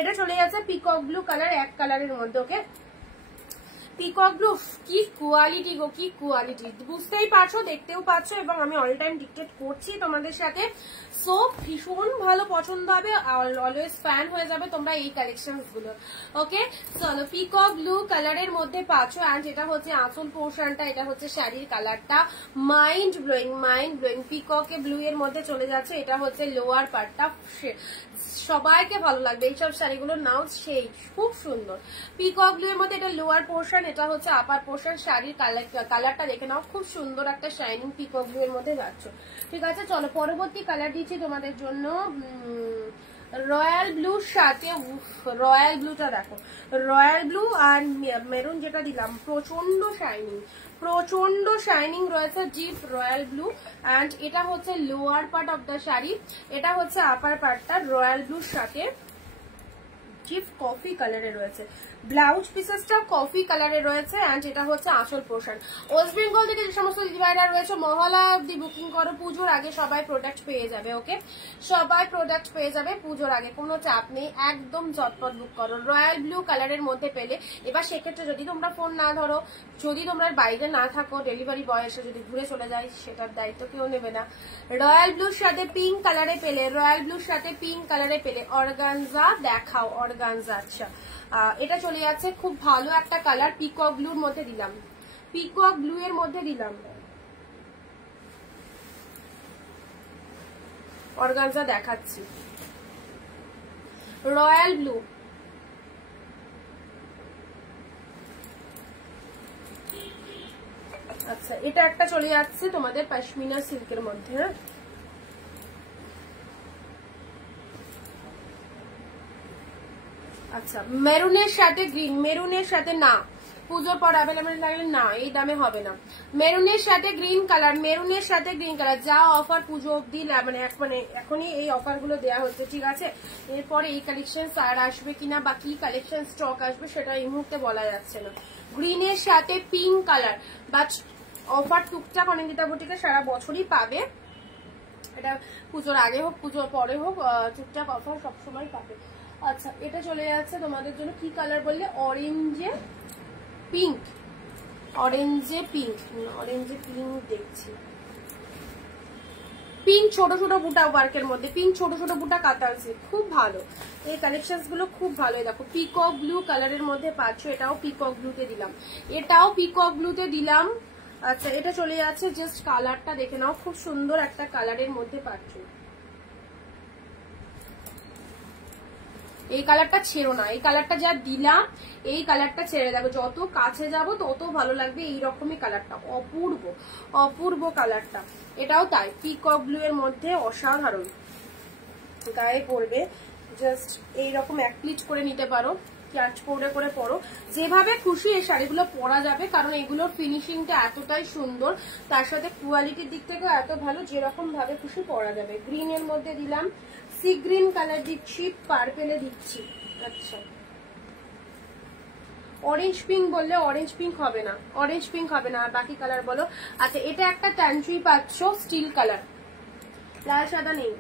এটা চলে যাচ্ছে পিকক ব্লু কালার, এক কালারের মধ্যে, ওকে পিকক ব্লু, কি কোয়ালিটি গো, কি কোয়ালিটি, বুঝতেই পারছো, দেখতেও পাচ্ছ, এবং আমি অল টাইম ডিকটেট করছি তোমাদের সাথে। সো ভীষণ ভালো পছন্দ হবে, অলওয়েজ ফ্যান হয়ে যাবে তোমরা এই কালেকশনস গুলো, ওকে। চলো পিকক ব্লু কালারের মধ্যে পাচ্ছ, অ্যান্ড এটা হচ্ছে আঁচল পোর্শনটা, এটা হচ্ছে শাড়ির কালারটা, মাইন্ড ব্লোয়িং, মাইন্ড ব্লোয়িং, পিককে ব্লু এর মধ্যে চলে যাচ্ছে, এটা হচ্ছে লোয়ার পার্টটা, সবাইকে ভালো লাগবে এইসব শাড়িগুলো নাও, সেই খুব সুন্দর পিকক ব্লু এর মধ্যে, এটা লোয়ার পোর্শন, এটা হচ্ছে আপার পোর্শন, শাড়ির কালারটা দেখে নাও, খুব সুন্দর একটা শাইনিং পিকক ব্লু এর মধ্যে যাচ্ছ, ঠিক আছে। চলো পরবর্তী কালার দিচ্ছি তোমাদের জন্য, রয়্যাল ব্লুর সাথে, রয়্যাল ব্লুটা দেখো, রয়্যাল ব্লু আর মেরুন যেটা দিলাম, প্রচন্ড শাইনিং, প্রচন্ড শাইনিং রয়েছে, ডিপ রয়্যাল ব্লু, অ্যান্ড এটা হচ্ছে lower part of the sari, এটা হচ্ছে আপার পার্টটা রয়্যাল ব্লুর সাথে ডিপ কফি কালারে রয়েছে, ব্লাউজ পিসেসটা কফি কালারে রয়েছে, অ্যান্ড এটা হচ্ছে আঁচল পোর্শন। ওয়েস্ট বেঙ্গল থেকে যে সমস্ত দিদিভাইরা রয়েছে মহলা অব্দি বুকিং করো, পুজোর আগে সবাই প্রোডাক্ট পেয়ে যাবে, ওকে সবাই প্রোডাক্ট পেয়ে যাবে পুজোর আগে, কোনো চাপ নেই, একদম ঝটপট বুক করো। রয়্যাল ব্লু কালারের মধ্যে পেলে, এবার সেক্ষেত্রে যদি তোমরা ফোন না ধরো, যদি তোমরা বাইরে না থাকো, ডেলিভারি বয় এসে যদি ঘুরে চলে যায়, সেটার দায়িত্ব কেউ নেবে না। রয়্যাল ব্লুর সাথে পিঙ্ক কালারে পেলে, রয়্যাল ব্লুর সাথে পিঙ্ক কালারে পেলে, অর্গানজা দেখাও, অর্গানজা, আচ্ছা এটা চলে যাচ্ছে, খুব ভালো একটা কালার, পিকক ব্লুর মধ্যে দিলাম, পিকক ব্লু এর মধ্যে দিলাম, অর্গানজা দেখাচ্ছি, রয়্যাল ব্লু, আচ্ছা এটা একটা চলে যাচ্ছে তোমাদের পশমিনা সিল্কের মধ্যে, হ্যাঁ আচ্ছা মেরুনের সাথে গ্রিন, মেরুনের সাথে না পুজোর পর অ্যাভেলেবেল লাগলে না, এই দামে হবে না। মেরুনের সাথে গ্রিন কালার, মেরুনের সাথে গ্রিন কালার, যা অফার পুজো অব্দি মানে এখনই এই অফার গুলো দেওয়া হচ্ছে, ঠিক আছে। এরপরে এই কালেকশন আর আসবে কিনা বা কি কালেকশন স্টক আসবে সেটা এই মুহূর্তে বলা যাচ্ছে না। গ্রিনের সাথে পিঙ্ক কালার, বাট অফার টুকটাক অনিন্দিতা বুটিকে সারা বছরই পাবে, এটা পুজোর আগে হোক পুজোর পরে হোক টুকটাক অফার সবসময় পাবে। আচ্ছা, এটা চলে যাচ্ছে তোমাদের জন্য কি কালার বললে, অরেঞ্জে পিঙ্ক, অরেঞ্জে পিঙ্ক, অরেঞ্জে পিঙ্ক দেখছি, পিঙ্ক ছোট ছোট বুটা ওয়ার্কের মধ্যে, পিঙ্ক ছোট ছোট বুটা কাতার সিল্ক, খুব ভালো এই কালেকশন গুলো, খুব ভালো। দেখো পিকক ব্লু কালারের মধ্যে পাচ্ছ, এটাও পিকক ব্লুতে দিলাম, এটাও পিকক ব্লুতে দিলাম। আচ্ছা, এটা চলে যাচ্ছে, জাস্ট কালারটা দেখে নাও, খুব সুন্দর একটা কালারের মধ্যে পাচ্ছ। এই কালারটা ছেড়ো না, এই কালারটা যা দিলাম এই কালারটা ছেড়ে দেখো, যত কাছে যাব তত ভালো লাগবে এইরকমই কালারটা, অপূর্ব অপূর্ব কালারটা। এটাও তাই, পিকক ব্লু এর মধ্যে অসাধারণ, গায়ে পড়বে, জাস্ট এইরকম এক প্লিট করে নিতে পারো, ক্লাচ করে পরো, যেভাবে খুশি এই শাড়িগুলো পরা যাবে, কারণ এগুলোর ফিনিশিংটা এতটাই সুন্দর, তার সাথে কোয়ালিটির দিক থেকে এত ভালো, যেরকম ভাবে খুশি পরা যাবে। গ্রিন এর মধ্যে দিলাম, সি গ্রিন কালার দিচ্ছি, পার্পেলে দিচ্ছি। আচ্ছা, অরেঞ্জ পিঙ্ক বললে অরেঞ্জ পিঙ্ক হবে না, অরেঞ্জ পিঙ্ক হবে না, আর বাকি কালার বলো। আচ্ছা, এটা একটা ট্যান্ট্রি পাচ্ছ, স্টিল কালার, লাল সাদা নেই।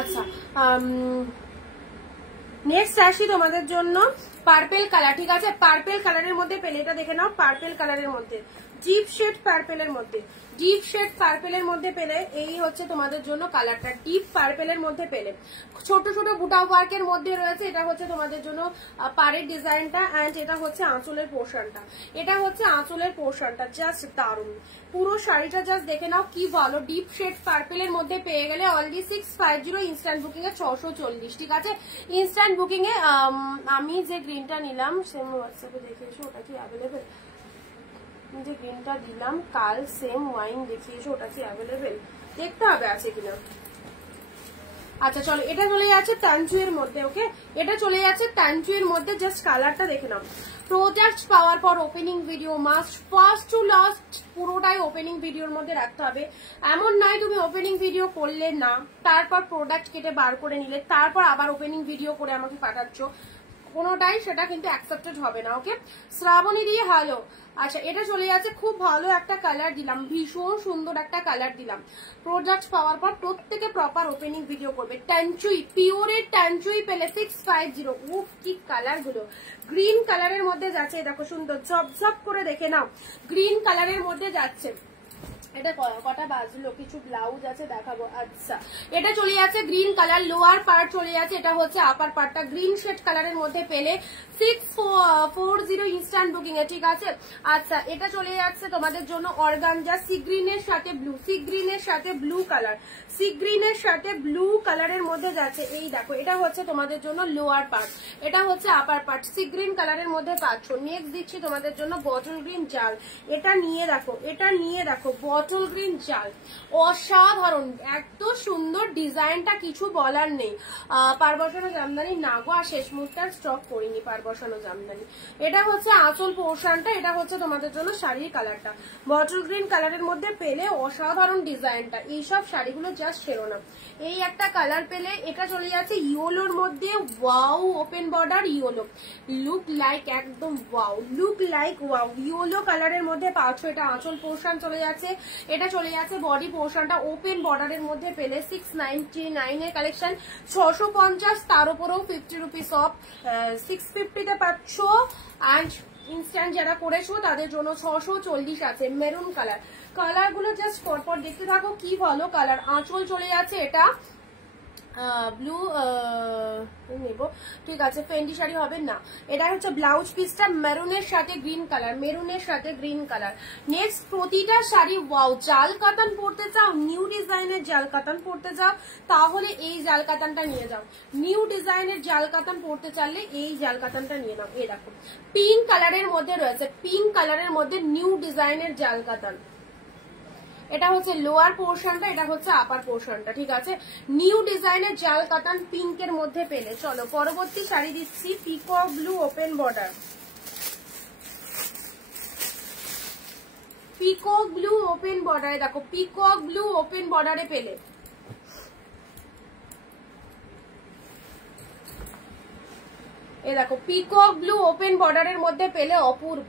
আচ্ছা, নেক্সট আসি তোমাদের জন্য পার্পেল কালার, ঠিক আছে। পার্পেল কালারের মধ্যে পেলে, এটা দেখে নাও, পার্পেল কালারের মধ্যে, ডিপ শেড পার্পেলের মধ্যে, ডিপ শেড পার্পেলের মধ্যে পেলে এই হচ্ছে তোমাদের জন্য কালারটা, ডিপ পার্পেলের মধ্যে পেলে, ছোট ছোট বুটা ওয়ার্কের মধ্যে রয়েছে। এটা হচ্ছে তোমাদের জন্য পাড়ের ডিজাইনটা, এন্ড এটা হচ্ছে আঁচলের পোর্শনটা, এটা হচ্ছে আঁচলের পোর্শনটা, জাস্ট দারুণ। পুরো শাড়িটা জাস্ট দেখে নাও, কি ভালো, ডিপ শেড পার্পেলের মধ্যে পেয়ে গেলে অনলি 650, ইনস্ট্যান্ট বুকিং এ 640, ঠিক আছে। ইনস্ট্যান্ট বুকিং এ আমি যে গ্রিনটা নিলাম সেম হোয়াটসঅ্যাপে দেখিয়েছো, ওটা কি অ্যাভেলেবেল? যে গ্রিনটা দিলাম কাল সেম ওয়াইন দেখিয়েছো, ওটা কি অ্যাভেলেবেল? দেখতে হবে আছে কিনা। আচ্ছা চলো, এটা চলে যাচ্ছে ট্যান্টু এর মধ্যে, ওকে, এটা চলে যাচ্ছে ট্যান্টু এর মধ্যে, জাস্ট কালারটা দেখে নাও। প্রোডাক্ট পাওয়ার পর opening video must, first to last পুরোটাই ওপেনিং ভিডিওর মধ্যে রাখতে হবে। এমন নয় তুমি ওপেনিং ভিডিও করলে না, তারপর প্রোডাক্ট কেটে বার করে নিলে, তারপর আবার ওপেনিং ভিডিও করে আমাকে পাঠাচ্ছ, কোনোটাই সেটা কিন্তু অ্যাকসেপ্টেড হবে না, ওকে। শ্রাবণী দিয়ে হ্যালো। আচ্ছা, এটা চলে যাচ্ছে, খুব ভালো একটা কালার দিলাম, ভীষণ সুন্দর একটা কালার দিলাম। প্রোডাক্ট পাওয়ার পর প্রত্যেকে প্রপার ওপেনিং ভিডিও করবে। ট্যান্টুই, পিওরের ট্যান্টুই পেলে 650। উফ, কি কালার গুলো, গ্রিন কালারের মধ্যে যাচ্ছে, দেখো সুন্দর ঝপঝপ করে দেখে নাও, গ্রিন কালারের মধ্যে যাচ্ছে। এটা কটা বাজলো, কিছু ব্লাউজ আছে দেখাবো। আচ্ছা, এটা চলে যাচ্ছে গ্রিন কালার, লোয়ার পার্ট চলে যাচ্ছে, এটা হচ্ছে আপার পার্টটা, গ্রিন শেড কালারের মধ্যে পেলে 640 ইনস্ট্যান্ট বুকিং এ, ঠিক আছে। আচ্ছা, এটা চলে যাচ্ছে তোমাদের জন্য অর্গানজা, সি গ্রিনের সাথে ব্লু, সি গ্রিনের সাথে ব্লু কালার, সি গ্রিনের সাথে ব্লু কালারের মধ্যে যাচ্ছে। এই দেখো, এটা হচ্ছে তোমাদের জন্য লোয়ার পার্ট, এটা হচ্ছে আপার পার্ট, সি গ্রিন কালারের মধ্যে পাচ্ছ। নেক্সট দিচ্ছি তোমাদের জন্য বটল গ্রিন জাল, এটা নিয়ে দেখো, এটা নিয়ে দেখো, বটল গ্রিন জাল, অসাধারণ, এত সুন্দর ডিজাইনটা, কিছু বলার নেই। পার বসানো জামদানি না গো, আর শেষ মুহূর্তে স্টক করিনি পার বসানো জামদানি। এটা হচ্ছে আঁচল পোর্শনটা, এটা হচ্ছে তোমাদের জন্য শাড়ির কালারটা, বটল গ্রিন কালারের মধ্যে পেলে অসাধারণ ডিজাইনটা। এইসব শাড়িগুলো জাস্ট সেরো না। এই একটা কালার পেলে, এটা চলে যাচ্ছে ইয়েলোর মধ্যে, wow, open border yellow, look like একদম wow, look like wow, yellow কালারের মধ্যে পাচ্ছ। এটা আঁচল পোর্শন চলে যাচ্ছে, এটা চলে যাচ্ছে বডি পোর্শনটা, ওপেন বর্ডারের মধ্যে পেলে 699 এর কালেকশন, 650, তার উপরেও 50 রুপিস অফ, 650 তে পাচ্ছ। অ্যান্ড ইনস্ট্যান্ট যারা করেছো তাদের জন্য 640 আছে। মেরুন কালার, কালার গুলো জাস্ট পরপর দেখতে থাকো, কি ভালো কালার। আঁচল চলে যাচ্ছে এটা ব্লু নেব, ঠিক আছে, ফেন্ডি শাড়ি হবে না। এটা হচ্ছে ব্লাউজ পিসটা মেরুনের সাথে গ্রিন কালার, মেরুনের সাথে গ্রিন কালার। নেক্সট প্রতিটা শাড়ি ওয়াও, জাল কাতান পড়তে চাও, নিউ ডিজাইনের জাল কাতান পড়তে চাও তাহলে এই জাল কাতানটা নিয়ে যাও। নিউ ডিজাইনের জাল কাতান পড়তে চাইলে এই জাল কাতানটা নিয়ে নাও। এই দেখো পিঙ্ক কালারের মধ্যে রয়েছে, পিঙ্ক কালারের মধ্যে নিউ ডিজাইনের জাল কাতান। এটা হচ্ছে লোয়ার পোর্শনটা, এটা হচ্ছে আপার পোর্শনটা, ঠিক আছে। নিউ ডিজাইনের জাল কাতান পিঙ্কের মধ্যে পেলে। চলো পরবর্তী শাড়ি দিচ্ছি, peacock blue open border, peacock blue open বর্ডারে, দেখো পিকক ব্লু ওপেন বর্ডারে পেলে। এই দেখো পিকক ব্লু ওপেন বর্ডারের মধ্যে পেলে, অপূর্ব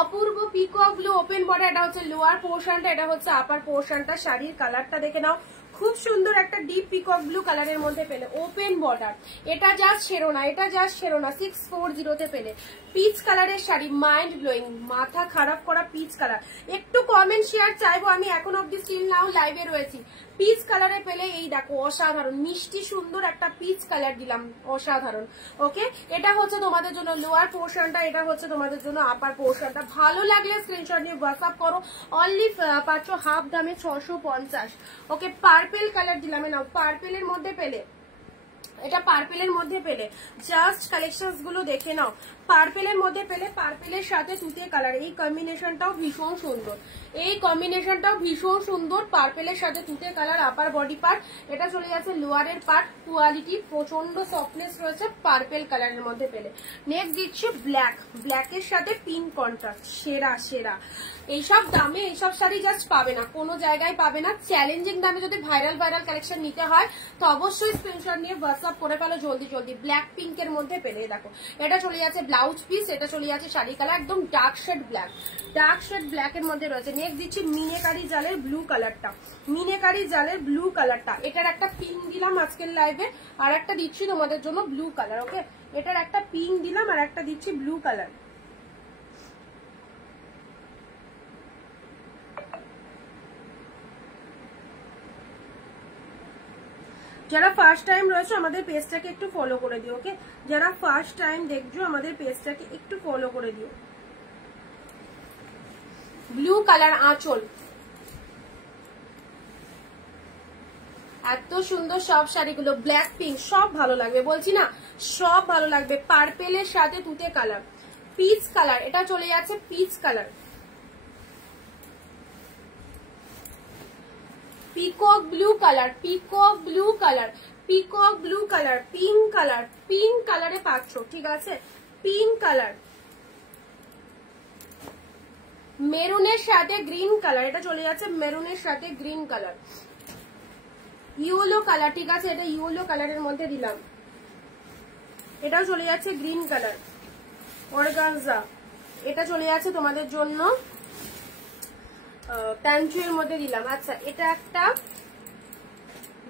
অপূর্ব পিকক ব্লু ওপেন বর্ডার। এটা হচ্ছে লোয়ার পোর্শনটা, এটা হচ্ছে আপার পোর্শনটা। শাড়ির কালারটা দেখে নাও, খুব সুন্দর একটা ডিপ পিকক ব্লু কালারের মধ্যে পেলে, ওপেন বর্ডার। এটা জাস্ট সেরো না, এটা জাস্ট সেরো না, 640 তে পেলে। পিচ কালারের শাড়ি, মাইন্ড ব্লোয়িং, মাথা খারাপ করা পিচ কালার। একটু কমেন্ট শেয়ার চাইবো, আমি এখন অব্দি স্টিল নাও লাইভে রয়েছি। পিচ কালারে পেলে এই দেখো অসাধারণ মিষ্টি সুন্দর একটা পিচ কালার দিলাম, অসাধারণ। ওকে, এটা হচ্ছে তোমাদের জন্য লোয়ার পোর্শনটা, এটা হচ্ছে তোমাদের জন্য আপার পোর্শনটা। ভালো লাগলে স্ক্রিনশট নিয়ে হোয়াটসঅ্যাপ করো। অনলি পাচ্ছ হাফ দামে 650। ওকে, পার্পেল কালার দিলাম, নাও পার্পেলের মধ্যে পেলে, এটা পার্পেলের মধ্যে পেলে। জাস্ট কালেকশনস গুলো দেখে নাও, পার্পেলের মধ্যে পেলে, পার্পেলের সাথে তুতে কালার। এই কম্বিনেশনটাও ভীষণ সুন্দর, এই কম্বিনেশনটাও ভীষণ সুন্দর, পার্পেলের সাথে তুতে কালার। আপার বডি পার্ট, এটা চলে যাচ্ছে লোয়ারের পার্ট। কোয়ালিটি প্রচন্ড সফটনেস রয়েছে পার্পেল কালারের মধ্যে পেলে। নেক্সট দিচ্ছি ব্ল্যাক, ব্ল্যাকের সাথে পিঙ্ক কন্ট্রাস্ট, সেরা সেরা। এইসব দামে এইসব শাড়ি জাস্ট পাবে না, কোনো জায়গায় পাবে না। চ্যালেঞ্জিং দামে যদি ভাইরাল ভাইরাল কালেকশন নিতে হয় তো অবশ্যই স্ক্রিনশট নিয়ে হোয়াটসঅ্যাপ করে ফেলো জলদি জলদি। ব্ল্যাক পিঙ্কের মধ্যে পেলে, দেখো এটা চলে যাচ্ছে ব্লাউজ পিস, এটা চলে যাচ্ছে শাড়ি কালার, একদম dark shade black, dark shade ব্ল্যাকের মধ্যে রয়েছে। নেক্সট দিচ্ছি মিনেকারি জালের ব্লু কালারটা, মিনেকারি জালের ব্লু কালারটা। এটার একটা পিঙ্ক দিলাম আজকের লাইভে, আর একটা দিচ্ছি তোমাদের জন্য ব্লু কালার। ওকে, এটার একটা পিঙ্ক দিলাম আর একটা দিচ্ছি ব্লু কালার। যারা ফার্স্ট টাইম রয়েছে আমাদের পেজটাকে একটু ফলো করে দিও। ওকে, যারা ফার্স্ট টাইম দেখছো আমাদের পেজটাকে একটু ফলো করে দিও। ব্লু কালার আঁচল, এত সুন্দর সব শাড়িগুলো, ব্ল্যাক পিঙ্ক সব ভালো লাগবে, বলছি না সব ভালো লাগবে। পার্পেলের সাথে তুতে কালার, পিচ কালার, এটা চলে যাচ্ছে peach colour. Peacock blue colour, peacock blue colour, peacock blue colour, pink colour, pink কালারে পাচ্ছ, ঠিক আছে, পিঙ্ক কালার। মেরুনের সাথে গ্রিন কালার, এটা চলে যাচ্ছে মেরুনের সাথে গ্রিন কালার। ইয়েলো কালার, ঠিক আছে, এটা ইয়েলো কালারের মধ্যে দিলাম, এটাও চলে যাচ্ছে গ্রিন কালার। অর্গানজা, এটা চলে যাচ্ছে তোমাদের জন্য প্যান্ট্রির মধ্যে দিলাম। আচ্ছা, এটা একটা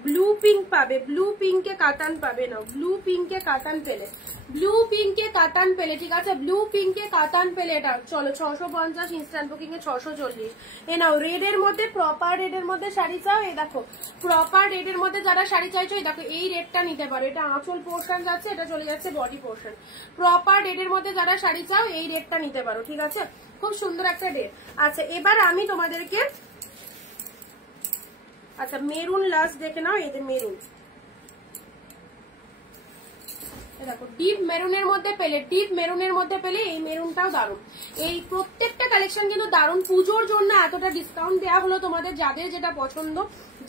ব্লু পিঙ্ক পাবে, ব্লু পিঙ্কে কাতান পাবে না, ব্লু পিঙ্কে কাতান পেলে, ব্লু পিঙ্কে কাতান পেলে, ঠিক আছে, ব্লু পিঙ্কে কাতান পেলে। এটা চলো 650, ইনস্ট্যান্ট বুকিং এ 640। এ নাও রেড এর মধ্যে, প্রপার রেড এর মধ্যে শাড়ি চাও, এই দেখো প্রপার রেড এর মধ্যে যারা শাড়ি চাইছো এই দেখো এই রেডটা নিতে পারো। এটা আঁচল পোর্শন যাচ্ছে, এটা চলে যাচ্ছে বডি পোর্শন। প্রপার রেড এর মধ্যে যারা শাড়ি চাও এই রেডটা নিতে পারো, ঠিক আছে, খুব সুন্দর একটা রেড। আচ্ছা, এবার আমি তোমাদেরকে, আচ্ছা মেরুন লাস্ট দেখে নাও, এই যে মেরুন, দেখো ডিপ মেরুনের মধ্যে পেলে, ডিপ মেরুনের মধ্যে পেলে, এই মেরুনটাও দারুণ। এই প্রত্যেকটা কালেকশন কিন্তু দারুণ, পুজোর জন্য এতটা ডিসকাউন্ট দেওয়া হলো তোমাদের, যাদের যেটা পছন্দ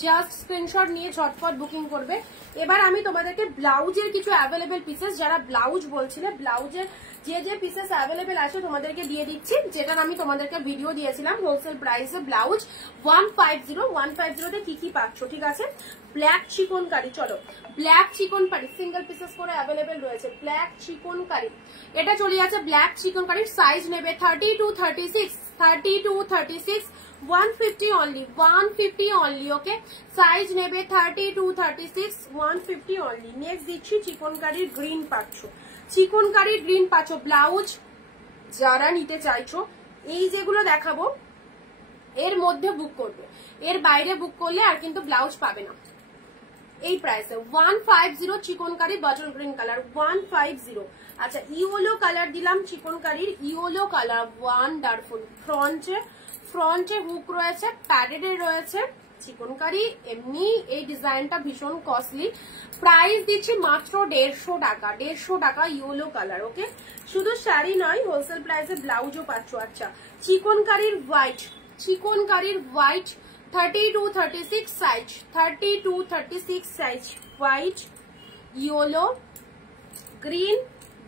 জাস্ট স্ক্রিনশট নিয়ে ঝটপট বুকিং করবে। এবার আমি তোমাদেরকে ব্লাউজের কিছু অ্যাভেলেবেল পিসেস, যারা ব্লাউজ বলছিলে, ব্লাউজের যে পিসেস অ্যাভেলেবেল আছে তোমাদেরকে দিয়ে দিচ্ছি, যেটার আমি তোমাদেরকে ভিডিও দিয়েছিলাম হোলসেল প্রাইসে। ব্লাউজ 150 তে কি পাচ্ছ, ঠিক আছে। ব্ল্যাক চিকন কারি, চলো ব্ল্যাক চিকন কারি সিঙ্গেল পিসেস করে অ্যাভেলেবেল রয়েছে। ব্ল্যাক চিকন কারি, এটা চলে যাচ্ছে ব্ল্যাক চিকন কারির, সাইজ নেবে 30 to 36, 30 to 36, 150 only, 150 only, okay. Size নেবে 30 to 36, 150 অনলি। নেক্সট দিচ্ছি চিকন কারির গ্রিন পাচ্ছ, চিকন কারির গ্রিন পাচ্ছ। ব্লাউজ যারা নিতে চাইছো, এই যেগুলো দেখাবো এর মধ্যে বুক করবে, এর বাইরে বুক করলে আর কিন্তু ব্লাউজ পাবে না এই প্রাইসে। 150 চিকন কারি বটল গ্রিন কালার, 150। আচ্ছা ইয়েলো কালার দিলাম চিকন কারির, ইয়েলো কালার ওয়ান্ডারফুল। ফ্রন্টে হুক রয়েছে, প্যাডেড রয়েছে চিকন কারি। এমনি এই ডিজাইনটা ভীষণ কস্টলি, প্রাইস দিচ্ছি মাত্র 150 টাকা, 150 টাকা ইয়েলো কালার, ওকে। শুধু শাড়ি নয়, হোলসেল প্রাইসে ব্লাউজও পাচ্ছ। আচ্ছা চিকন কারির হোয়াইট, চিকন কারির white 30 to 36 size, 30 to 36 size, white, yellow, green,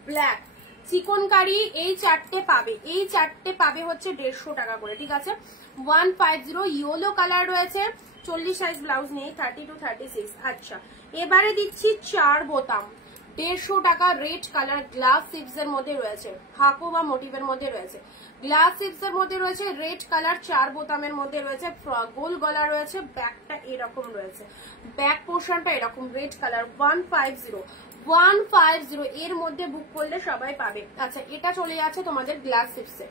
black. Chikankari এই চারটে পাবে, এই চারটে পাবে হচ্ছে 150 টাকা করে, ঠিক আছে। 150 ইয়েলো কালার রয়েছে, 40 সাইজ ব্লাউজ নেই, 30 to 36। আচ্ছা এবারে দিচ্ছি 4 বোতাম, 150 টাকা, রেড কালার, গ্লাস সিপস এর মধ্যে রয়েছে, হাকো বা মোটিভের মধ্যে রয়েছে, গ্লাস সিপস এর মধ্যে রয়েছে, রেড কালার, 4 বোতামের মধ্যে রয়েছে, গোল গলা রয়েছে, ব্যাকটা এরকম রয়েছে, ব্যাক পোর্শনটা এরকম, রেড কালার। 150 এর মধ্যে বুক করলে সবাই পাবে। আচ্ছা এটা চলে যাচ্ছে তোমাদের গ্লাস সিপসে,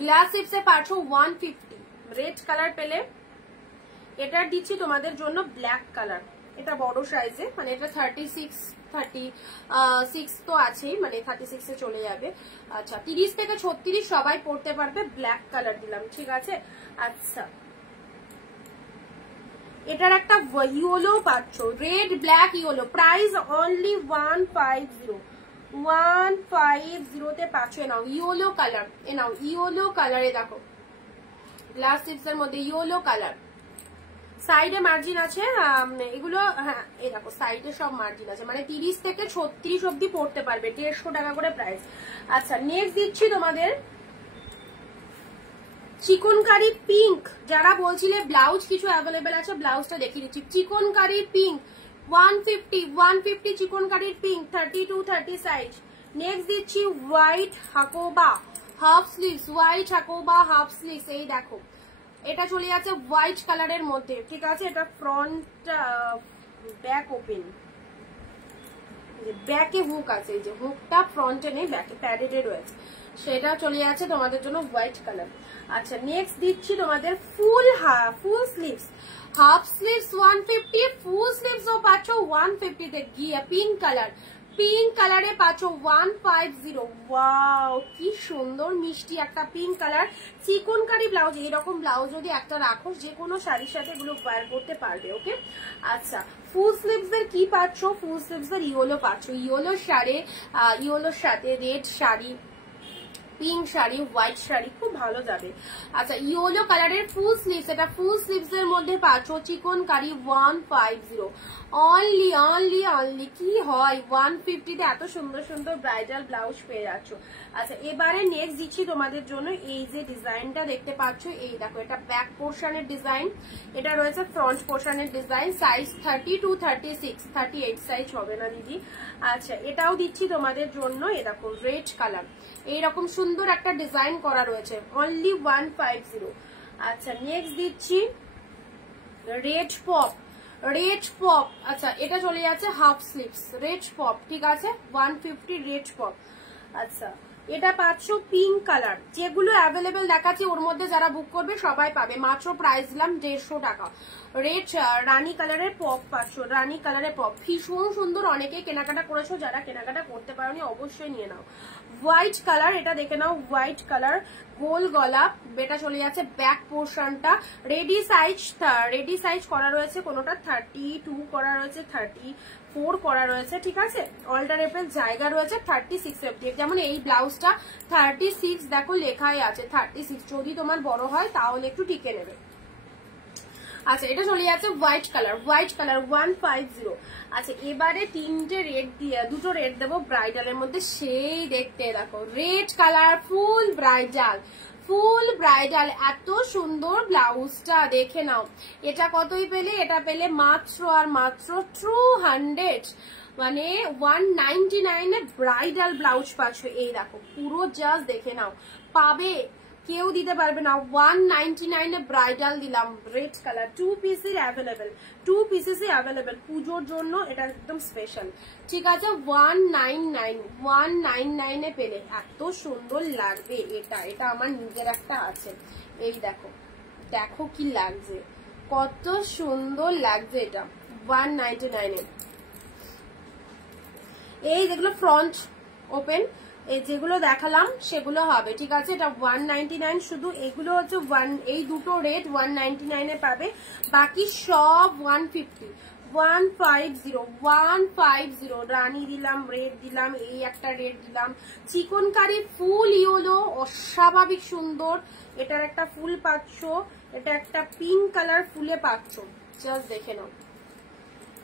গ্লাস সিপসে পাচ্ছ 150, রেড কালার পেলে। এটা দিচ্ছি তোমাদের জন্য ব্ল্যাক কালার, এটা বড় সাইজে, মানে এটা 36 তো আছেই, মানে 36 এ চলে যাবে। আচ্ছা 30 থেকে 36 সবাই পড়তে পারবে, ব্ল্যাক কালার দিলাম, ঠিক আছে। আচ্ছা এটার একটা ইয়েলো পাচ্ছ, red black yellow, price only 150 তে পাচ্ছ। এনাও ইয়েলো কালার, এনাও ইয়েলো কালারে দেখো, গ্লাস টিপস এর মধ্যে ইয়েলো কালার। সাইডে মার্জিন আছে এগুলো, হ্যাঁ এই দেখো সাইডে সব মার্জিন আছে, মানে 30 থেকে 36 অব্দি পড়তে পারবে, 150 টাকা করে প্রাইস। আচ্ছা নেক্সট দিচ্ছি তোমাদের চিকন কারি পিঙ্ক, যারা বলছিলে ব্লাউজ কিছু অ্যাভেলেবেল আছে, ব্লাউজটা দেখিয়ে দিচ্ছি। চিকন কারি পিঙ্ক 150 চিকন কারির পিঙ্ক, 30 to 30 সাইজ। নেক্সট দিচ্ছি white Hakoba half sleeves, white Hakoba half sleeves, এই দেখো এটা চলে যাচ্ছে হোয়াইট কালারের মধ্যে, ঠিক আছে। এটা ফ্রন্ট ব্যাক ওপেন, ব্যাকে হুক আছে, এই যে হুকটা ফ্রন্টে নেই, ব্যাকে প্যাডেডে রয়েছে, সেটা চলে যাচ্ছে তোমাদের জন্য হোয়াইট কালার। আচ্ছা নেক্সট দিচ্ছি তোমাদের full sleeves, half sleeves 150, full sleeves ও পাচ্ছ 150 তে, গিয়ে পিঙ্ক কালার, পিঙ্ক কালারে পাচ্ছ 150। ওয়াও কি সুন্দর মিষ্টি একটা পিঙ্ক কালার, চিকন কারি ব্লাউজ। এরকম ব্লাউজ যদি একটা রাখো, যে কোনো শাড়ির সাথে এগুলো ওয়্যার করতে পারবে, ওকে। আচ্ছা ফুল স্লিভস এর কি পাচ্ছ, ফুল স্লিভস এর ইয়েলো পাচ্ছ, ইয়েলোর শাড়ি, ইয়েলোর সাথে red sari, pink sari, white sari খুব ভালো যাবে। আচ্ছা ইয়েলো কালারের ফুল স্লিভস, এটা ফুল স্লিভস এর মধ্যে পাচ্ছ চিকন কারি 150 অনলি। কি হয় 150 তে এত সুন্দর সুন্দর ব্রাইডাল ব্লাউজ পেয়ে যাচ্ছ। আচ্ছা এবারে নেক্সট দিচ্ছি তোমাদের জন্য এই যে ডিজাইনটা দেখতে পাচ্ছ, এই দেখো এটা ব্যাক পোর্শনের ডিজাইন, এটা রয়েছে ফ্রন্ট পোর্শনের ডিজাইন, সাইজ 30 to 36, 38 সাইজ হবে না দিদি। আচ্ছা এটাও দিচ্ছি তোমাদের জন্য, এ দেখো রেড কালার, এইরকম সুন্দর একটা ডিজাইন করা রয়েছে, অনলি 150। আচ্ছা নেক্সট দিচ্ছি রেড পপ, আচ্ছা এটা চলে যাচ্ছে হাফ স্লিভস, রেড পপ, ঠিক আছে 150 রেড পপ। আচ্ছা এটা পাচ্ছ পিঙ্ক কালার, যেগুলো অ্যাভেলেবেল দেখাচ্ছি ওর মধ্যে যারা বুক করবে সবাই পাবে, মাত্র প্রাইস দিলাম 150 টাকা। রেড রানী কালারের পপ পাচ্ছ, রানী কালারের পপ ভীষণ সুন্দর, অনেকেই কেনাকাটা করেছো, যারা কেনাকাটা করতে পারোনি অবশ্যই নিয়ে নাও। হোয়াইট কালার, এটা দেখে নাও হোয়াইট কালার, গোল গলা, এটা চলে যাচ্ছে ব্যাক পোর্শনটা। রেডি সাইজ করা রয়েছে, কোনোটা 32 করা রয়েছে, 34 করা রয়েছে, ঠিক আছে। অল্টারনেটিভ জায়গা রয়েছে 36 অবধি। যেমন এই ব্লাউজটা 36, দেখো লেখাই আছে 36, যদি তোমার বড় হয় তাহলে একটু টিকে নেবে। আচ্ছা, এটা চলে যাচ্ছে হোয়াইট কালার 150। আচ্ছা, এবারে তিনটে রেড দিয়ে, দুটো রেড দেবো ব্রাইডালের মধ্যে, সেই দেখতে দেখো রেড কালার, ফুল ব্রাইডাল, এত সুন্দর ব্লাউজটা দেখে নাও। এটা কতই পেলে? এটা পেলে মাত্র আর মাত্র 200, মানে 199 এ ব্রাইডাল ব্লাউজ পাচ্ছ। এই দেখো পুরো জাস্ট দেখে নাও, পাবে কেউ দিতে পারবে না। 199 এ ব্রাইডাল দিলাম, রেড কালার, 2 পিসের অ্যাভেলেবেল, পুজোর জন্য এটা একদম স্পেশাল, ঠিক আছে। 199 এ পেলে, এত সুন্দর লাগবে এটা। এটা আমার নিজের একটা আছে, এই দেখো, দেখো কি লাগছে, কত সুন্দর লাগছে এটা 199 এ। এই যেগুলো ফ্রন্ট ওপেন, এই যেগুলো দেখালাম সেগুলো হবে, ঠিক আছে। এটা 199 শুধু, এগুলো হচ্ছে এই দুটো রেট 199 এ পাবে, বাকি সব 150 রানী দিলাম, রেড দিলাম, এই একটা রেড দিলাম, চিকনকারি ফুল ইয়েলো, অস্বাভাবিক সুন্দর। এটার একটা ফুল পাচ্ছ, এটা একটা পিঙ্ক কালার ফুলে পাচ্ছ, জাস্ট দেখে নাও।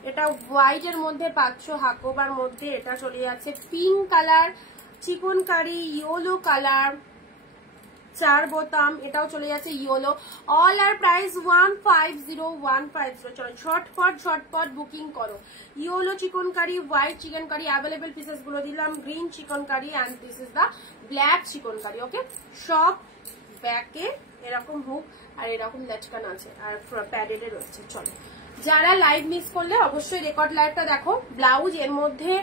এটা হোয়াইট এর মধ্যে পাচ্ছ, হাকোবার মধ্যে। এটা চলে যাচ্ছে pink colour, chikankari yellow colour, 4 বোতাম, এটাও চলে যাচ্ছে ইয়েলো। অল আর প্রাইস 150। চলো ঝটপট বুকিং করো। Yellow chikankari, white chikankari, available pieces গুলো দিলাম, green chikankari and this is the black chikankari. Okay, সব ব্যাকে এরকম হুক আর এরকম লটকান আছে, আর প্যাডেড রয়েছে। চলো, যারা লাইভ মিস করলে অবশ্যই রেকর্ড লাইভটা দেখো। ব্লাউজ এর মধ্যে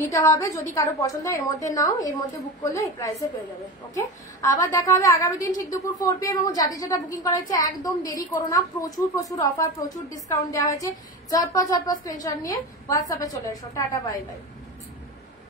নিতে হবে, যদি কারো পছন্দ হয় এর মধ্যে নাও, এর মধ্যে বুক করলে এই প্রাইসে পেয়ে যাবে। ওকে, আবার দেখা হবে আগামী দিন ঠিক দুপুর 4 PM। এবং যাদের যেটা বুকিং করা হয়েছে একদম দেরি করো না, প্রচুর অফার, প্রচুর ডিসকাউন্ট দেওয়া হয়েছে। ঝটপট স্ক্রিনশট নিয়ে হোয়াটসঅ্যাপে চলে এসো। Tata, bye bye.